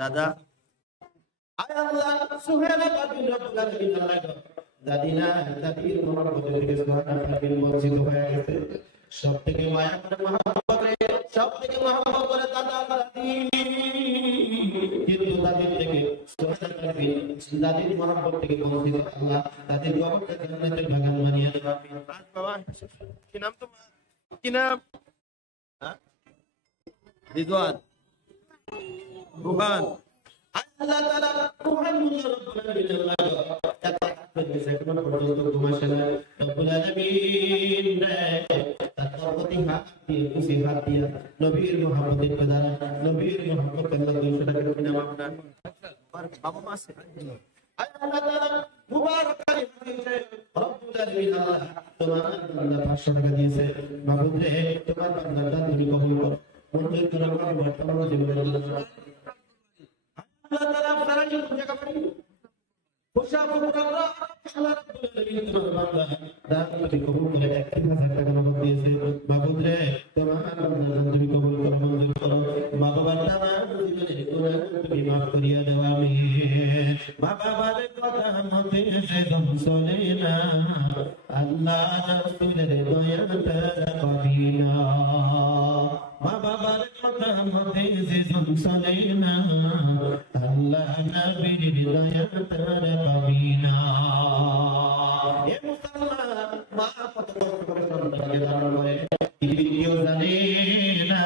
দাদা আয় আল্লাহ সুবহানা পারবি রব্বুল আলামিন আল্লাহ দাদি না দাদির মহব্বত থেকে সুবহানা পারবি বঞ্চিত হয়ে গেছে সব থেকে মায়া করে মহব্বত করে সব থেকে মহব্বত করে দাদা দাদি কিন্তু দাদির থেকে সুবহানা পারবি দাদির মহব্বত থেকে বঞ্চিত আল্লাহ দাদির কবরটা জান্নাতের বাগান বানিয়ে দাও আমিন বাবা কি নাম তোমার কি নাম রিজওয়ান রুহান আল্লাহ তাআলা রুহান রব্বুল আলামিন আল্লাহ এখনো পর্যন্ত ঘুমাসে না রব্বুল আলামিন রে তার প্রতি হাত দিয়ে খুশি হাত দিয়ে নবীর মহব্বতের কথা নবীর মহব্বত আল্লাহ 200 টাকা কিনা আপনার বাবা মা আছে আল্লাহ তাআলা মুবারক করে দিয়েছে রব্বুল আলামিন আল্লাহ তোমার বান্দা 500 টাকা দিয়েছে মাবুদ রে তোমার বান্দাটা তুমি কবুল করো মঞ্জুর করো বর্তমান জীবনের জন্য আল্লাহ তাআলা আপনারা কি জায়গা পারি খুশাফু আল্লাহ আল্লাহ রাব্বুল আলামিন তোমার বান্দা দান তুমি কবুল করে 1000 টাকা নগদ দিয়েছে মাবুদ রে তোমার বান্দা তুমি কবুল করো মঞ্জুর করো মা বাবার তামাম জীবনের গুনাহ তুমি maaf করিয়া দাও আমিন মা বাবার কথা মতে সে দম চলে না আল্লাহ রাসূলের দয়াটা পাবি না মা বাবার কথা মতে সে দম চলে না আল্লাহ নবীর দয়াটা পাবি না এ মুসলমান মা কত কষ্ট করে সন্তানকে লালন করে পৃথিবীর কেউ জানে না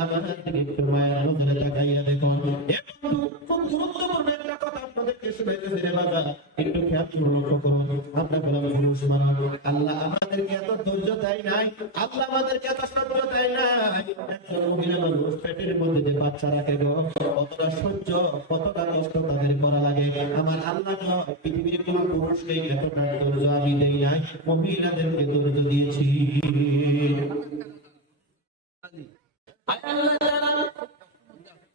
আমার থেকে একটু মায়ের নজরে তাকাইয়া দেখুন এ বন্ধু খুব গুরুত্বপূর্ণ একটা কথা আপনাদেরকে শোনাইতেছি রে বাবা একটু খেয়াল লক্ষ্য করুন আমরা বললাম পুরুষ মানুষ আল্লাহ আমাদেরকে এত ধৈর্য দেয় নাই আল্লাহ আমাদেরকে এত সহ্য দেয় নাই একজন মহিলা মানুষ পেটের মধ্যে যে বাচ্চা রাখে গো কতটা সহ্য কতটা কষ্ট তাদের করা লাগে আমার আল্লাহ পৃথিবীর কোন পুরুষকে এতটা ধৈর্য আমি দেই নাই মহিলাদেরকে ধৈর্য দিয়েছি আল্লাহ তাআলা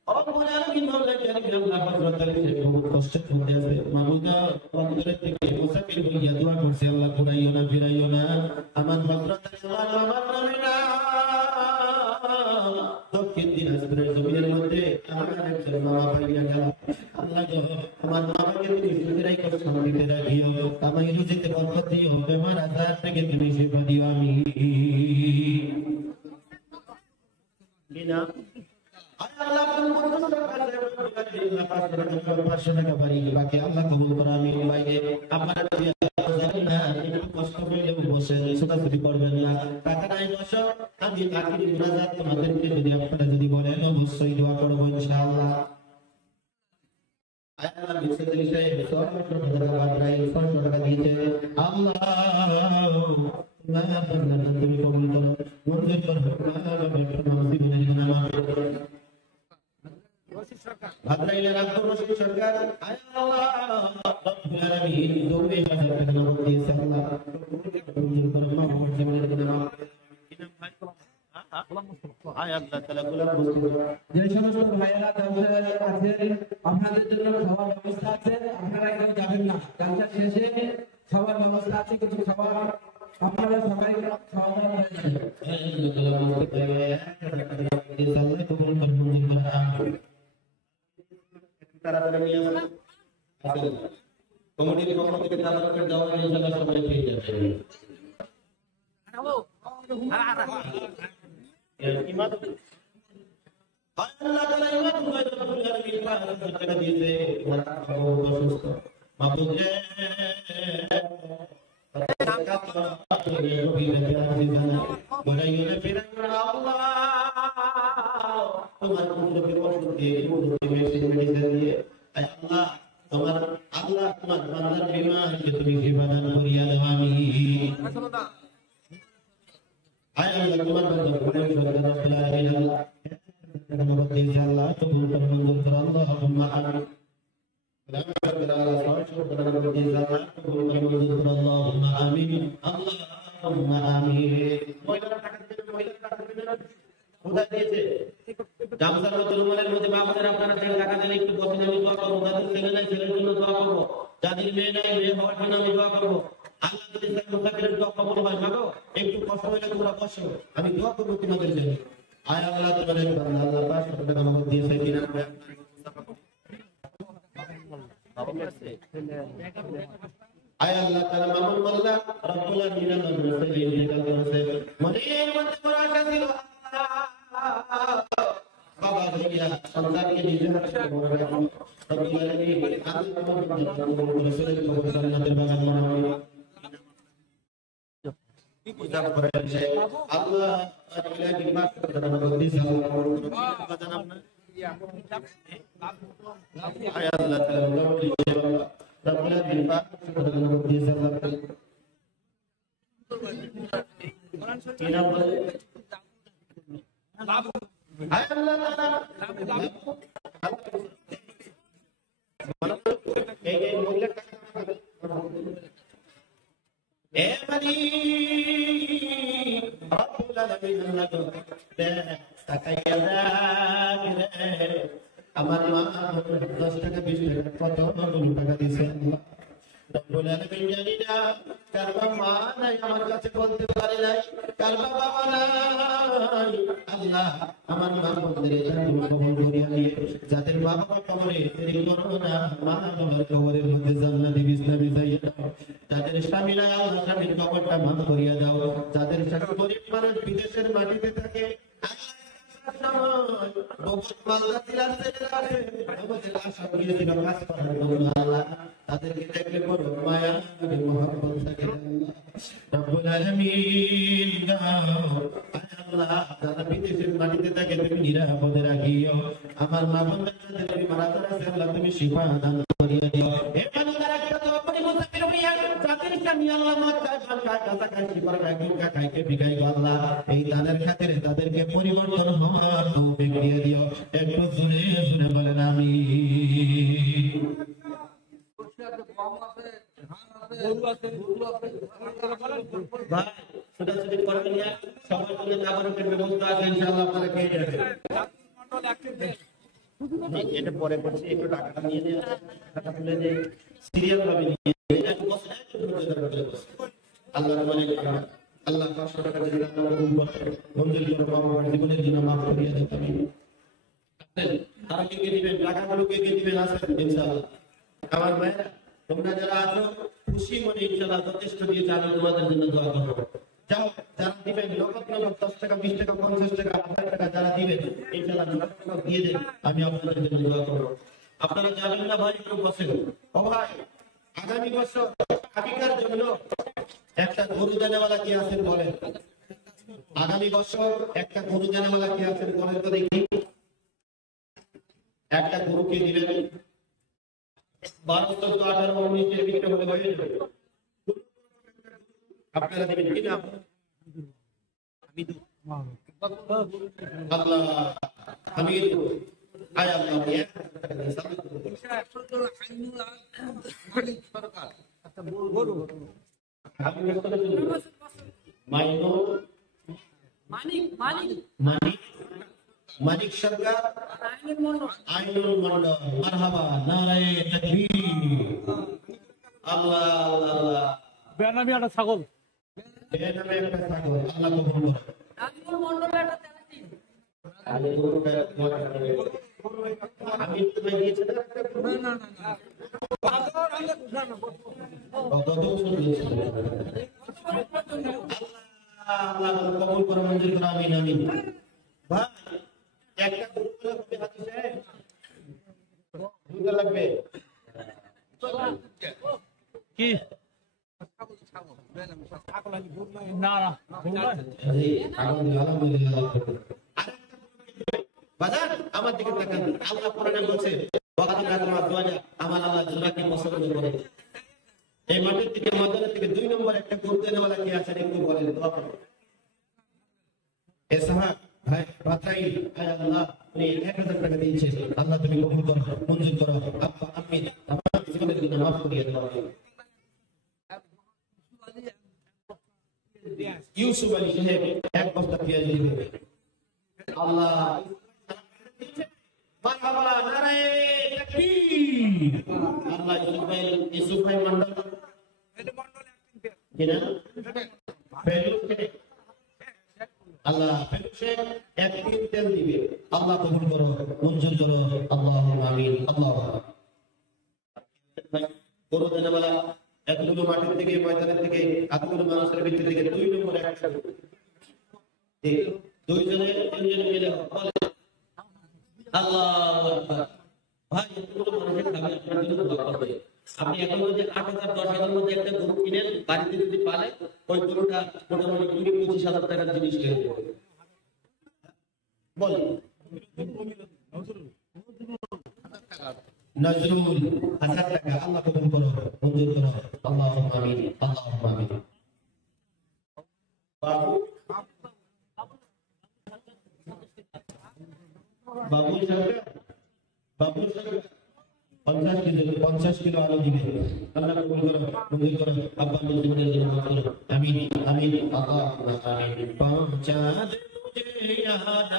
রব্বুল আলামিন মাওলানা কারীম আল্লাহ হযরত আলী খুব কষ্টের মধ্যে আছে মাবুদ অন্তর থেকে মুসাফির হইয়া দোয়া করছে আল্লাহ ঘুরাইও না ফিরাইও না আমার হযরত আলী আমার নবী না দক্ষিণ দিনাজপুরের জমিনের মধ্যে আমার একজন মামা ভাইয়া গেল আল্লাহ গো আমার মামাকে তুমি সুখেরাই করে শান্তিতে রাখিও আমাকে রুজিতে বরকত দিও বেমার আজার থেকে তুমি শিফা দিও আমিন বিনা আল্লাহ পাঁচশো টাকা বাড়ি বাকি আল্লাহ কবুল করে আমি বাইরে আপনারা জানেন না একটু কষ্ট হইলে বসে ছোটাছুটি করবেন না টাকা নাই বসো আমি আখিরি মুনাজাত তোমাদেরকে যদি আপনারা যদি বলেন অবশ্যই দোয়া করবো ইনশাআল্লাহ আল্লাহ বিশ্বজিৎ সাহেব 600 টাকা বাড়াই 600 টাকা দিয়েছে আল্লাহ তুমি কবুল করো মঞ্জুর করো জীবনের গুনাহ মাফ করো ভাদ্রাইলের আব্দুর রশিদ সরকার আল্লাহ রব্বুল আলামিন 2000 টাকা নগদ দিয়েছে আল্লাহ মঞ্জুর করো মাফ করো জীবনের গুনাহ মাফ করো কি নাম ভাই আয় আল্লাহ তাআলা গোলাম মুস্তফা যে সমস্ত ভাইয়েরা ব্যবসায় আছেন আপনাদের জন্য খাওয়ার ব্যবস্থা আছে আপনারা কেউ যাবেন না ব্যবসা শেষে খাওয়ার ব্যবস্থা আছে কিছু খাবার আপনারা সবাই খাওয়া দাওয়া করে যাবেন ইমান আল্লাহ তাআলা ইমান রব্বুল আলামিন 5,000 টাকা দিয়েছে ওরা বহুত অসুস্থ মাবুদ রে তোমার কুদরতের ওষুধ দিয়ে কুদরতের মেডিসিন দিয়ে আল্লাহ তোমার আল্লাহ তোমার বান্দার বিমারকে তুমি সমাধান করিয়া দাও আমিন আয় আল্লাহ তোমার বান্দার কুদরতের রব্বুল আলামিন আল্লাহ কবুল করুন মঞ্জুর করুন আল্লাহুম্মা আমিন اللهم آمين اللهم آمين খোদা দিয়েছে গামছার মধ্যে রুমালের মধ্যে বাবাদের আপনারা টাকা দিলে একটু বসে আমি দোয়া করবো যাদের ছেলে নাই ছেলের জন্য দোয়া করবো যাদের মেয়ে নাই মেয়ে হওয়ার জন্য আমি দোয়া করবো আল্লাহ যদি মুসাফিরের দোয়া কবুল হয় মাগো একটু কষ্ট হলে তোমরা বসো আমি দোয়া করবো তোমাদের জন্য আয় আল্লাহ তোমাদের আল্লাহ পাক টাকা আমাকে দিয়েছে কিনা আয় আল্লাহ তাআলা মামুন মোল্লা রব্বুল আলামিন আল্লাহর রাসূল ইন্তেকাল করেছে মনের মধ্যে বড় আশা ছিল বাবা ভাইয়া সন্তানকে নিজে হাতে বড় রাখুন রব্বুল আলামিন আল্লাহ রাসূলের কবর জান্নাতের বাগান বানাবেন পূজা করেন আল্লাহ ইলাহি মাফ করে দাও আমাদের সাল্লাল্লাহু জানাব না আয় আল্লাহ তাআলা ربنا بالباء আমার মা 10 টাকা 20 টাকা কত টাকা দিয়েছে রব্বুল আলামিন জানি না কার মা নাই আমার কাছে বলতে পারে নাই কার বাবা নাই আল্লাহ আমার মা বন্ধুরে তুমি কবুল করিয়া নিয়ে যাদের মা বাবা কবরে দেরি করো না মা বাবার কবরের মধ্যে জান্নাতে বিছানা বিছাইয়া দাও যাদের স্বামী নাই আল্লাহ স্বামীর কবরটা মাফ করিয়া দাও যাদের স্বামী গরিব মানুষ বিদেশের মাটিতে থাকে তাদেরকে দেখলে বড় মায়া মোহাম্মদ রব্বুল আলামিন আল্লাহ যারা বিদেশের মাটিতে থাকে তুমি নিরাপদে রাখিও আমার মা বোনদের মারা যাচ্ছে আল্লাহ তুমি শিফা দান করিয়া দিও হে বান্দারা একটা তো আপনি মুসাফির হইয়া যাদের স্বামী আল্লাহ মক্কায় বানকায় কাছাকাছি করে রাখি খাইকে বিকাই আল্লাহ এই দানের খাতিরে তাদেরকে পরিবর্তন হওয়ার তৌফিক দিয়ে দিও একটু শুনে শুনে বলেন আমিন ভাই ছোটাছুটি করবেন না সবার জন্য নাগরিকের ব্যবস্থা আছে ইনশাআল্লাহ আপনারা পেয়ে যাবেন এটা পরে করছি একটু টাকাটা নিয়ে নিয়ে টাকা তুলে নিয়ে সিরিয়াল ভাবে নিয়ে আল্লাহর মালিক আল্লাহ 500 টাকা দিয়ে আল্লাহ কবুল করে মঞ্জুর করে বাবা জীবনের জন্য মাফ করিয়ে দেন আমি তারা কে দিবেন টাকাগুলো কে দিবেন আসেন ইনশাআল্লাহ আমার ভাইরা তোমরা যারা আছো খুশি মনে ইনশাআল্লাহ যথেষ্ট দিয়ে জানো তোমাদের জন্য দোয়া করব যাও যারা দিবেন নগদ 10 টাকা 20 টাকা 50 টাকা 1000 টাকা যারা দিবেন ইনশাআল্লাহ টাকা দিয়ে দেন আমি আপনাদের জন্য দোয়া করব আপনারা যাবেন না ভাই একটু বসেন ও ভাই আগামী বছর আকিকার জন্য একটা গরু দেনেওয়ালা কি আছেন বলেন আগামী বছর একটা গরু দেনেওয়ালা কি আছেন বলেন তো দেখি একটা গরু কে দিবেন 12 14 18 19 এর ভিতরে হলে হয়ে যাবে আপনারা দিবেন কি না আমি দু আল্লাহ আমি দু আয় আল্লাহ দিয়ে মালিক সরকার একটা গরু মানিক সরকার আইনুল মন্ডল মারহাবা নারায়ে তাকবীর আল্লাহ আল্লাহ বেনামি একটা ছাগল আল্লাহ কবুল করে আইনুল মন্ডল আমি তোমায় দিয়েছি না আল্লাহ কবুল করে মঞ্জুর করে আমিন আমিন ভাই একটা গরু হলে হবে হাজি সাহেব? দুটো লাগবে। কি না না বাজার আমার দিকে তাকান। আল্লাহ কোরআনে বলছে আমার আল্লাহ জোড়াকে পছন্দ করে। এই মাঠের থেকে ময়দানের থেকে 2 নম্বর একটা গরু দেনেওয়ালা কি আছেন একটু বলেন। দোয়া করুন। এসাহা ভাই বাতাই আয় আল্লাহ উনি 1000 টাকা দিয়েছে। আল্লাহ তুমি কবুল করো, মঞ্জুর করো। আব্বা আম্মি আমার জীবনের গুনাহ মাফ করিয়ে দাও। ইউসুফ আলী সাহেব 1 বস্তা পেঁয়াজ দিবে। আল্লাহ মারহাবা নারায়ে তাকবীর। আল্লাহ ইউসুফ ভাই মন্ডল কিনা ফেলুকে আল্লাহ ফেলুকে 1 কুইন্টাল দিবে। আল্লাহ কবুল করো, মঞ্জুর করো। আল্লাহুম্মা আমিন। আল্লাহ গরু দেনেওয়ালা এতগুলো মাঠের থেকে ময়দানের থেকে এতগুলো মানুষের ভিতর থেকে 2 নম্বর একটা দুইজনে তিনজনে মিলে বলে আল্লাহু আকবার। ভাই এতগুলো মানুষের খাবে আপনার জন্য দোয়া করবে। আপনি এখন যদি 8,000 10,000 মধ্যে একটা গরু কিনেন বাড়িতে যদি পালে ওই গরুটা মোটামুটি 20-25,000 টাকার জিনিস হয়ে যাবে। বল নজরুল 1000 টাকা। আল্লাহ কবুল করো, মঞ্জুর করো। আল্লাহুম্মা আমিন। আল্লাহুম্মা আমিন। বাবু সরকার 50 কিলো আলু দিবে। আল্লাহ কবুল করো, মঞ্জুর করো। আব্বা জীবনের জন্য মাফ করো। আমিন আমিন। আল্লাহুম্মা আমিন। পৌঁছা দে মুঝে ইয়াদ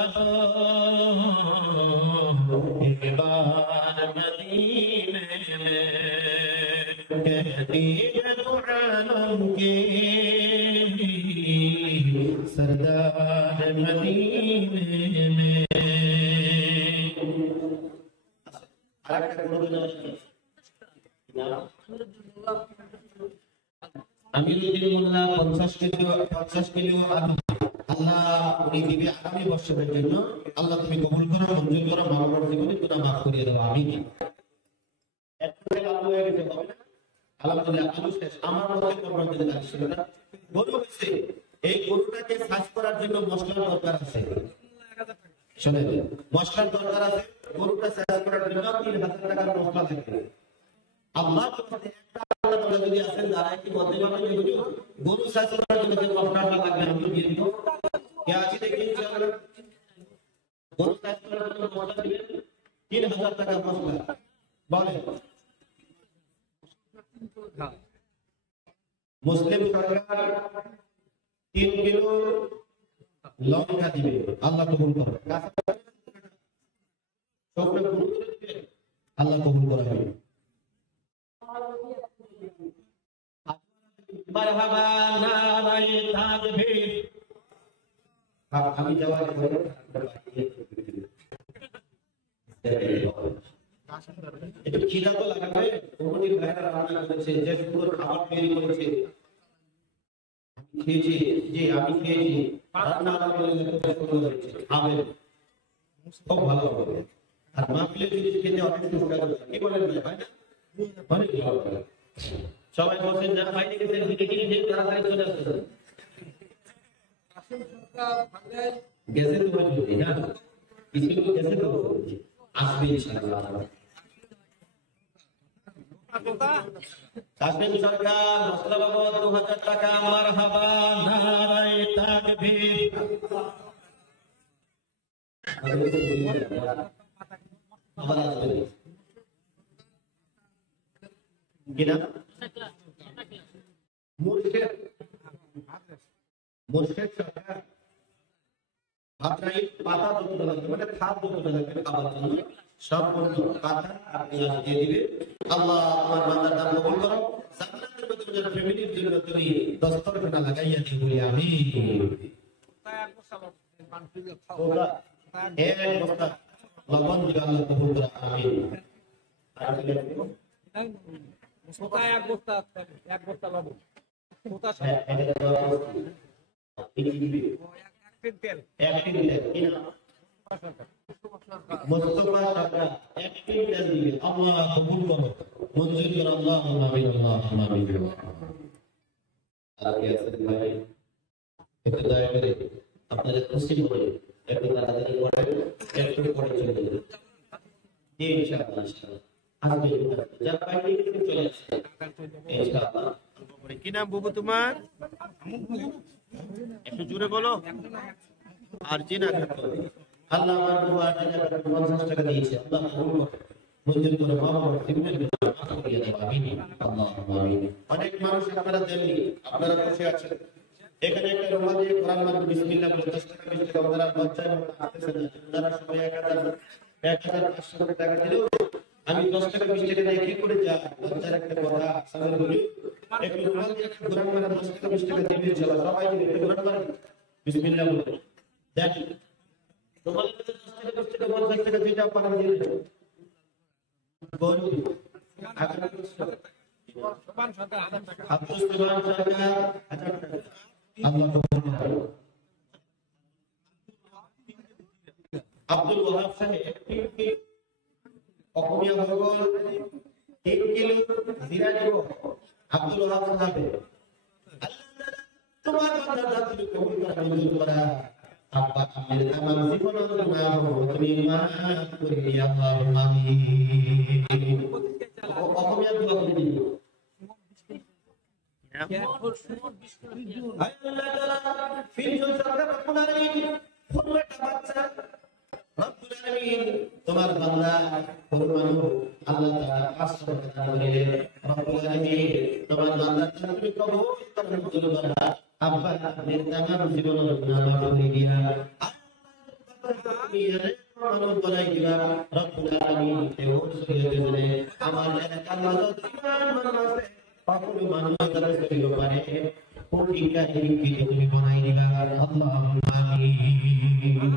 एक बार मदीने में कहती है तो आलम के सरदार मदीने में। আমিরুদ্দিন মোল্লা 50 কিলো আলু আল্লাহ উনি দিবে আগামী বছরের জন্য। আল্লাহ তুমি কবুল করো, মঞ্জুর করো। মা বাবার জীবনে গুনাহ মাফ করিয়ে দাও। আমিন। আলু হয়ে গেছে হবে না? আলহামদুলিল্লাহ আলু শেষ। আমার মতে কোরবানি দিতে ছিল না। গরু হয়েছে। এই গরুটাকে সাজ করার জন্য মশলার দরকার আছে। শুনেন মশলার দরকার আছে। গরুটা সাজ করার জন্য 3000 টাকার মশলা লাগবে। আল্লাহ তোমাদের একটা আল্লাহ যদি আছেন যারা কি বলতে পারবেন যে গরু সাজ করার জন্য যে মশলাটা লাগবে আমি দিয়ে দিব। কে আছে দেখি ইনশাআল্লাহ। গরু সাজ করার জন্য মশলা দিবেন 3000 টাকা মশলা। বলে মুসলিম সরকার 3 কিলো লঙ্কা দিবে। আল্লাহ কবুল করো। আল্লাহ কবুল করবে। মারহাবা নারায়ে তাকবীর। আমি জবাব দেব। একটু খিদা তো লাগবে। ওমনির ভাইরা রান্না করেছে, যে সুন্দর খাবার তৈরি করেছে। খেয়েছি জি, আমি খেয়েছি। রান্না আলহামদুলিল্লাহ খুব সুন্দর হয়েছে। খাবেন, খুব ভালো হবে। আর মাহফিলে যদি খেতে অনেক সুস্বাদু হয়। কি বলেন ভাই? অনেক ভালো হবে। সবাই বলছেন যারা বাইরে গেছেন বিকেলে যে তাড়াতাড়ি চলে আসছে। গেছে তো বলি না, কিছু গেছে তো আসবে ইনশাআল্লাহ। কাশ্মীর সরকার মশলা বাবদ 2000 টাকা। মারহাবা নারায়ে তাকবীর। আবার আসবে কিনা মুর্শেদ সরকার ভাবনাই পাতা যতটা লাগবে মানে খাদ যতটা লাগবে খাবার জন্য সম্পূর্ণ পাতা আপনি দিয়ে দিবে। আল্লাহ আমার বান্দার নাম কবুল করো। জান্নাতের মধ্যে যেন ফ্যামিলির জন্য তুমি দস্তরখানা লাগাইয়া দিও বলি আমিন। এক বস্তা লবণ দিও আল্লাহ কবুল করো আমিন। আর কি লাগবে? এক বস্তা লবণ। এক মোস্তফা সরকার এক কুইন্টাল দিবে। আল্লাহ কবুল করো, মঞ্জুর করো। আল্লাহুম্মা আমিন, আল্লাহুম্মা আমিন। আর কি আছে ভাই? একটু দয়া করে আপনাদের খুশি করে একটু তাড়াতাড়ি করে একটু করে চলে যাবেন। ইনশাআল্লাহ আজকে যা পাইলে একটু চলে আসবে ইনশাআল্লাহ। কি নাম বাবু তোমার? একটু জোরে বলো। আর জিনা আল্লাহ আমার দুআ জানা 50 টাকা দিয়েছে। আল্লাহ কবুল করো, মঞ্জুর করো। বাবা সিগন্যাল মাফ করিয়ে দাও। আমিন, আল্লাহুম্মা আমিন। অনেক মানুষ আপনারা দেননি, আপনারা বসে আছেন। এখানে একটা রুমাল দিয়ে কোরআন মারুন, বিসমিল্লাহ বলে 10 টাকা 20 টাকা আপনারা লজ্জায় আসতেছেন না। যারা সবাই 1500 টাকা দিলেও আমি 10 টাকা 20 টাকা দিয়ে কি করে যা লজ্জার একটা কথা সামনে বলি। একটু রুমাল দিয়ে কোরআন মারা 10 টাকা 20 টাকা দিবেন ইনশাআল্লাহ। সবাই দিবেন, একটু কোরআন মারুন, বিসমিল্লাহ বলে। দেন রুমালের মধ্যে 10 টাকা 20 টাকা 50 টাকা যেটা আপনারা দিলেন বলুন। আব্দুল সুবহান সরকার 1000 টাকা। আল্লাহ কবুল করুন। আব্দুল ওয়াহাব সাহেব অসমীয়া হৈ গ'ল 3 কিলো জিৰা দিব। আব্দুল ওয়াহাব সাহেব তোমার বান্দা দাদু কবুল করা মঞ্জুর করা। আব্বা আমির আমার জীবনের গুনাহ তুমি মাফ করে দিও আল্লাহুম্মা আমিন। অসমীয়া দোয়া করে দিন। আল্লাহ তাআলা ফিরজুল সরকার রব্বুল আলামিন ফুলটা বাচ্চা রব্বুল আলামিন তোমার বান্দা ফরমানো আল্লাহ তাআলা 500 টাকা করে রব্বুল আলামিন তোমার বান্দার জন্য তুমি কবুল করে মঞ্জুর করা। আব্বা আমির তামাম জীবনের গুনাহ মাফ করে দিয়া মানুষ বলাই দিবা রব্বুল আলামিন। এই ওসিয়তে বলে আমার এলাকার মানুষ জীবন আছে সকল মানুষ তারা করিব পারে কোটি কাহিনী কি তুমি বানাই দিবা। আল্লাহুম্মা আমিন।